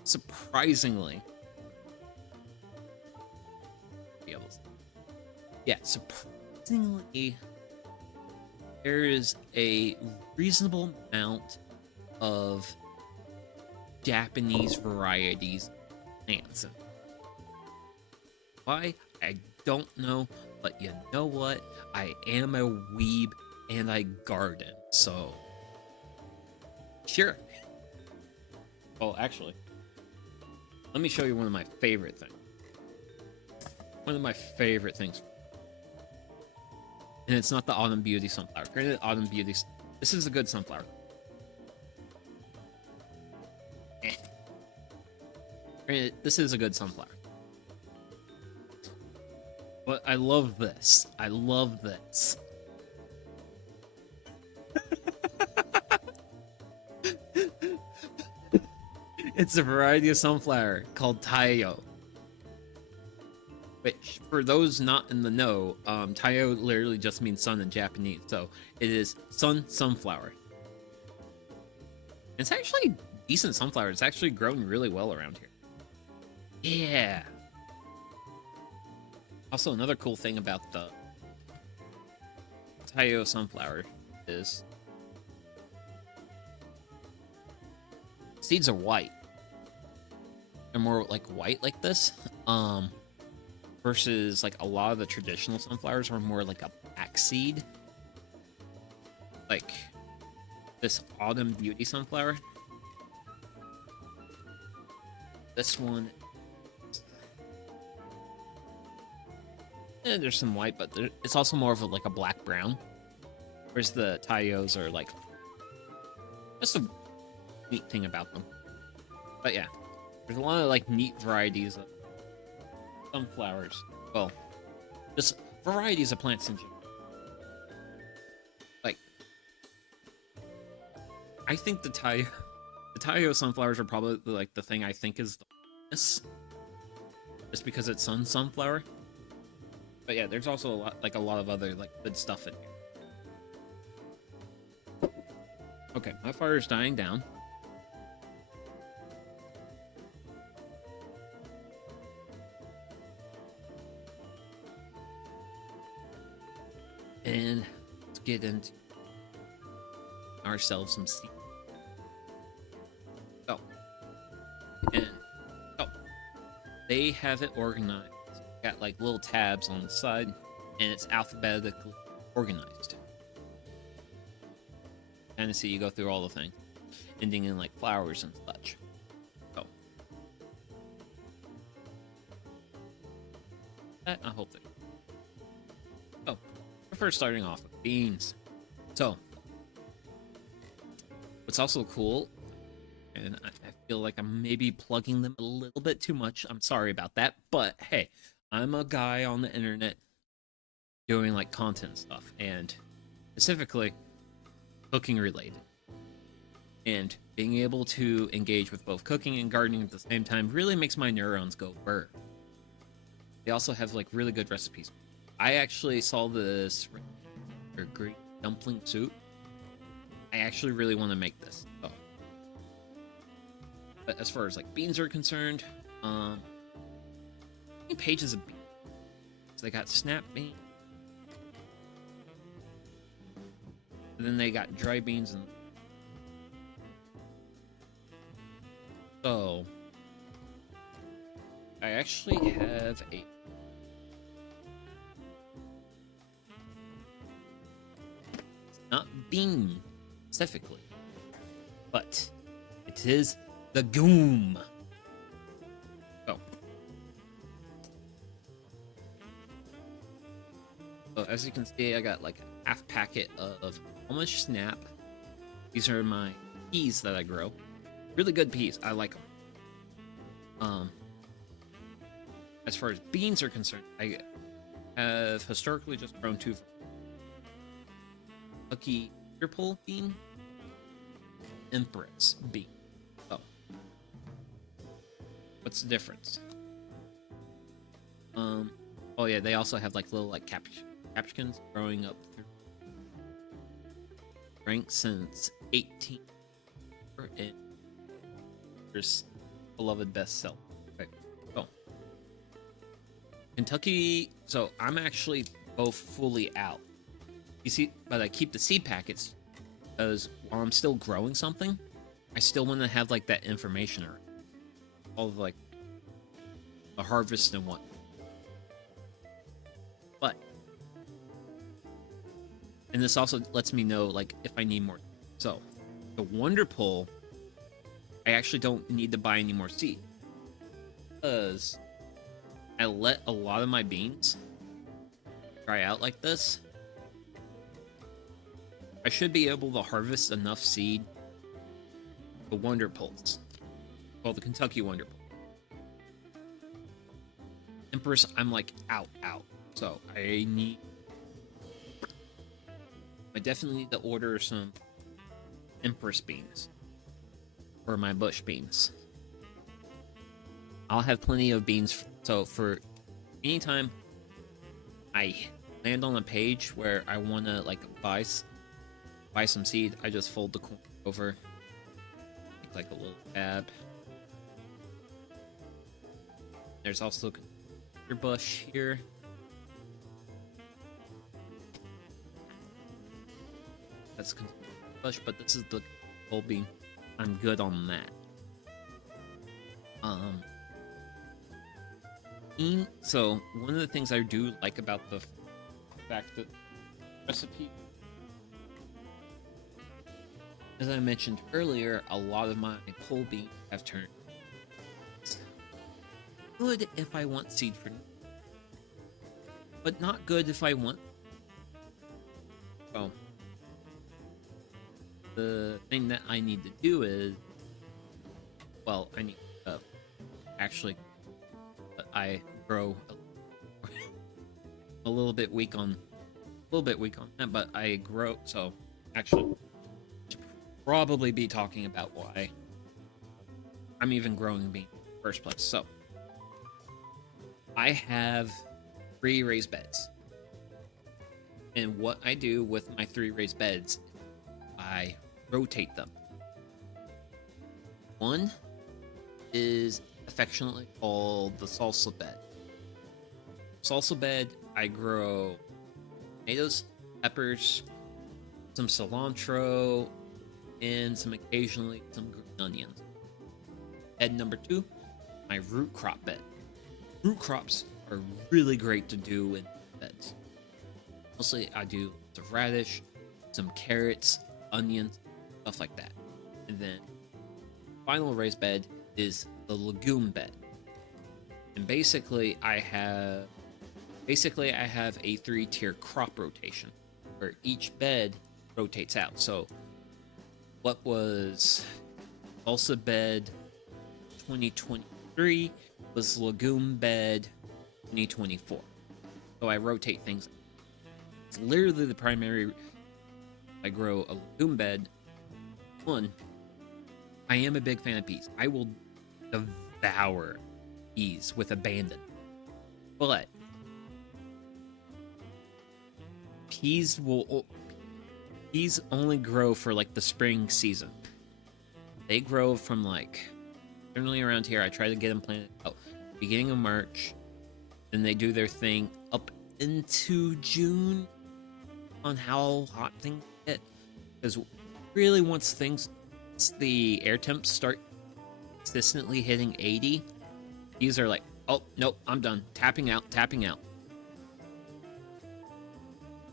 Surprisingly, be able to, yeah, surprisingly, there is a reasonable amount of Japanese varieties of plants. Why? I don't know, but you know what? I am a weeb and I garden, so sure. Oh, actually, let me show you one of my favorite things. One of my favorite things. And it's not the Autumn Beauty sunflower. Granted, Autumn Beauty, this is a good sunflower. Granted, this is a good sunflower. But I love this. I love this. It's a variety of sunflower called Taiyo. Which, for those not in the know, Taiyo literally just means sun in Japanese. So it is sun sunflower. It's actually decent sunflower. It's actually growing really well around here. Yeah. Also, another cool thing about the Taiyo sunflower is seeds are white. They're more like white like this. Versus like a lot of the traditional sunflowers are more like a black seed. Like this Autumn Beauty sunflower. This one, there's some white, but it's also more of like a black brown. Whereas the Taiyos are like just a neat thing about them. But yeah, there's a lot of like neat varieties of sunflowers. Well, just varieties of plants in general. Like, I think the Taiyo sunflowers are probably like the thing I think is the best, just because it's sunflower. But yeah, there's also a lot of other like good stuff in here. Okay, my fire is dying down. And let's get into ourselves some seeds. So, and oh, they have it organized. Got like little tabs on the side, and it's alphabetically organized. Kind of see you go through all the things, ending in like flowers and such. So, that I hope that. Oh, we're first starting off with beans. So, what's also cool, and I feel like I'm maybe plugging them a little bit too much. I'm sorry about that, but hey, I'm a guy on the internet doing like content stuff, and specifically cooking related. And being able to engage with both cooking and gardening at the same time really makes my neurons go burr. They also have like really good recipes. I actually saw this green dumpling soup. I actually really want to make this. So. But as far as like beans are concerned, how many pages of beans? So they got snap beans. And then they got dry beans and so I actually have a not bean specifically, but it is the goom. So as you can see, I got like a half packet of almost snap. These are my peas that I grow. Really good peas. I like them. As far as beans are concerned, I have historically just grown two. Lucky purple bean Empress bean. So, what's the difference? Oh yeah, they also have like little like capsicums growing up through rank since 18 and there's beloved bestseller. Okay, so Kentucky. So I'm actually both fully out. You see, but I keep the seed packets because while I'm still growing something, I still want to have like that information or all of like the harvest and what. But and this also lets me know like if I need more. So the Wonder Pull, I actually don't need to buy any more seed because I let a lot of my beans dry out like this. I should be able to harvest enough seed for Wonder Pulls. Well, the Kentucky Wonder Pull. Empress, I'm like out. So I definitely need to order some Empress beans for my bush beans. I'll have plenty of beans. So for anytime I land on a page where I want to like buy some seed, I just fold the coin over, make like a little tab. There's also your bush here. That's bush, but this is the whole bean. I'm good on that. So one of the things I do like about the fact that recipe, as I mentioned earlier, a lot of my pole beans have turned good if I want seed for, but not good if I want. So the thing that I need to do is, well, I need to actually, I grow a little bit weak on that, but I grow. So actually, should probably be talking about why I'm even growing beans in the first place. So I have 3 raised beds, and what I do with my 3 raised beds, I rotate them. One is affectionately called the salsa bed. Salsa bed, I grow tomatoes, peppers, some cilantro, and occasionally some green onions. Bed number 2, my root crop bed. Root crops are really great to do in beds. Mostly I do some radish, some carrots, onions, stuff like that. And then final raised bed is the legume bed. And basically I have a 3-tier crop rotation where each bed rotates out. So what was salsa bed 2023 was legume bed 2024. So I rotate things. It's literally the primary. I grow a legume bed. One, I am a big fan of peas. I will devour peas with abandon. But peas only grow for like the spring season. They grow from like, generally around here, I try to get them planted out beginning of March. Then they do their thing up into June on how hot things get. Because really once the air temps start consistently hitting 80, these are like, oh, nope, I'm done. Tapping out.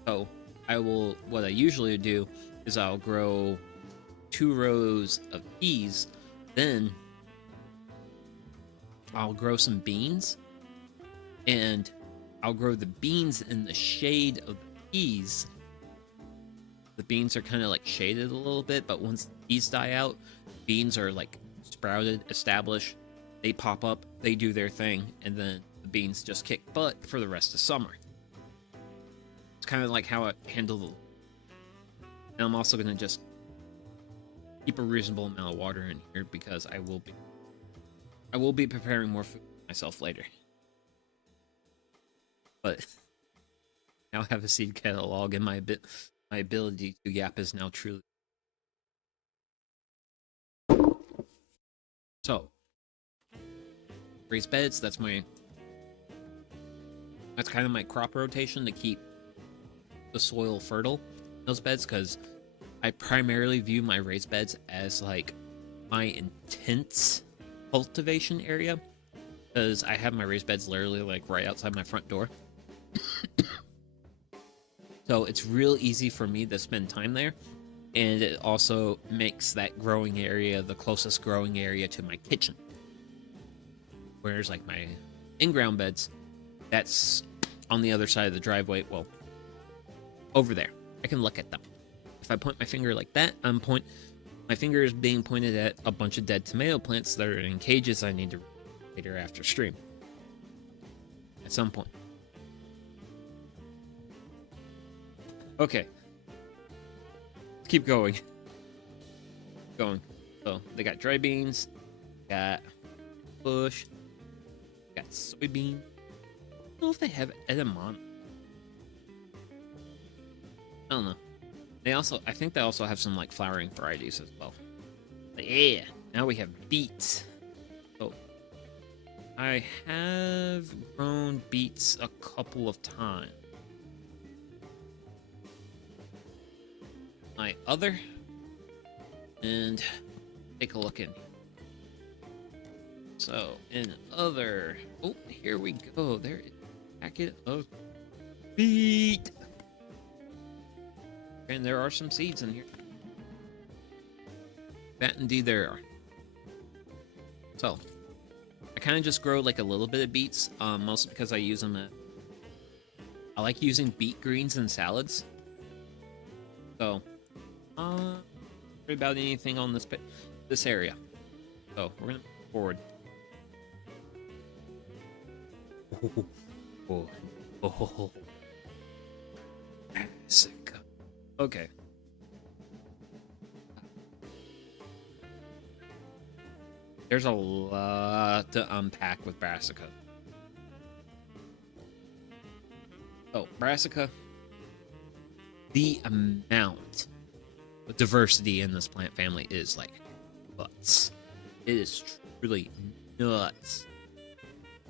So what I usually do is I'll grow 2 rows of peas, then I'll grow some beans, and I'll grow the beans in the shade of the peas. The beans are kind of like shaded a little bit, but once the peas die out, beans are like sprouted, established, they pop up, they do their thing, and then the beans just kick butt for the rest of summer. It's kind of like how I handle the. And I'm also gonna just keep a reasonable amount of water in here because I will be preparing more food for myself later. But now I have a seed catalog, and my ability to yap is now truly. So, raised beds. That's kind of my crop rotation to keep the soil fertile in those beds, because I primarily view my raised beds as like my intense cultivation area, because I have my raised beds literally like right outside my front door. So it's real easy for me to spend time there, and it also makes that growing area the closest growing area to my kitchen. Whereas like my in-ground beds, that's on the other side of the driveway, well, over there. I can look at them. If I point my finger like that, my finger is being pointed at a bunch of dead tomato plants that are in cages I need to later after stream. At some point. Okay. Let's keep going. So, they got dry beans, got bush, got soybean. I don't know if they have edamame. I don't know. I think they also have some like flowering varieties as well. But yeah, now we have beets. So, I have grown beets a couple of times. My other, and take a look in. So in other, oh, here we go. There is a packet of beet, and there are some seeds in here. That indeed there are. So I kind of just grow like a little bit of beets, mostly because I use them I like using beet greens in salads. So worry about anything on this area. So we're gonna move forward. Sick. Okay. There's a lot to unpack with brassica. Oh, brassica. The amount of diversity in this plant family is like nuts. It is truly nuts.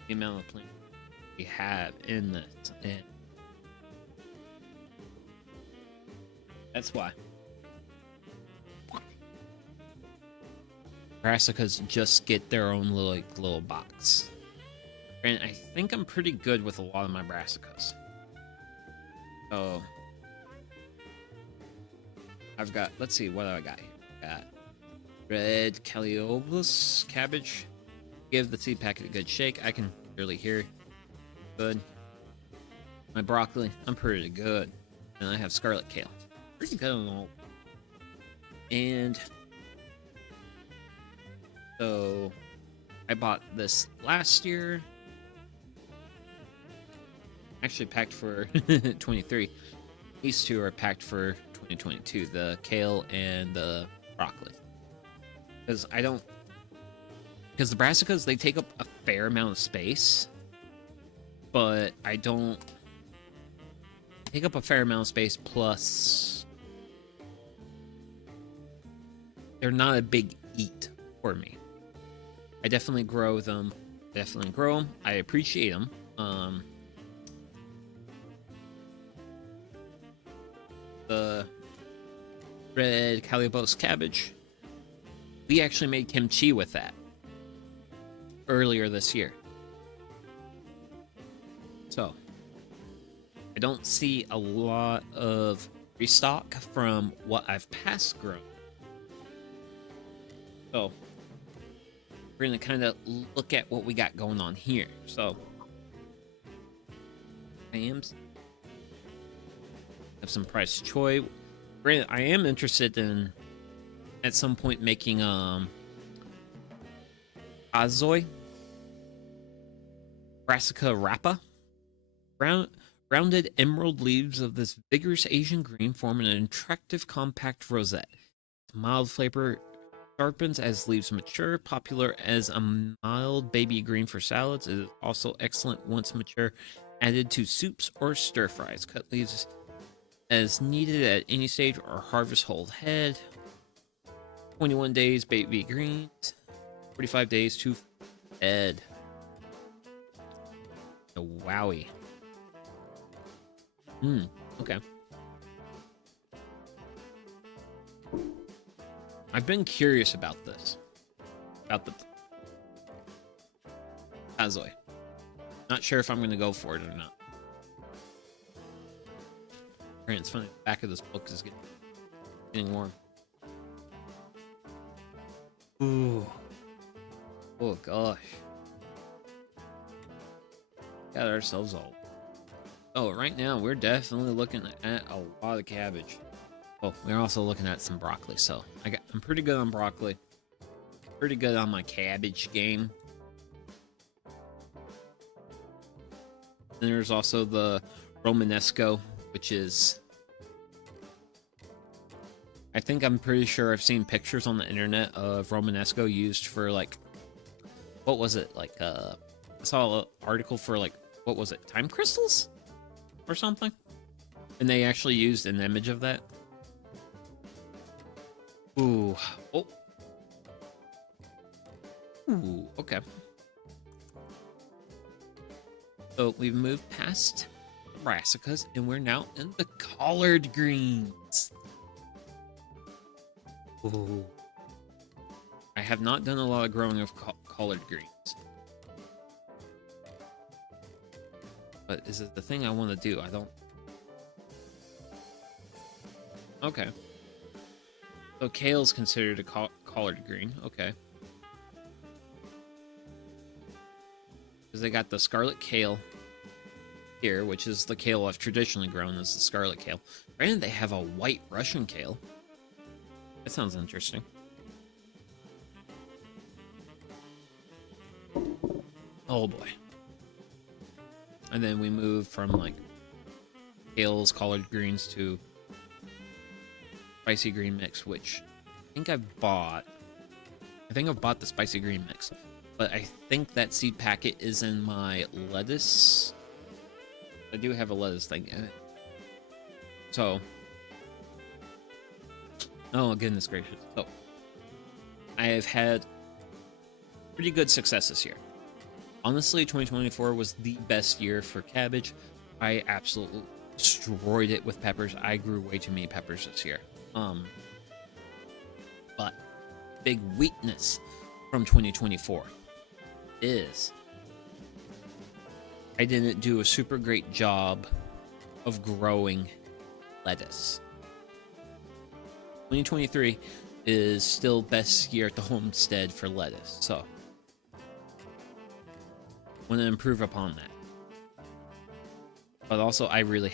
The amount of plants we have in this, and that's why brassicas just get their own little box. And I think I'm pretty good with a lot of my brassicas. So I've got, let's see, what do I got here? I got red Callioblus cabbage. Give the seed packet a good shake. I can really hear. Good. My broccoli, I'm pretty good. And I have scarlet kale. Pretty good on all. And so I bought this last year. Actually packed for 23. These two are packed for 2022, the kale and the broccoli. Because the brassicas, they take up a fair amount of space, but I don't take up a fair amount of space, plus they're not a big eat for me. I definitely grow them. I appreciate them. The red Callioblus cabbage, we actually made kimchi with that earlier this year. So I don't see a lot of restock from what I've past grown. So we're gonna kind of look at what we got going on here. So hams have some price choy. Granted, I am interested in at some point making azoi brassica rapa. Rounded emerald leaves of this vigorous Asian green form an attractive compact rosette. Mild flavor sharpens as leaves mature. Popular as a mild baby green for salads, it is also excellent once mature, added to soups or stir fries. Cut leaves as needed at any stage or harvest whole head. 21 days baby greens, 45 days to head. Oh, wowie. Okay. I've been curious about this. About the Azoi. Not sure if I'm going to go for it or not. It's funny, the back of this book is getting warm. Ooh. Oh, gosh. Got ourselves all. Oh, right now, we're definitely looking at a lot of cabbage. Oh, we're also looking at some broccoli, so I'm pretty good on broccoli. Pretty good on my cabbage game. Then there's also the Romanesco, which is... I'm pretty sure I've seen pictures on the internet of Romanesco used for, like... What was it? Like, I saw an article for, like, what was it? Time crystals? Or something? And they actually used an image of that. Ooh. Oh. Ooh, okay. So we've moved past brassicas, and we're now in the collard greens. Ooh. I have not done a lot of growing of collard greens. But is it the thing I want to do? I don't... Okay. So kale's considered a collard green. Okay. Because they got the scarlet kale here, which is the kale I've traditionally grown as the scarlet kale. And they have a white Russian kale. That sounds interesting. Oh boy. And then we move from like kales, collard greens to spicy green mix, which I think I've bought. I think I've bought the spicy green mix, but I think that seed packet is in my lettuce. I do have a lettuce thing in it. So, oh goodness gracious. So, I have had pretty good success this year. Honestly, 2024 was the best year for cabbage. I absolutely destroyed it with peppers. I grew way too many peppers this year. But big weakness from 2024 is I didn't do a super great job of growing lettuce. 2023 is still best year at the homestead for lettuce, so want to improve upon that. But also, I really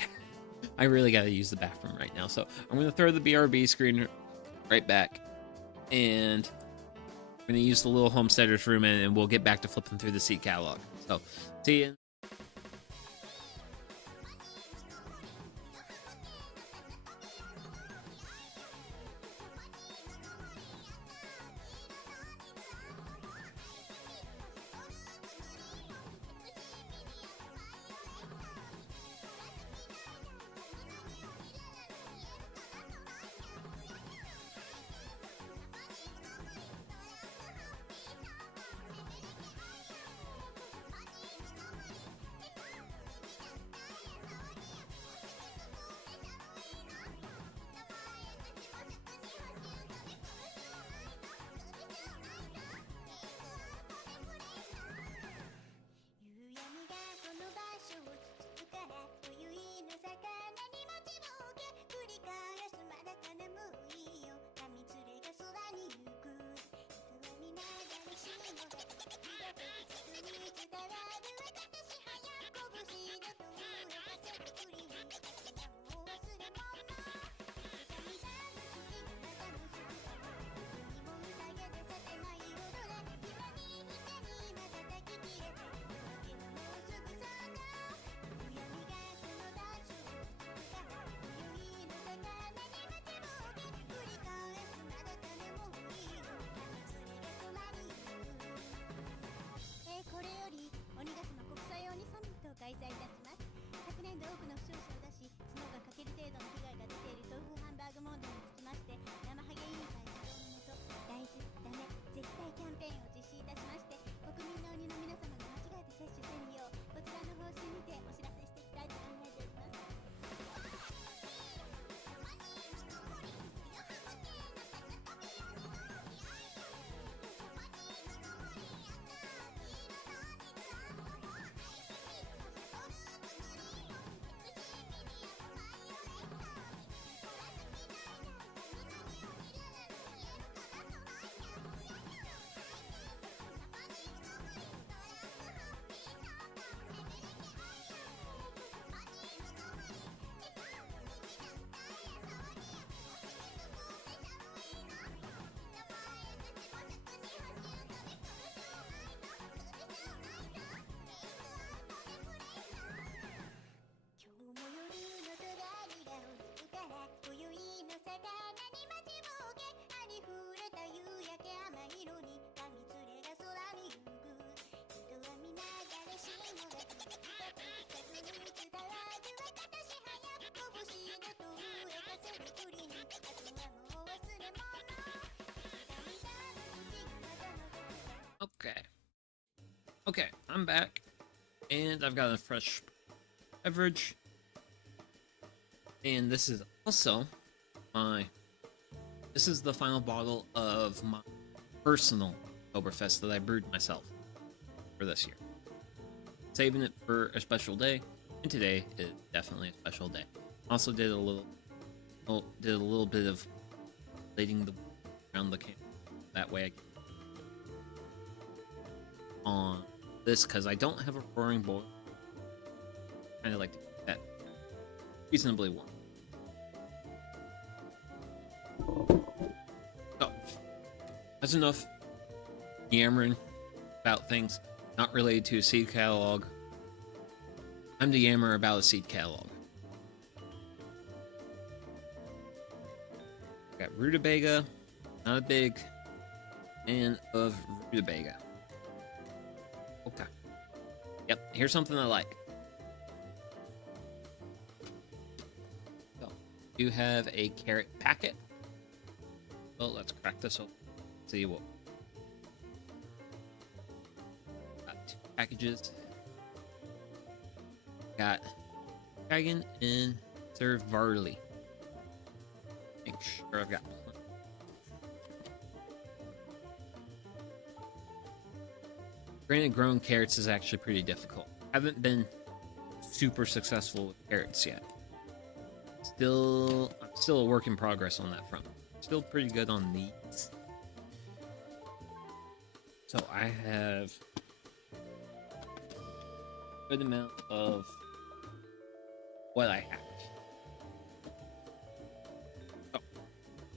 gotta use the bathroom right now, so I'm gonna throw the BRB screen right back, and I'm gonna use the little homesteader's room, and we'll get back to flipping through the seed catalog. So, see you. Okay, I'm back, and I've got a fresh beverage, and this is also my. This is the final bottle of my personal Oktoberfest that I brewed myself for this year. Saving it for a special day, and today is definitely a special day. Also did a little bit of lighting the around the camp. That way I can on this because I don't have a roaring boil. Kind of like to keep that reasonably warm. So that's enough yammering about things not related to a seed catalog. Time to yammer about a seed catalog. Got rutabaga. Not a big fan of rutabaga. Okay. Yep, here's something I like. So, you have a carrot packet. Well, let's crack this open. See what. Got 2 packages. Got dragon and serve barley. Make sure I've got plenty. Granted, growing carrots is actually pretty difficult. Haven't been super successful with carrots yet. I'm still a work in progress on that front. Still pretty good on these. So I have a good amount of what I have. So,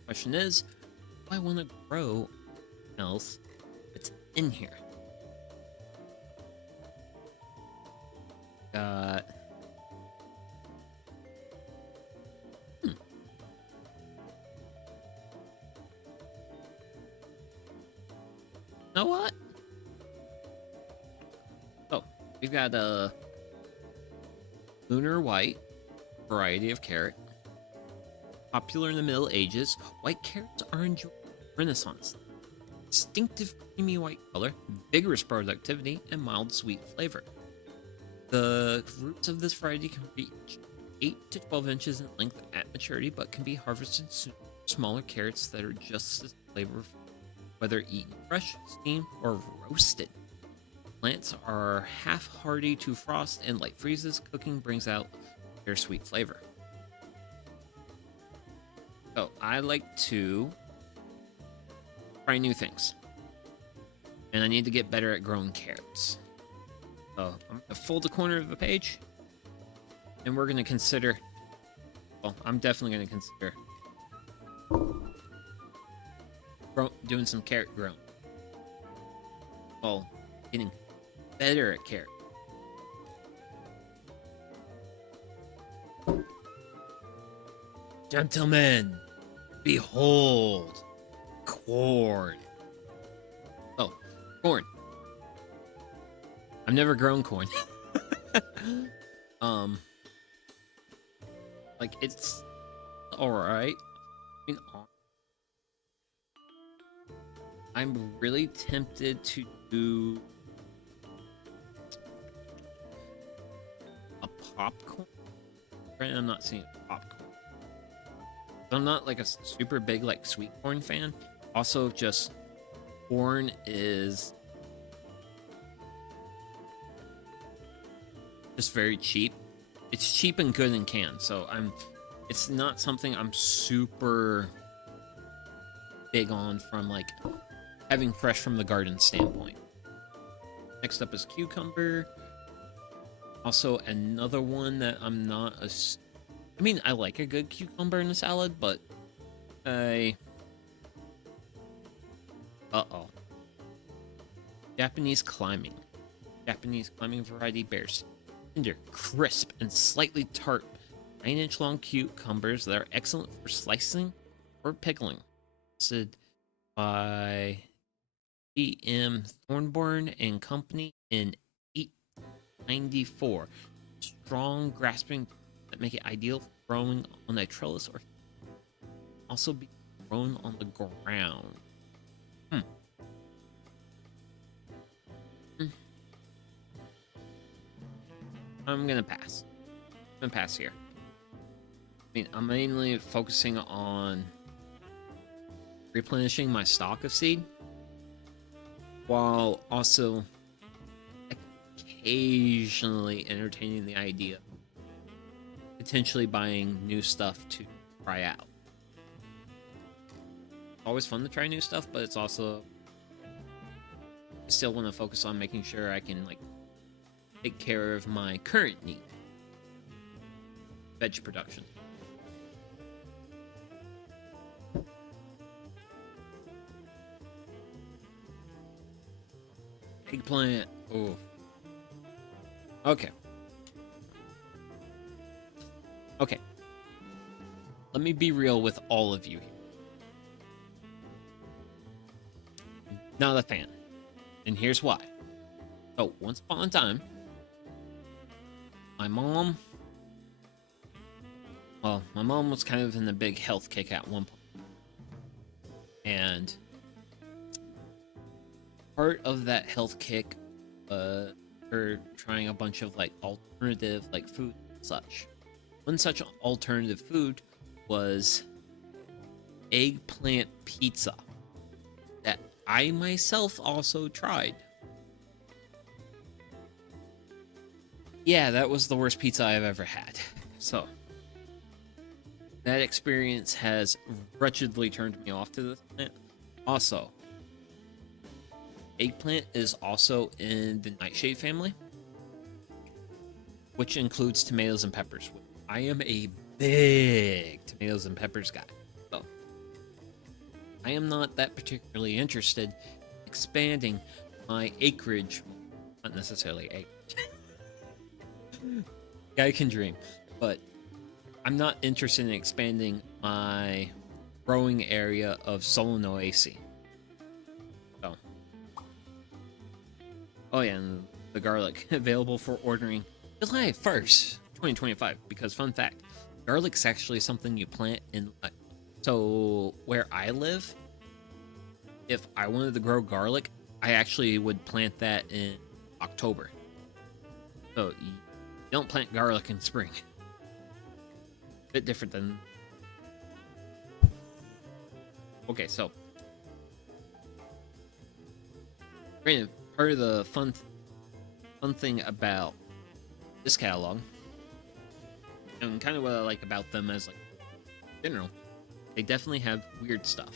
question is, do I want to grow else that's in here? Got you know what? Oh, we've got a lunar white variety of carrot. Popular in the Middle Ages, white carrots are enjoyed in the Renaissance. Distinctive creamy white color, vigorous productivity, and mild sweet flavor. The roots of this variety can reach 8 to 12 inches in length at maturity, but can be harvested soon. Smaller carrots that are just as flavorful, whether eaten fresh, steamed, or roasted. Plants are half hardy to frost and light freezes. Cooking brings out their sweet flavor. So I like to try new things, and I need to get better at growing carrots. So I'm gonna fold the corner of the page, and we're gonna consider. Well, I'm definitely gonna consider doing some carrot growing. Well, getting better at carrot. Gentlemen, behold, corn. Oh, corn. I've never grown corn. Like it's all right. I mean, I'm really tempted to do a popcorn. Granted, I'm not seeing popcorn. I'm not like a super big like sweet corn fan. Also, just corn is just very cheap. It's cheap and good in cans, so it's not something I'm super big on from like having fresh from the garden standpoint. Next up is cucumber. Also another one that I'm not I mean, I like a good cucumber in a salad, but uh-oh. Japanese climbing variety bears tender, crisp, and slightly tart 9-inch long cucumbers that are excellent for slicing or pickling. Listed by E.M. Thornburn and Company in 1894. Strong, grasping that make it ideal for growing on a trellis or also be grown on the ground. I'm gonna pass. I'm gonna pass here. I mean, I'm mainly focusing on replenishing my stock of seed, while also occasionally entertaining the idea of potentially buying new stuff to try out. It's always fun to try new stuff, but it's also, I still want to focus on making sure I can like take care of my current need. Veg production. Eggplant. Oh. Okay. Okay. Let me be real with all of you here. Not a fan. And here's why. So, once upon a time, my mom was kind of in a big health kick at one point. And part of that health kick, her trying a bunch of like alternative like food and such. One such alternative food was eggplant pizza that I myself also tried. Yeah, that was the worst pizza I've ever had. So that experience has wretchedly turned me off to this plant. Also, eggplant is also in the nightshade family, which includes tomatoes and peppers. I am a big tomatoes and peppers guy, so I am not that particularly interested in expanding my acreage. Not necessarily acreage. Guy can dream, but I'm not interested in expanding my growing area of Solanoaceae. So, oh yeah, and the garlic available for ordering July 1st, 2025. Because fun fact, garlic's actually something you plant in. So where I live, if I wanted to grow garlic, I actually would plant that in October. So you don't plant garlic in spring. Bit different than. Okay, so granted, part of the fun thing about this catalog, and kind of what I like about them as like in general, they definitely have weird stuff.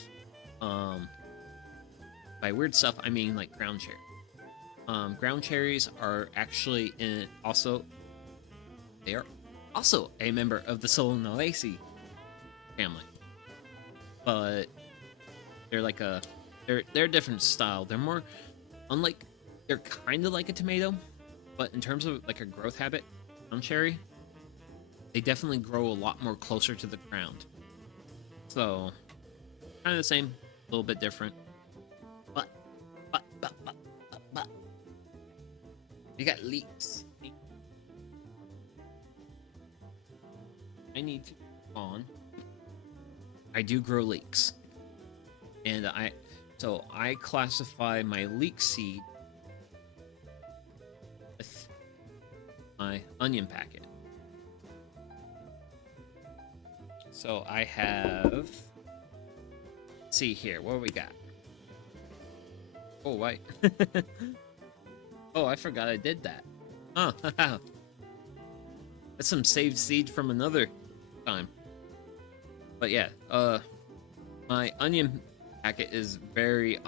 By weird stuff, I mean like ground cherry. Ground cherries are actually they are also a member of the Solanaceae family, but they're like they're a different style. They're more unlike, they're kind of like a tomato, but in terms of like a growth habit, ground cherry, they definitely grow a lot more closer to the ground. So kind of the same, a little bit different. But we got leeks. I need to on. I do grow leeks, and I classify my leek seed with my onion packet. So I have. Let's see here, what do we got? Oh wait. Oh, I forgot I did that. Oh, that's some saved seed from another time. But yeah, my onion packet is very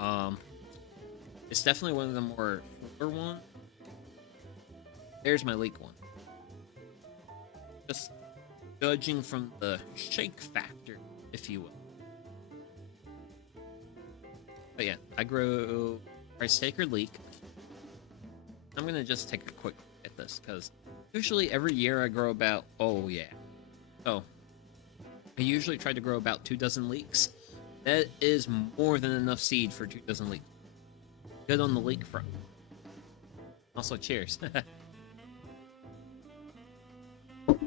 it's definitely one of the more fuller ones. There's my leek one. Just judging from the shake factor, if you will. But yeah, I grow rice taker leek. I'm gonna just take a quick look at this because usually every year I grow about, oh yeah. So I usually try to grow about 2 dozen leeks. That is more than enough seed for 2 dozen leeks. Good on the leek front. Also, cheers. Put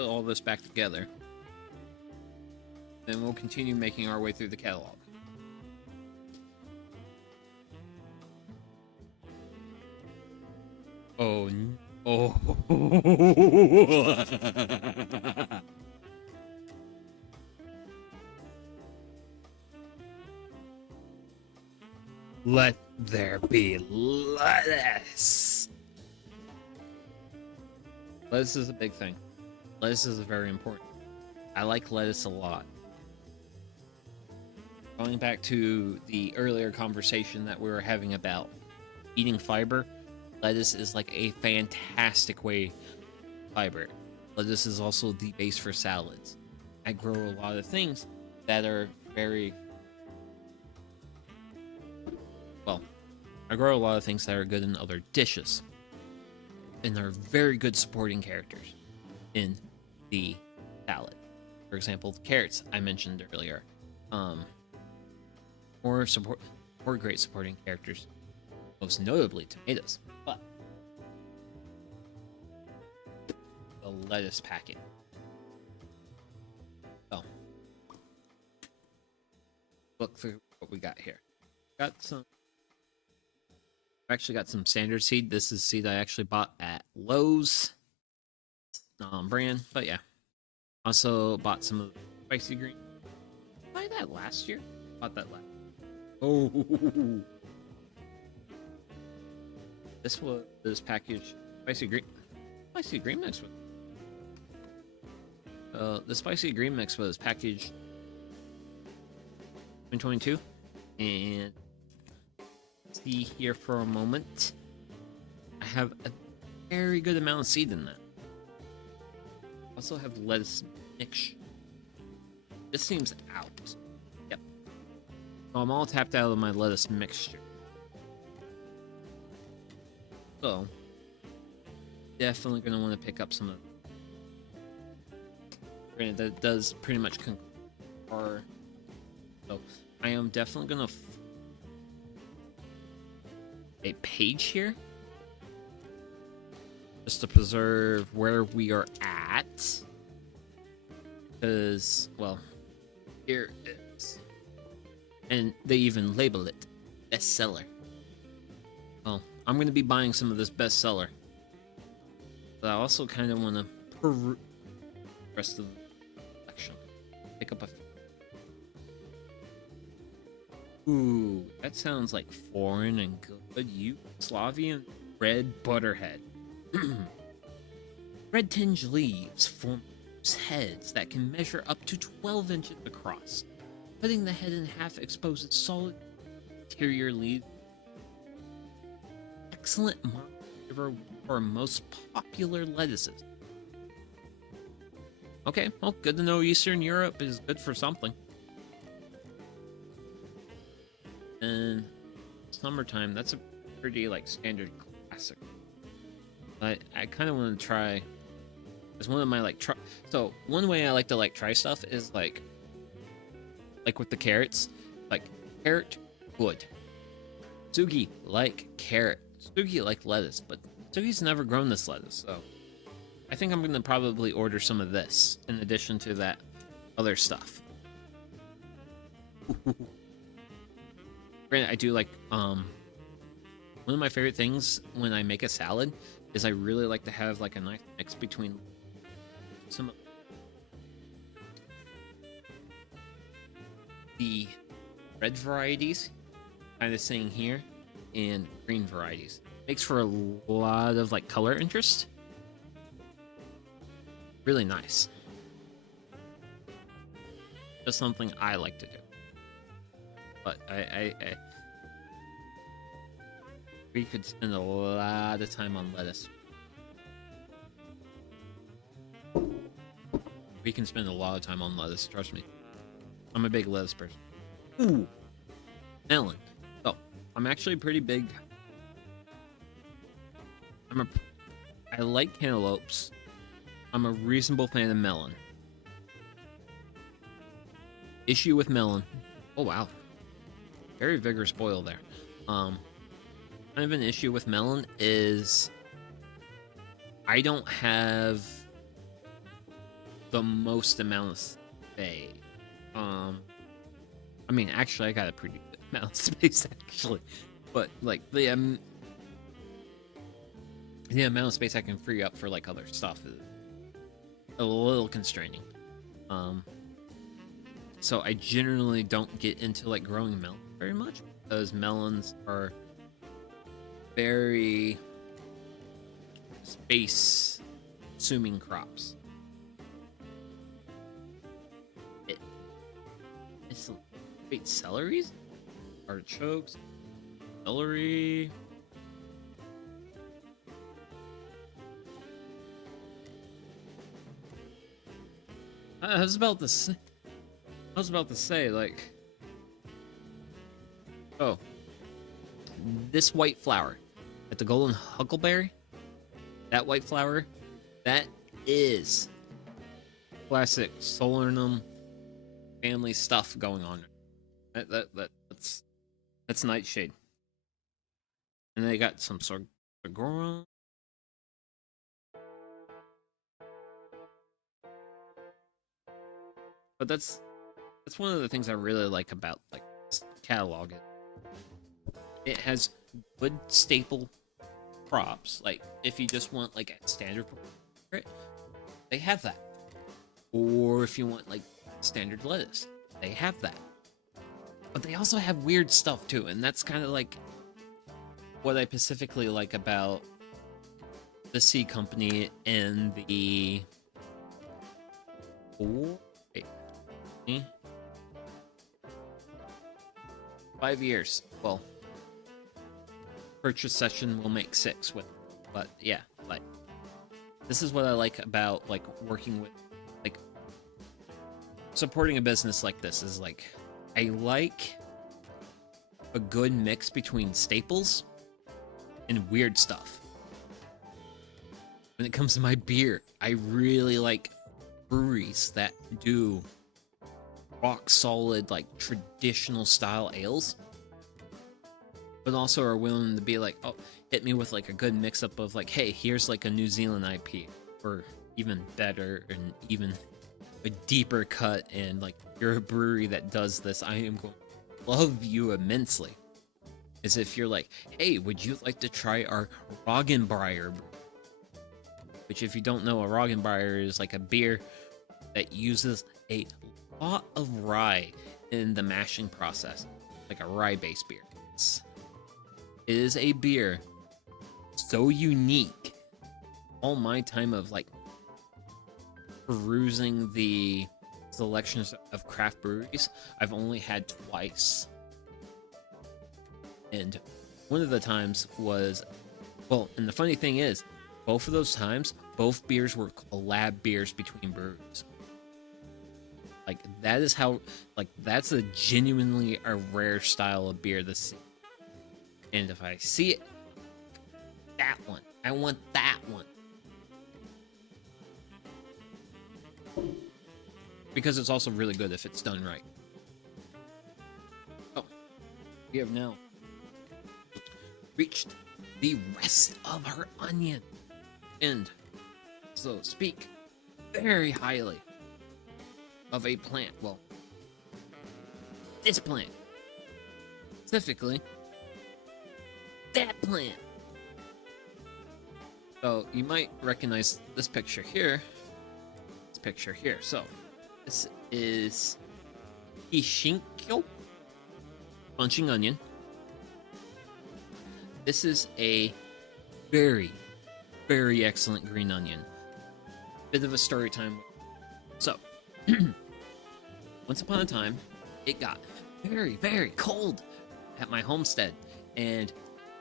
all this back together. Then we'll continue making our way through the catalog. Oh, oh. Let there be lettuce. Lettuce is a big thing. Lettuce is very important. I like lettuce a lot. Going back to the earlier conversation that we were having about eating fiber, lettuce is like a fantastic way fiber. Lettuce is also the base for salads. I grow a lot of things that are very well. I grow a lot of things that are good in other dishes, and they're very good supporting characters in the salad. For example, the carrots I mentioned earlier, or great supporting characters, most notably tomatoes. But the lettuce packet. So, look through what we got here. Got some. I actually got some standard seed. This is seed I actually bought at Lowe's. Brand, but yeah. Also bought some of the spicy green. Did I buy that last year? Bought that last. Oh, this was this package spicy green mix with. The spicy green mix was packaged 2022, and see here for a moment. I have a very good amount of seed in that. Also have lettuce mix. This seems out. Yep. So I'm all tapped out of my lettuce mixture. So definitely gonna want to pick up some of. Granted, that does pretty much concur. So I am definitely gonna a page here just to preserve where we are at, because well, here it is, and they even label it bestseller. Well, I'm going to be buying some of this bestseller, but I also kind of want to peruse the rest of the collection. Pick up a ooh, that sounds like foreign and good. Yugoslavian red butterhead. Red tinged leaves form heads that can measure up to 12 inches across. Cutting the head in half exposes solid interior leaves. Excellent flavor for most popular lettuces. Okay, well, good to know Eastern Europe is good for something. And summertime, that's a pretty like standard classic. But I kind of want to try. It's one of my like so one way I like to like try stuff is like with the carrots, like carrot good. Sugi like carrot. Sugi like lettuce, but Sugi's never grown this lettuce, so I think I'm gonna probably order some of this in addition to that other stuff. Granted, I do like one of my favorite things when I make a salad is I really like to have like a nice mix between some of the red varieties, kind of saying here, and green varieties. Makes for a lot of like color interest. Really nice. Just something I like to do. But we could spend a lot of time on lettuce. We can spend a lot of time on lettuce, trust me. I'm a big lettuce person. Ooh, melon. So, I'm actually pretty big. I like cantaloupes. I'm a reasonable fan of melon. Issue with melon. Oh wow. Very vigorous boil there. Kind of an issue with melon is I don't have the most amount of space. I mean, actually, I got a pretty good amount of space, actually. But, like, the amount of space I can free up for like other stuff is a little constraining. So I generally don't get into like growing melons very much because melons are very space consuming crops. It's wait, celeries, artichokes, celery. I was about to say, like, oh, this white flower at the golden huckleberry, that white flower, that is classic Solernum family stuff going on. That's nightshade, and they got some sorghum. But that's one of the things I really like about like this catalog. It has good staple crops. Like if you just want like a standard, they have that. Or if you want like standard lettuce, they have that. But they also have weird stuff too, and that's kind of like what I specifically like about the C Company and the 5 years. Well, purchase session will make 6 with, but yeah, like this is what I like about like working with, like supporting a business like this is like I like a good mix between staples and weird stuff. When it comes to my beer, I really like breweries that do rock solid, like traditional style ales, but also are willing to be like, oh, hit me with like a good mix up of like, hey, here's like a New Zealand IP, or even better and even a deeper cut, and like you're a brewery that does this, I am going to love you immensely. As if you're like, hey, would you like to try our Roggenbreier? Which, if you don't know, a Roggenbreier is like a beer that uses a lot of rye in the mashing process, like a rye-based beer. It is a beer so unique. All my time of like perusing the selections of craft breweries, I've only had twice. And one of the times was, well, and the funny thing is, both of those times, both beers were collab beers between breweries. Like, that is how, like, that's a genuinely a rare style of beer to see. And if I see it, that one. I want that one. Because it's also really good if it's done right. Oh, we have now reached the rest of our onion. And so speak very highly of a plant. Well, this plant. Specifically, that plant. So you might recognize this picture here. This picture here. So this is Ishinkyo bunching onion. This is a very, very excellent green onion. Bit of a story time. So, once upon a time, it got very, very cold at my homestead. And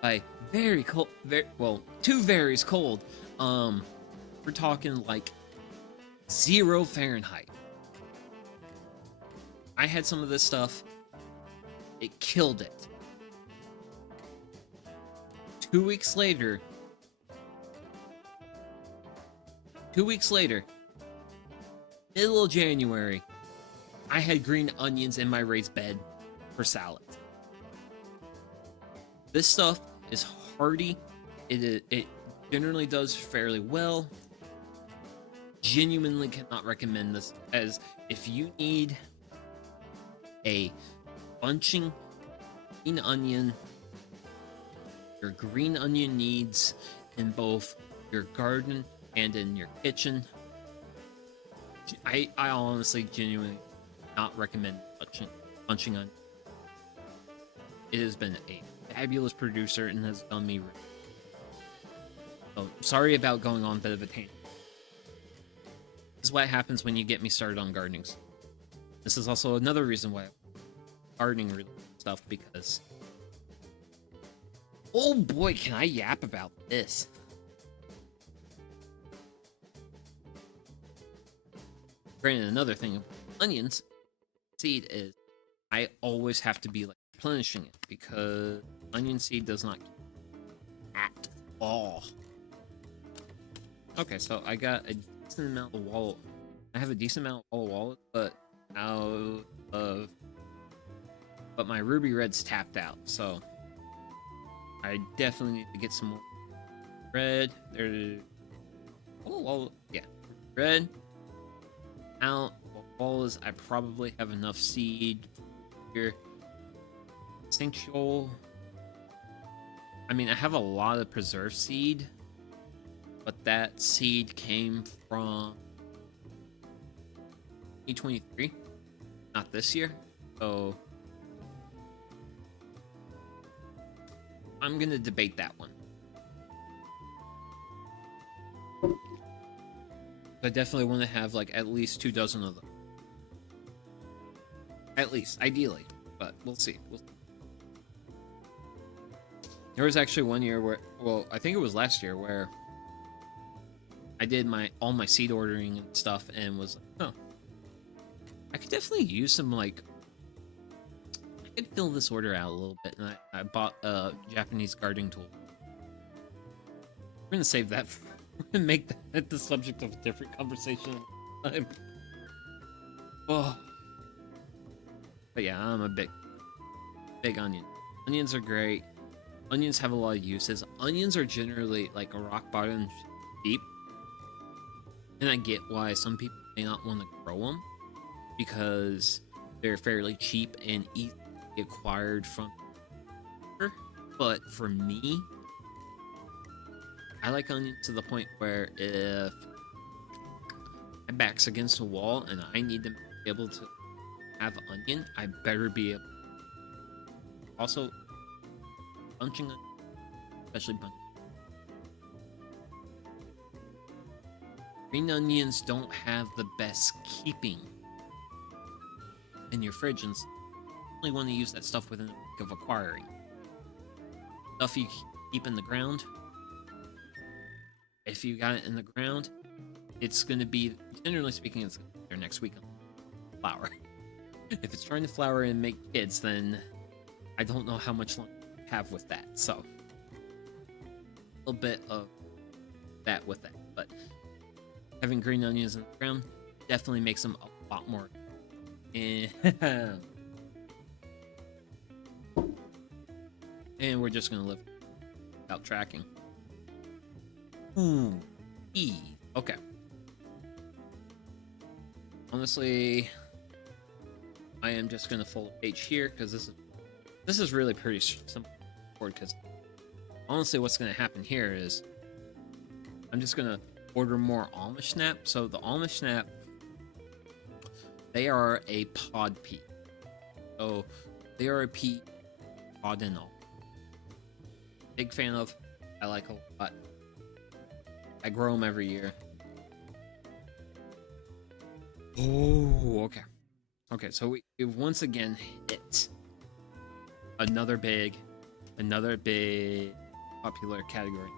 by very cold, well, 2 varies cold, we're talking like 0 Fahrenheit. I had some of this stuff. It killed it. 2 weeks later, middle of January, I had green onions in my raised bed for salad. This stuff is hardy. It generally does fairly well. Genuinely cannot recommend this, as if you need a bunching green onion, your green onion needs in both your garden and in your kitchen. I honestly genuinely not recommend munching on. It has been a fabulous producer and has done me. So sorry about going on a bit of a tangent. This is what happens when you get me started on gardening. This is also another reason why gardening related stuff, because oh boy, can I yap about this. Granted, another thing of onions seed is I always have to be like replenishing it, because onion seed does not at all. Okay, so I got a decent amount of wallet. I have a decent amount of wallet, but my ruby red's tapped out, so I definitely need to get some more red. There. Oh, yeah, red out. Walls, I probably have enough seed here. Instinctual. I mean, I have a lot of preserved seed, but that seed came from 2023, not this year. So I'm gonna debate that one. I definitely want to have like at least 2 dozen of them. At least, ideally, but we'll see. There was actually one year where, well, I think it was last year, where I did all my seed ordering and stuff, and was like, oh, I could definitely use some, like, I could fill this order out a little bit, and I bought a Japanese gardening tool. We're gonna save that. We're gonna make that the subject of a different conversation. Oh. But yeah, I'm a big onion. Onions are great. Onions have a lot of uses. Onions are generally like a rock bottom deep. And I get why some people may not want to grow them, because they're fairly cheap and easily acquired from. But for me, I like onions to the point where if my back's against a wall and I need to be able to have onion, I better be able. Also, bunching, especially bunching. Green onions don't have the best keeping in your fridge, and only want to use that stuff within a week of acquiring. Stuff you keep in the ground, if you got it in the ground, it's going to be, generally speaking, it's going to be there next week on flower. If it's trying to flower and make kids, then I don't know how much longer you have with that. So, a little bit of that with that. But having green onions in the ground definitely makes them a lot more. And we're just going to live without tracking. Ooh. Okay. Honestly, I am just going to fold a page here, because this is really pretty simple. Because honestly, what's going to happen here is I'm just going to order more Amish snap. So the Amish snap, they are a pod pea. So they are a pea pod and all. Big fan of. I like a lot. I grow them every year. Oh, okay. Okay, so we've once again hit another big popular category.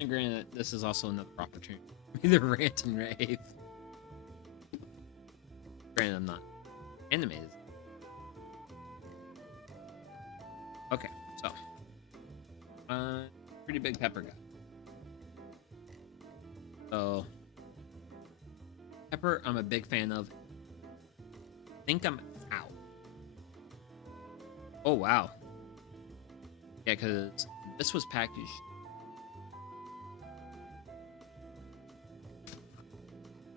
And granted, this is also another opportunity for me to rant and rave. Granted, I'm not animated. Okay, so pretty big pepper guy. So pepper, I'm a big fan of. I think I'm out. Oh wow. Yeah, because this was packaged.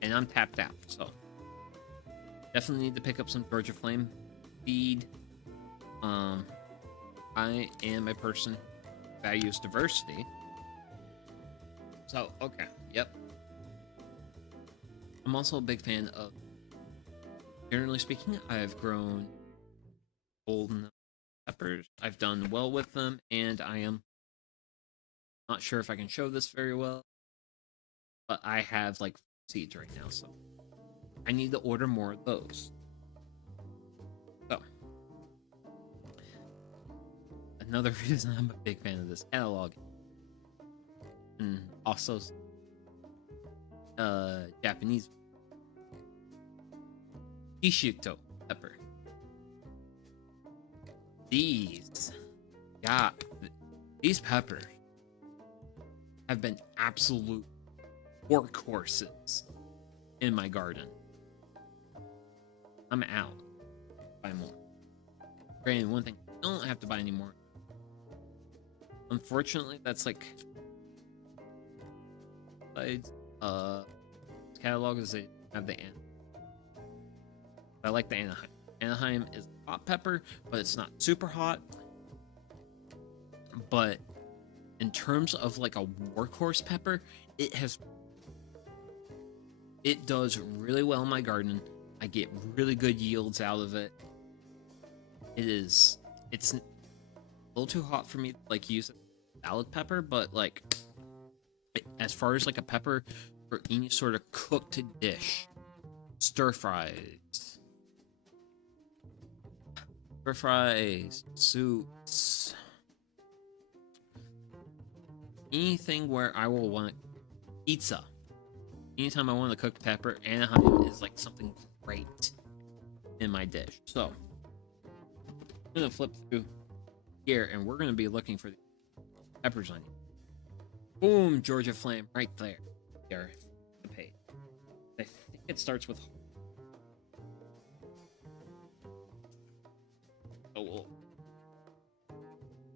And I'm tapped out, so definitely need to pick up some Georgia Flame feed. I am a person who values diversity. So, okay, yep. I'm also a big fan of, generally speaking, I've grown golden peppers. I've done well with them, and I am not sure if I can show this very well, but I have like seeds right now, so I need to order more of those. So, another reason I'm a big fan of this catalog, and also Japanese Kishuto pepper. These, yeah, these peppers have been absolute workhorses in my garden. I'm out. Buy more. Granted, one thing, I don't have to buy any more. Unfortunately, that's like, catalog is they have the Anaheim. I like the Anaheim. Anaheim is hot pepper, but it's not super hot. But in terms of like a workhorse pepper, it does really well in my garden. I get really good yields out of it. It's a little too hot for me to like use salad pepper, but like as far as like a pepper for any sort of cooked dish, stir fries, soups, anything where I will want pizza. Anytime I want to cook pepper, Anaheim is like something great in my dish. So I'm gonna flip through here, and we're gonna be looking for the peppers on you. Boom, Georgia Flame, right there. There, the page. I think it starts with. Oh,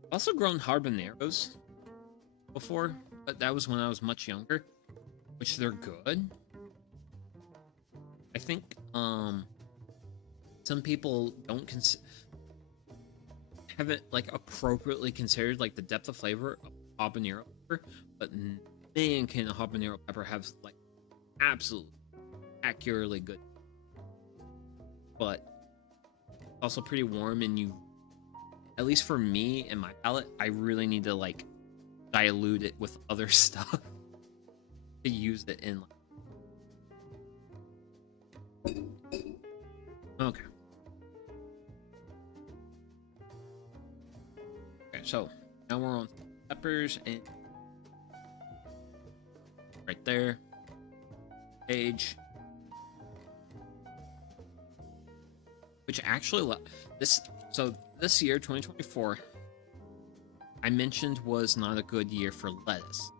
also grown habaneros before, but that was when I was much younger, which they're good. I think some people don't haven't like appropriately considered like the depth of flavor of habanero pepper, but man, can a habanero pepper have like absolutely accurately good, but also pretty warm, and you, at least for me and my palate, I really need to like dilute it with other stuff to use it in. Okay. Okay, so now we're on peppers, and right there, page, which actually this year 2024 I mentioned was not a good year for lettuce.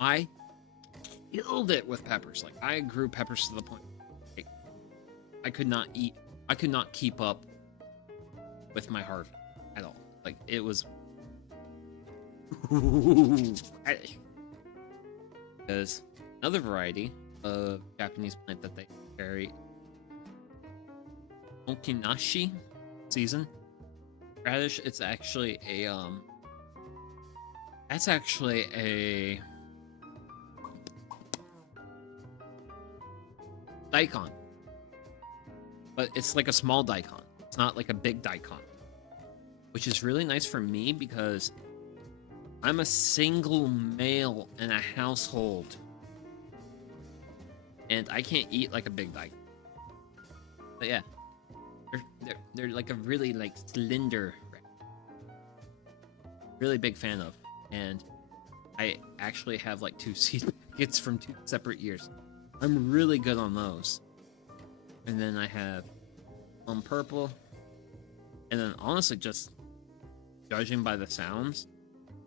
I killed it with peppers. Like, I grew peppers to the point like, I could not keep up with my harvest at all. Like, it was because another variety of Japanese plant that they carry, okinashi season radish. It's actually a that's actually a daikon, but it's like a small daikon. It's not like a big daikon, which is really nice for me because I'm a single male in a household, and I can't eat like a big daikon. But yeah, they're like a really like slender, really big fan of, and I actually have like 2 seed packets from 2 separate years. I'm really good on those. And then I have purple, and then honestly, just judging by the sounds,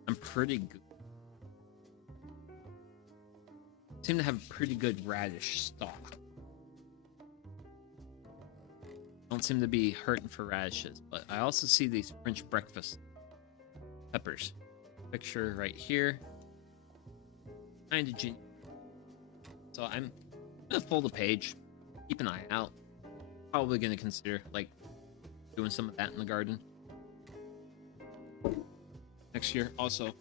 I'm pretty good. Seem to have a pretty good radish stock. Don't seem to be hurting for radishes, but I also see these French breakfast peppers. Picture right here. Kind of genius. So I'm gonna fold a page, keep an eye out. Probably gonna consider like doing some of that in the garden. next year. Also,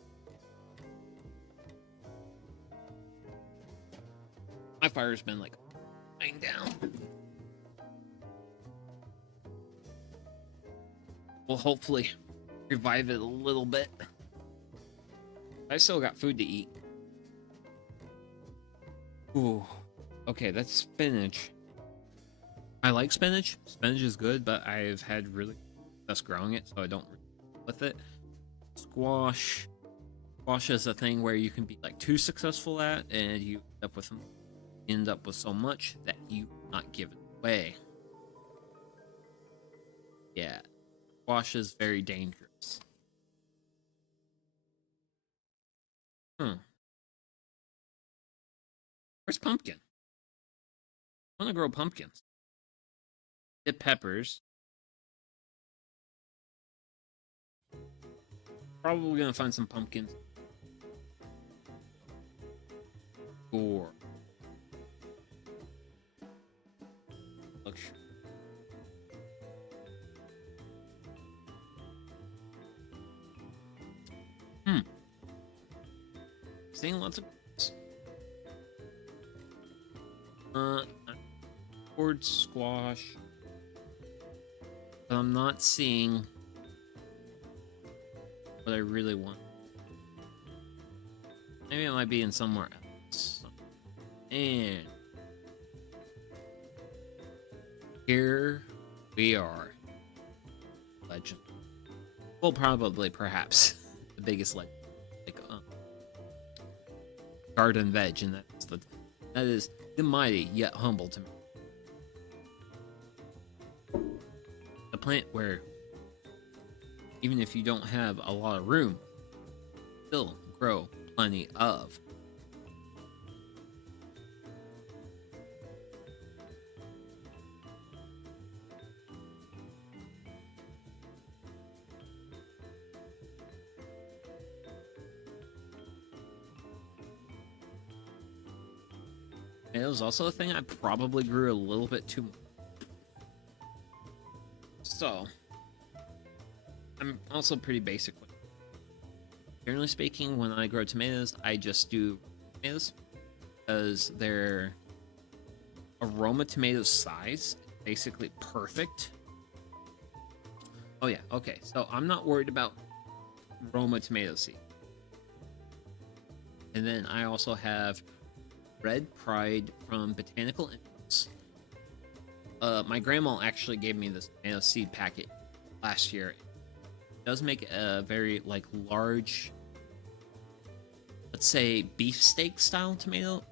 my fire's been like dying down. We'll hopefully revive it a little bit. I still got food to eat. Ooh. Okay, that's spinach. I like spinach. Spinach is good, but I've had really success growing it, so I don't really with it. Squash. Squash is a thing where you can be like too successful at, and you end up with so much that you not give it away. Yeah, squash is very dangerous. Where's pumpkin? I want to grow pumpkins. Dip peppers. Probably gonna find some pumpkins. Or luxury. Seeing lots of towards squash, but I'm not seeing what I really want. Maybe it might be in somewhere else. And here we are. Legend. Well, probably, perhaps, the biggest legend. Like, garden veg, and that is the mighty yet humble to me. The plant where even if you don't have a lot of room, still grow plenty of. And it was also a thing I probably grew a little bit too much. So, I'm also pretty basic with it. Generally speaking, when I grow tomatoes, I just do tomatoes because their aroma tomato size is basically perfect. Oh yeah, okay. So I'm not worried about Roma tomato seed. And then I also have Red Pride from Botanical Inputs. My grandma actually gave me this tomato seed packet last year. It does make a very like large, let's say beefsteak style tomato.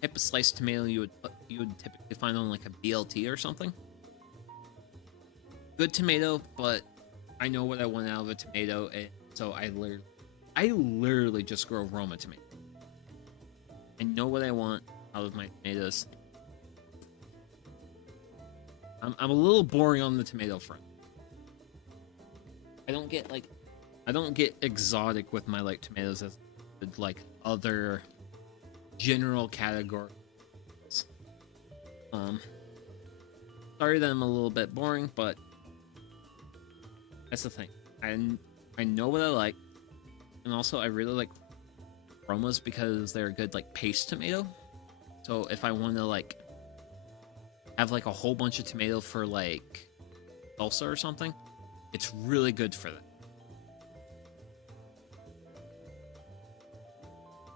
Type of sliced tomato you would typically find on like a BLT or something. Good tomato, but I know what I want out of a tomato, and so I literally just grow Roma tomato. I know what I want out of my tomatoes. I'm a little boring on the tomato front. I don't get exotic with my like tomatoes as like other general categories. Sorry that I'm a little bit boring, but that's the thing. I know what I like, and also I really like Romas because they're a good like paste tomato. So if I want to like have like a whole bunch of tomato for like salsa or something, it's really good for that.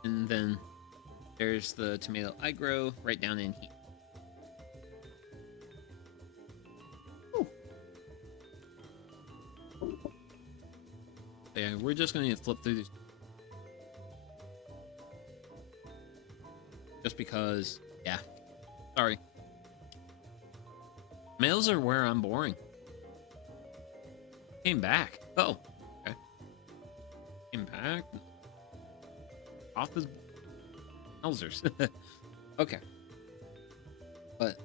And then there's the tomato I grow right down in here. Yeah, we're just going to flip through these. Just because, yeah. Sorry. Males are where I'm boring. Came back. Oh, okay. Came back. Off his Helsers. Okay. But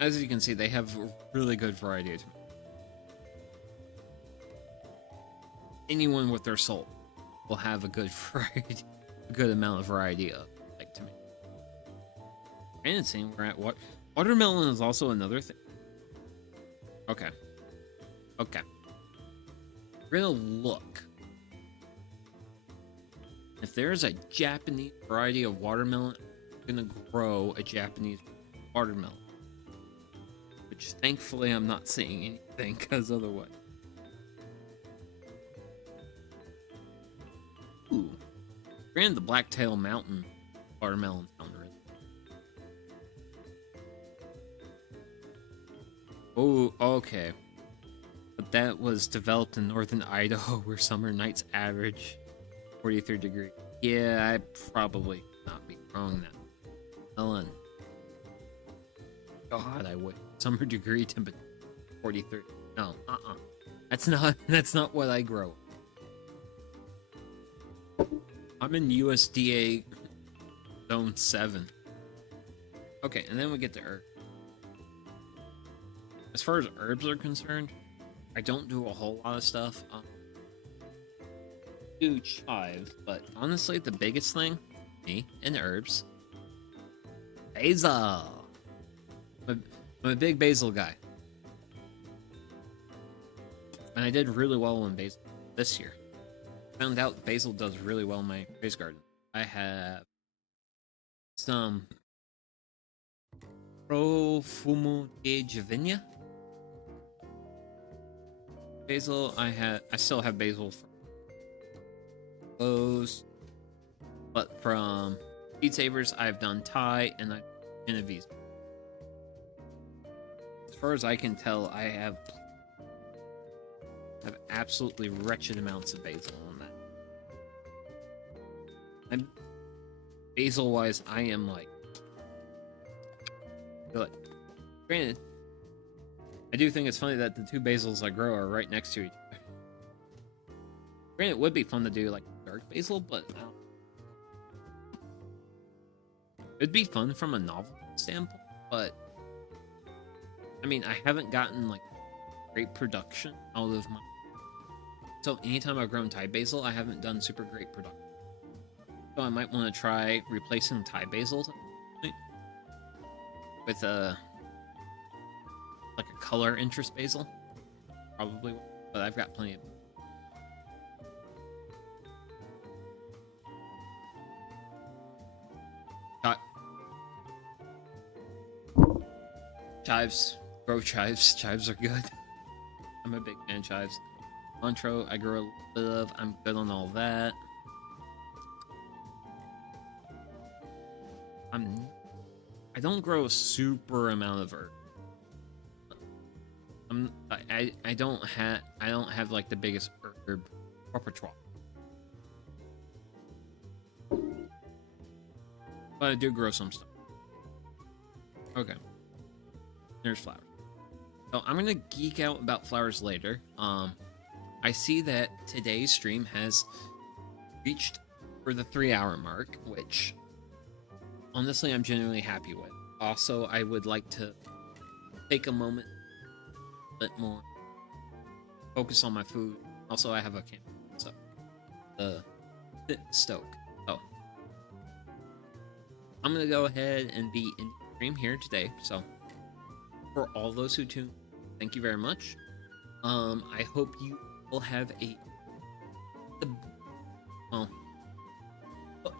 as you can see, they have a really good variety of tomatoes. Anyone with their soul will have a good variety, a good amount of variety of like tomato. And it seems we're at what watermelon is also another thing. Okay. Okay. we're gonna look. If there's a Japanese variety of watermelon, I'm gonna grow a Japanese watermelon. Which thankfully I'm not seeing anything, because otherwise. Ooh. Granted, the Blacktail Mountain watermelon sound really. Oh, okay. But that was developed in northern Idaho, where summer nights average 43 degrees. Yeah, I probably not be growing that. Ellen. God, I would. Summer degree temperature 43. No, That's not what I grow. I'm in USDA Zone 7. Okay, and then we get to herbs. As far as herbs are concerned, I don't do a whole lot of stuff. I do chive, but honestly, the biggest thing, me and herbs, basil. I'm a big basil guy. And I did really well in basil this year. Found out basil does really well in my raised garden. I have some Profumo de Javinia basil. I still have basil from those, but from Seed Savers I've done Thai and I Genovese. As far as I can tell, I have absolutely wretched amounts of basil on that. Basil wise, I am like good. Granted, I do think it's funny that the two basils I grow are right next to each other. Granted, it would be fun to do like dark basil, but it'd be fun from a novel standpoint. But I mean, I haven't gotten like great production out of my. So anytime I've grown Thai basil, I haven't done super great production. So I might want to try replacing Thai basils with a color interest basil, probably. But I've got plenty of. Chives, grow chives. Chives are good. I'm a big fan of chives. Cilantro, I grow a little bit of. I'm good on all that. I don't grow a super amount of herb. I don't have like the biggest herb repertoire. But I do grow some stuff. Okay. There's flowers. So I'm gonna geek out about flowers later. I see that today's stream has reached for the 3-hour mark, which honestly I'm genuinely happy with. Also, I would like to take a moment, a bit more, focus on my food. Also, I have a camera, so the stoke. So I'm gonna go ahead and be in the stream here today. So for all those who tune, thank you very much. I hope you will have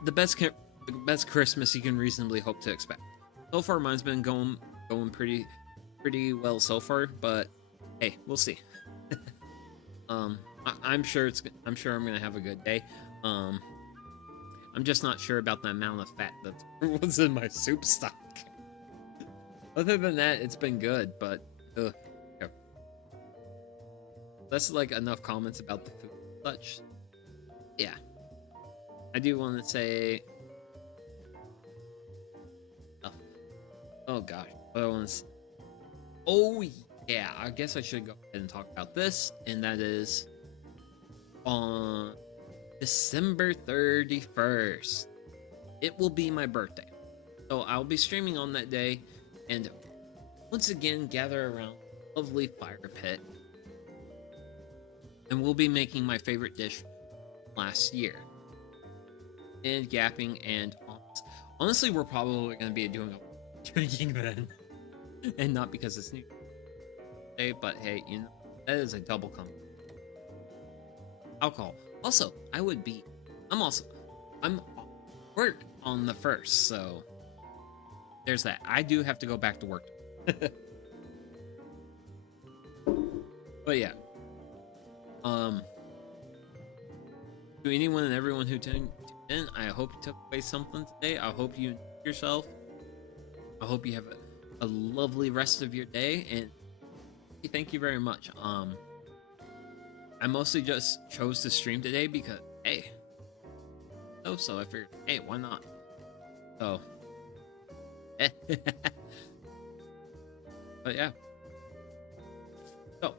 the best Christmas you can reasonably hope to expect. So far, mine's been going pretty well so far, but hey, we'll see. I'm sure I'm gonna have a good day. I'm just not sure about the amount of fat that was in my soup stock. Other than that, it's been good, but yeah. That's like enough comments about the food and such. Yeah. I do want to say oh gosh. What do I want to say? Oh yeah, I guess I should go ahead and talk about this, and that is on December 31st. It will be my birthday. So I'll be streaming on that day and once again gather around a lovely fire pit. And we'll be making my favorite dish last year. And yapping and honestly, we're probably going to be doing a drinking then. And not because it's new day, but hey, you know, that is a double compliment. alcohol. Also, I'm also, I'm work on the 1st, so there's that. I do have to go back to work. But yeah, to anyone and everyone who tuned in, I hope you took away something today. I hope you enjoyed yourself. I hope you have a lovely rest of your day, and thank you very much. I mostly just chose to stream today because, hey, so I figured, hey, why not? So, but yeah. So,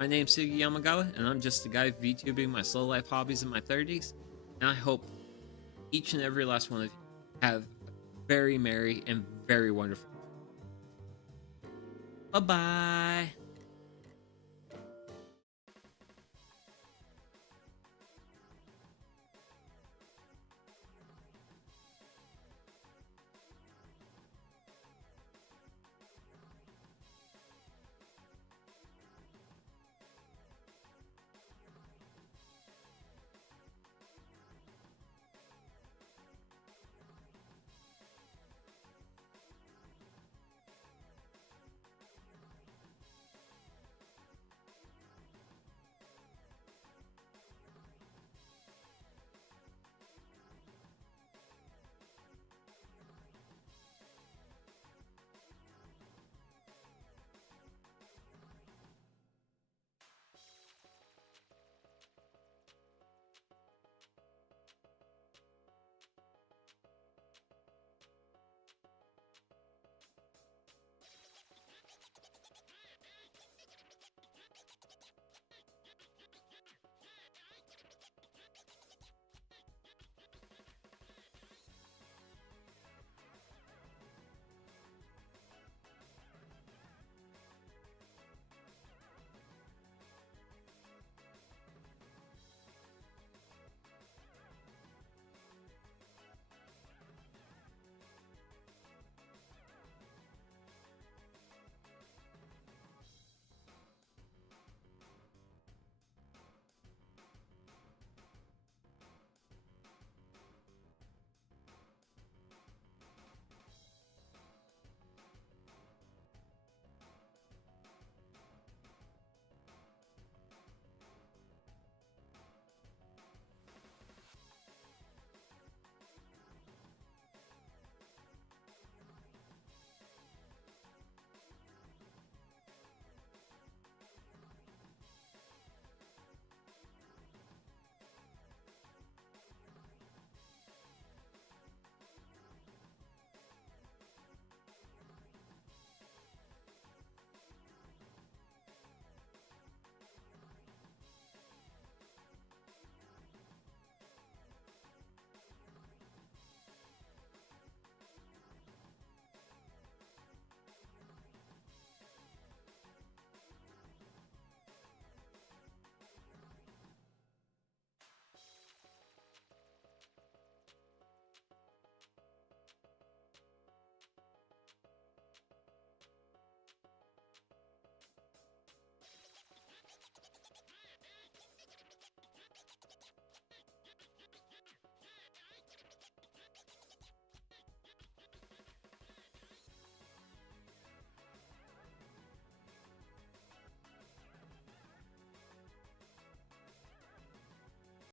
my name's Sugi Yamagawa, and I'm just a guy VTubing my slow life hobbies in my 30s. And I hope each and every last one of you have a very merry and very wonderful. Bye-bye.